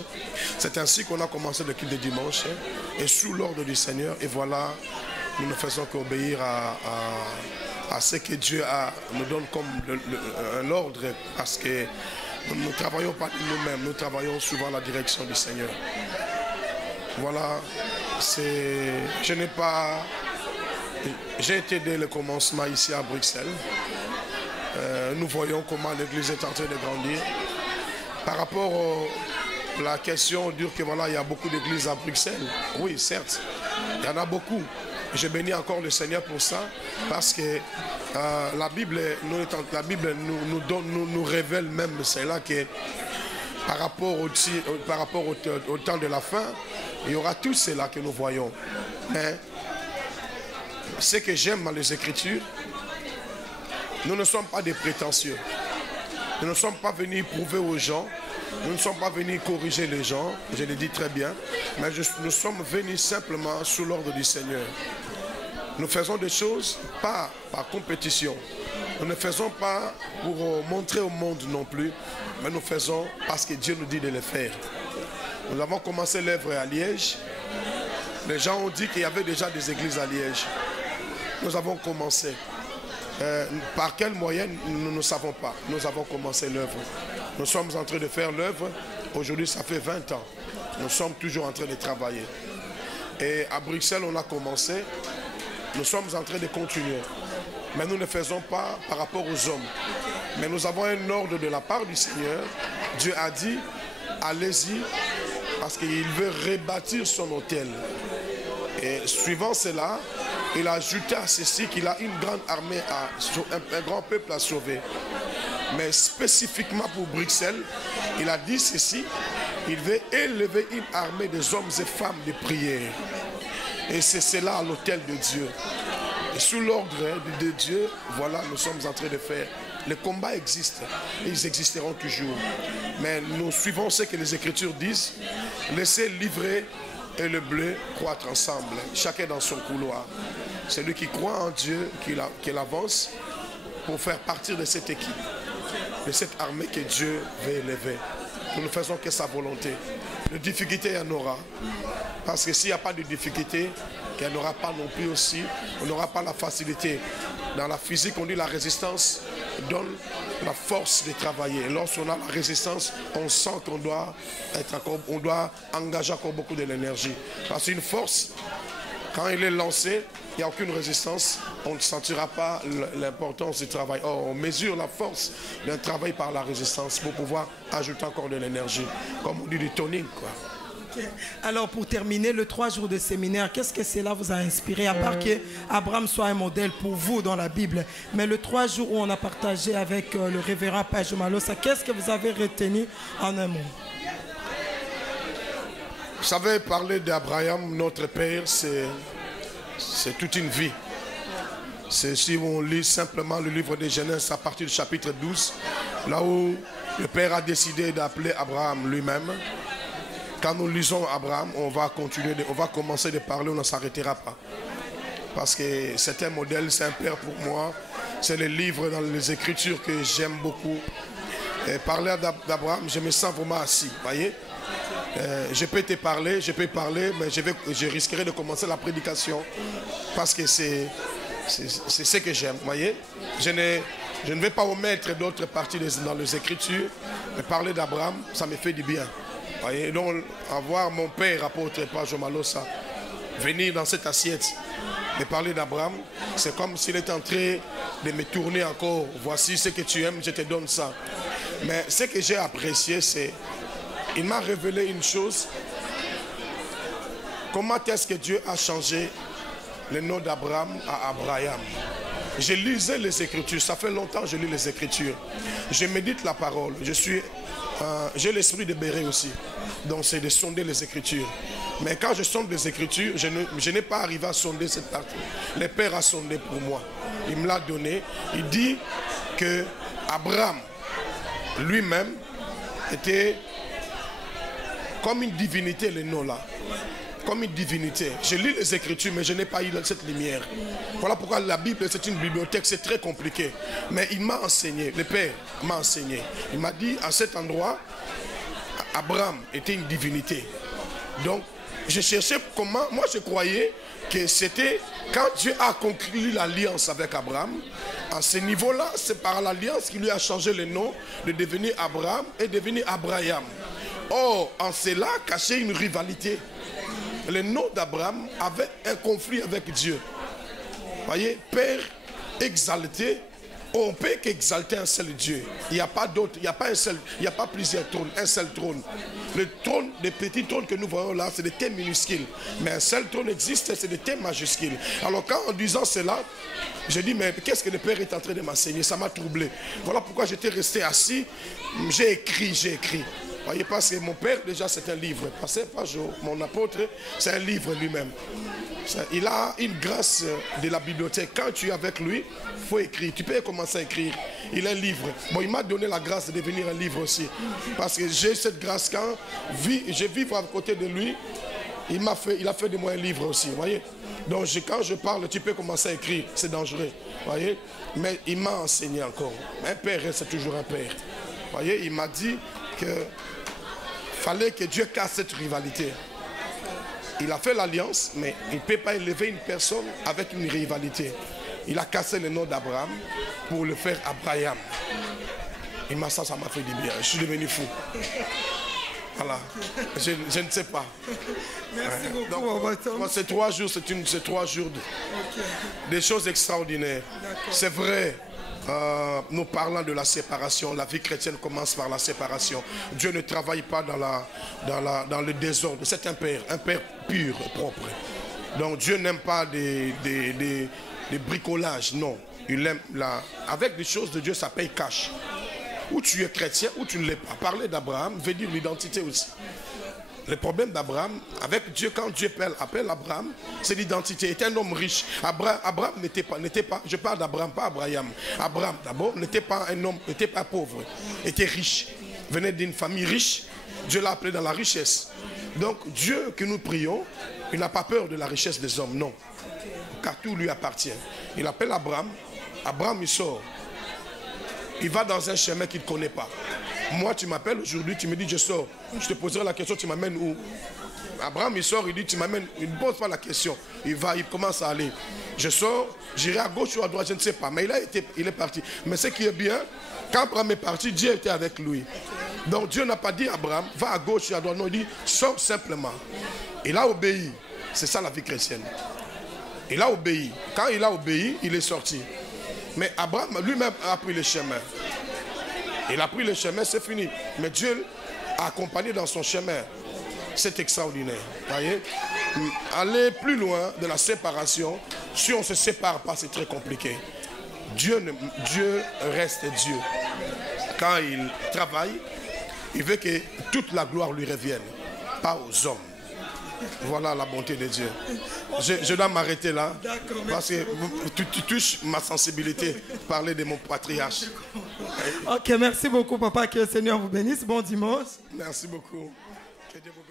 C'est ainsi qu'on a commencé le culte de dimanche et sous l'ordre du Seigneur. Et voilà, nous ne faisons qu'obéir à ce que Dieu nous donne comme un ordre, parce que nous ne travaillons pas de nous-mêmes, nous travaillons souvent à la direction du Seigneur. Voilà, j'ai été dès le commencement ici à Bruxelles. Nous voyons comment l'église est en train de grandir. Par rapport à la question dure que voilà, il y a beaucoup d'églises à Bruxelles. Oui, certes, il y en a beaucoup. Je bénis encore le Seigneur pour ça, parce que la Bible nous révèle même cela, que par rapport au temps de la fin, il y aura tout cela que nous voyons. Mais ce que j'aime dans les Écritures, nous ne sommes pas des prétentieux. Nous ne sommes pas venus prouver aux gens. Nous ne sommes pas venus corriger les gens, je le dis très bien. Mais nous sommes venus simplement sous l'ordre du Seigneur. Nous faisons des choses pas par compétition. Nous ne faisons pas pour montrer au monde non plus. Mais nous faisons parce que Dieu nous dit de le faire. Nous avons commencé l'œuvre à Liège. Les gens ont dit qu'il y avait déjà des églises à Liège. Nous avons commencé. Par quel moyen, nous ne savons pas. Nous avons commencé l'œuvre. Nous sommes en train de faire l'œuvre. Aujourd'hui, ça fait 20 ans. Nous sommes toujours en train de travailler. Et à Bruxelles, on a commencé. Nous sommes en train de continuer. Mais nous ne faisons pas par rapport aux hommes. Mais nous avons un ordre de la part du Seigneur. Dieu a dit, allez-y, parce qu'il veut rebâtir son autel. Et suivant cela, il a ajouté à ceci qu'il a une grande armée, un grand peuple à sauver. Mais spécifiquement pour Bruxelles, il a dit ceci, il veut élever une armée des hommes et femmes de prière. Et c'est cela à l'autel de Dieu. Et sous l'ordre de Dieu, voilà, nous sommes en train de faire. Les combats existent, et ils existeront toujours. Mais nous suivons ce que les Écritures disent. Laissez l'ivraie et le bleu croître ensemble, chacun dans son couloir. Celui qui croit en Dieu, qu'il avance pour faire partir de cette équipe, de cette armée que Dieu veut élever. Nous ne faisons que sa volonté. De difficultés, il y en aura. Parce que s'il n'y a pas de difficulté, il n'y en aura pas non plus aussi. On n'aura pas la facilité. Dans la physique, on dit la résistance donne la force de travailler. Et lorsqu'on a la résistance, on sent qu'on doit engager encore beaucoup de l'énergie. Parce qu'une force, quand il est lancé, il n'y a aucune résistance, on ne sentira pas l'importance du travail. Or, on mesure la force d'un travail par la résistance pour pouvoir ajouter encore de l'énergie. Comme on dit du toning, quoi. Okay. Alors, pour terminer, le 3 jours de séminaire, qu'est-ce que cela vous a inspiré, à part qu'Abraham soit un modèle pour vous dans la Bible? Mais le 3 jours où on a partagé avec le révérend Père Jomalosa, qu'est-ce que vous avez retenu en un mot? Vous savez, parler d'Abraham, notre Père, c'est toute une vie. C'est si on lit simplement le livre de Genèse à partir du chapitre 12, là où le Père a décidé d'appeler Abraham lui-même. Quand nous lisons Abraham, on va commencer de parler, on ne s'arrêtera pas. Parce que c'est un modèle, c'est un père pour moi. C'est le livre dans les Écritures que j'aime beaucoup. Et parler d'Abraham, je me sens vraiment assis, voyez. Je peux parler, mais je risquerai de commencer la prédication. Parce que c'est ce que j'aime, voyez. Je ne vais pas omettre d'autres parties dans les Écritures, mais parler d'Abraham, ça me fait du bien. Voyez, donc, avoir mon père, apôtre Père Jomalosa, venir dans cette assiette et parler d'Abraham, c'est comme s'il était en train de me tourner encore. Voici ce que tu aimes, je te donne ça. Mais ce que j'ai apprécié, c'est il m'a révélé une chose. Comment est-ce que Dieu a changé le nom d'Abraham à Abraham? Je lisais les Écritures, ça fait longtemps que je lis les Écritures. Je médite la parole, j'ai l'esprit de Béret aussi. Donc c'est de sonder les Écritures. Mais quand je sonde les Écritures, je n'ai pas arrivé à sonder cette partie. Le Père a sondé pour moi. Il me l'a donné. Il dit que Abraham lui-même était comme une divinité, le nom là. Comme une divinité. Je lis les Écritures, mais je n'ai pas eu cette lumière. Voilà pourquoi la Bible, c'est une bibliothèque, c'est très compliqué. Mais il m'a enseigné, le Père m'a enseigné. Il m'a dit, à cet endroit, Abraham était une divinité. Donc, je cherchais comment, moi je croyais que c'était quand Dieu a conclu l'alliance avec Abraham, à ce niveau-là, c'est par l'alliance qu'il lui a changé le nom de devenir Abraham et devenir Abraham. Or, en cela cachait une rivalité. Le nom d'Abraham avait un conflit avec Dieu. Voyez, Père exalté, on peut qu'exalter un seul Dieu. Il n'y a pas d'autre, il n'y a pas un seul, il n'y a pas plusieurs trônes, un seul trône. Le trône, les petits trônes que nous voyons là, c'est des T minuscules. Mais un seul trône existe, c'est des T majuscules. Alors quand en disant cela, j'ai dit, mais qu'est-ce que le Père est en train de m'enseigner? Ça m'a troublé. Voilà pourquoi j'étais resté assis. J'ai écrit. Voyez, parce que mon père, déjà, c'est un livre. Pasteur Pajot, mon apôtre, c'est un livre lui-même. Il a une grâce de la bibliothèque. Quand tu es avec lui, il faut écrire. Tu peux commencer à écrire. Il a un livre. Bon, il m'a donné la grâce de devenir un livre aussi. Parce que j'ai cette grâce quand je vis à côté de lui. Il a fait de moi un livre aussi. Voyez. Donc, quand je parle, tu peux commencer à écrire. C'est dangereux. Voyez. Mais il m'a enseigné encore. Un père, c'est toujours un père. Voyez, il m'a dit qu'il fallait que Dieu casse cette rivalité. Il a fait l'alliance, mais il ne peut pas élever une personne avec une rivalité. Il a cassé le nom d'Abraham pour le faire Abraham. Et moi, ça m'a fait du bien. Je suis devenu fou. Voilà. Je ne sais pas. Merci beaucoup. Ces 3 jours, c'est 3 jours des choses extraordinaires. C'est vrai. Nous parlons de la séparation. La vie chrétienne commence par la séparation. Dieu ne travaille pas dans le désordre. C'est un père pur et propre. Donc Dieu n'aime pas des bricolages, non. Il aime avec des choses de Dieu, ça paye cash. Ou tu es chrétien ou tu ne l'es pas. Parler d'Abraham veut dire l'identité aussi. Le problème d'Abraham, avec Dieu, quand Dieu appelle Abraham, c'est l'identité. Il était un homme riche. Abraham n'était pas, je parle d'Abraham, pas Abraham. Abraham, d'abord, n'était pas un homme, n'était pas pauvre, était riche. Venait d'une famille riche. Dieu l'a appelé dans la richesse. Donc, Dieu que nous prions, il n'a pas peur de la richesse des hommes, non. Car tout lui appartient. Il appelle Abraham. Abraham, il sort. Il va dans un chemin qu'il ne connaît pas. Moi, tu m'appelles aujourd'hui, tu me dis, je sors. Je te poserai la question, tu m'amènes où? Abraham, il sort, il dit, tu m'amènes. Il ne pose pas la question. Il commence à aller. Je sors, j'irai à gauche ou à droite, je ne sais pas. Mais il est parti. Mais ce qui est bien, quand Abraham est parti, Dieu était avec lui. Donc Dieu n'a pas dit à Abraham, va à gauche ou à droite. Non, il dit, sors simplement. Il a obéi. C'est ça la vie chrétienne. Il a obéi. Quand il a obéi, il est sorti. Mais Abraham lui-même a pris le chemin. Il a pris le chemin, c'est fini. Mais Dieu a accompagné dans son chemin. C'est extraordinaire. Voyez? Aller plus loin de la séparation, si on ne se sépare pas, c'est très compliqué. Dieu reste Dieu. Quand il travaille, il veut que toute la gloire lui revienne, pas aux hommes. Voilà la bonté de Dieu. Je dois m'arrêter là. Parce que tu touches ma sensibilité. Parler de mon patriarche. Ok, merci beaucoup, papa. Que le Seigneur vous bénisse. Bon dimanche. Merci beaucoup. Que Dieu vous bénisse.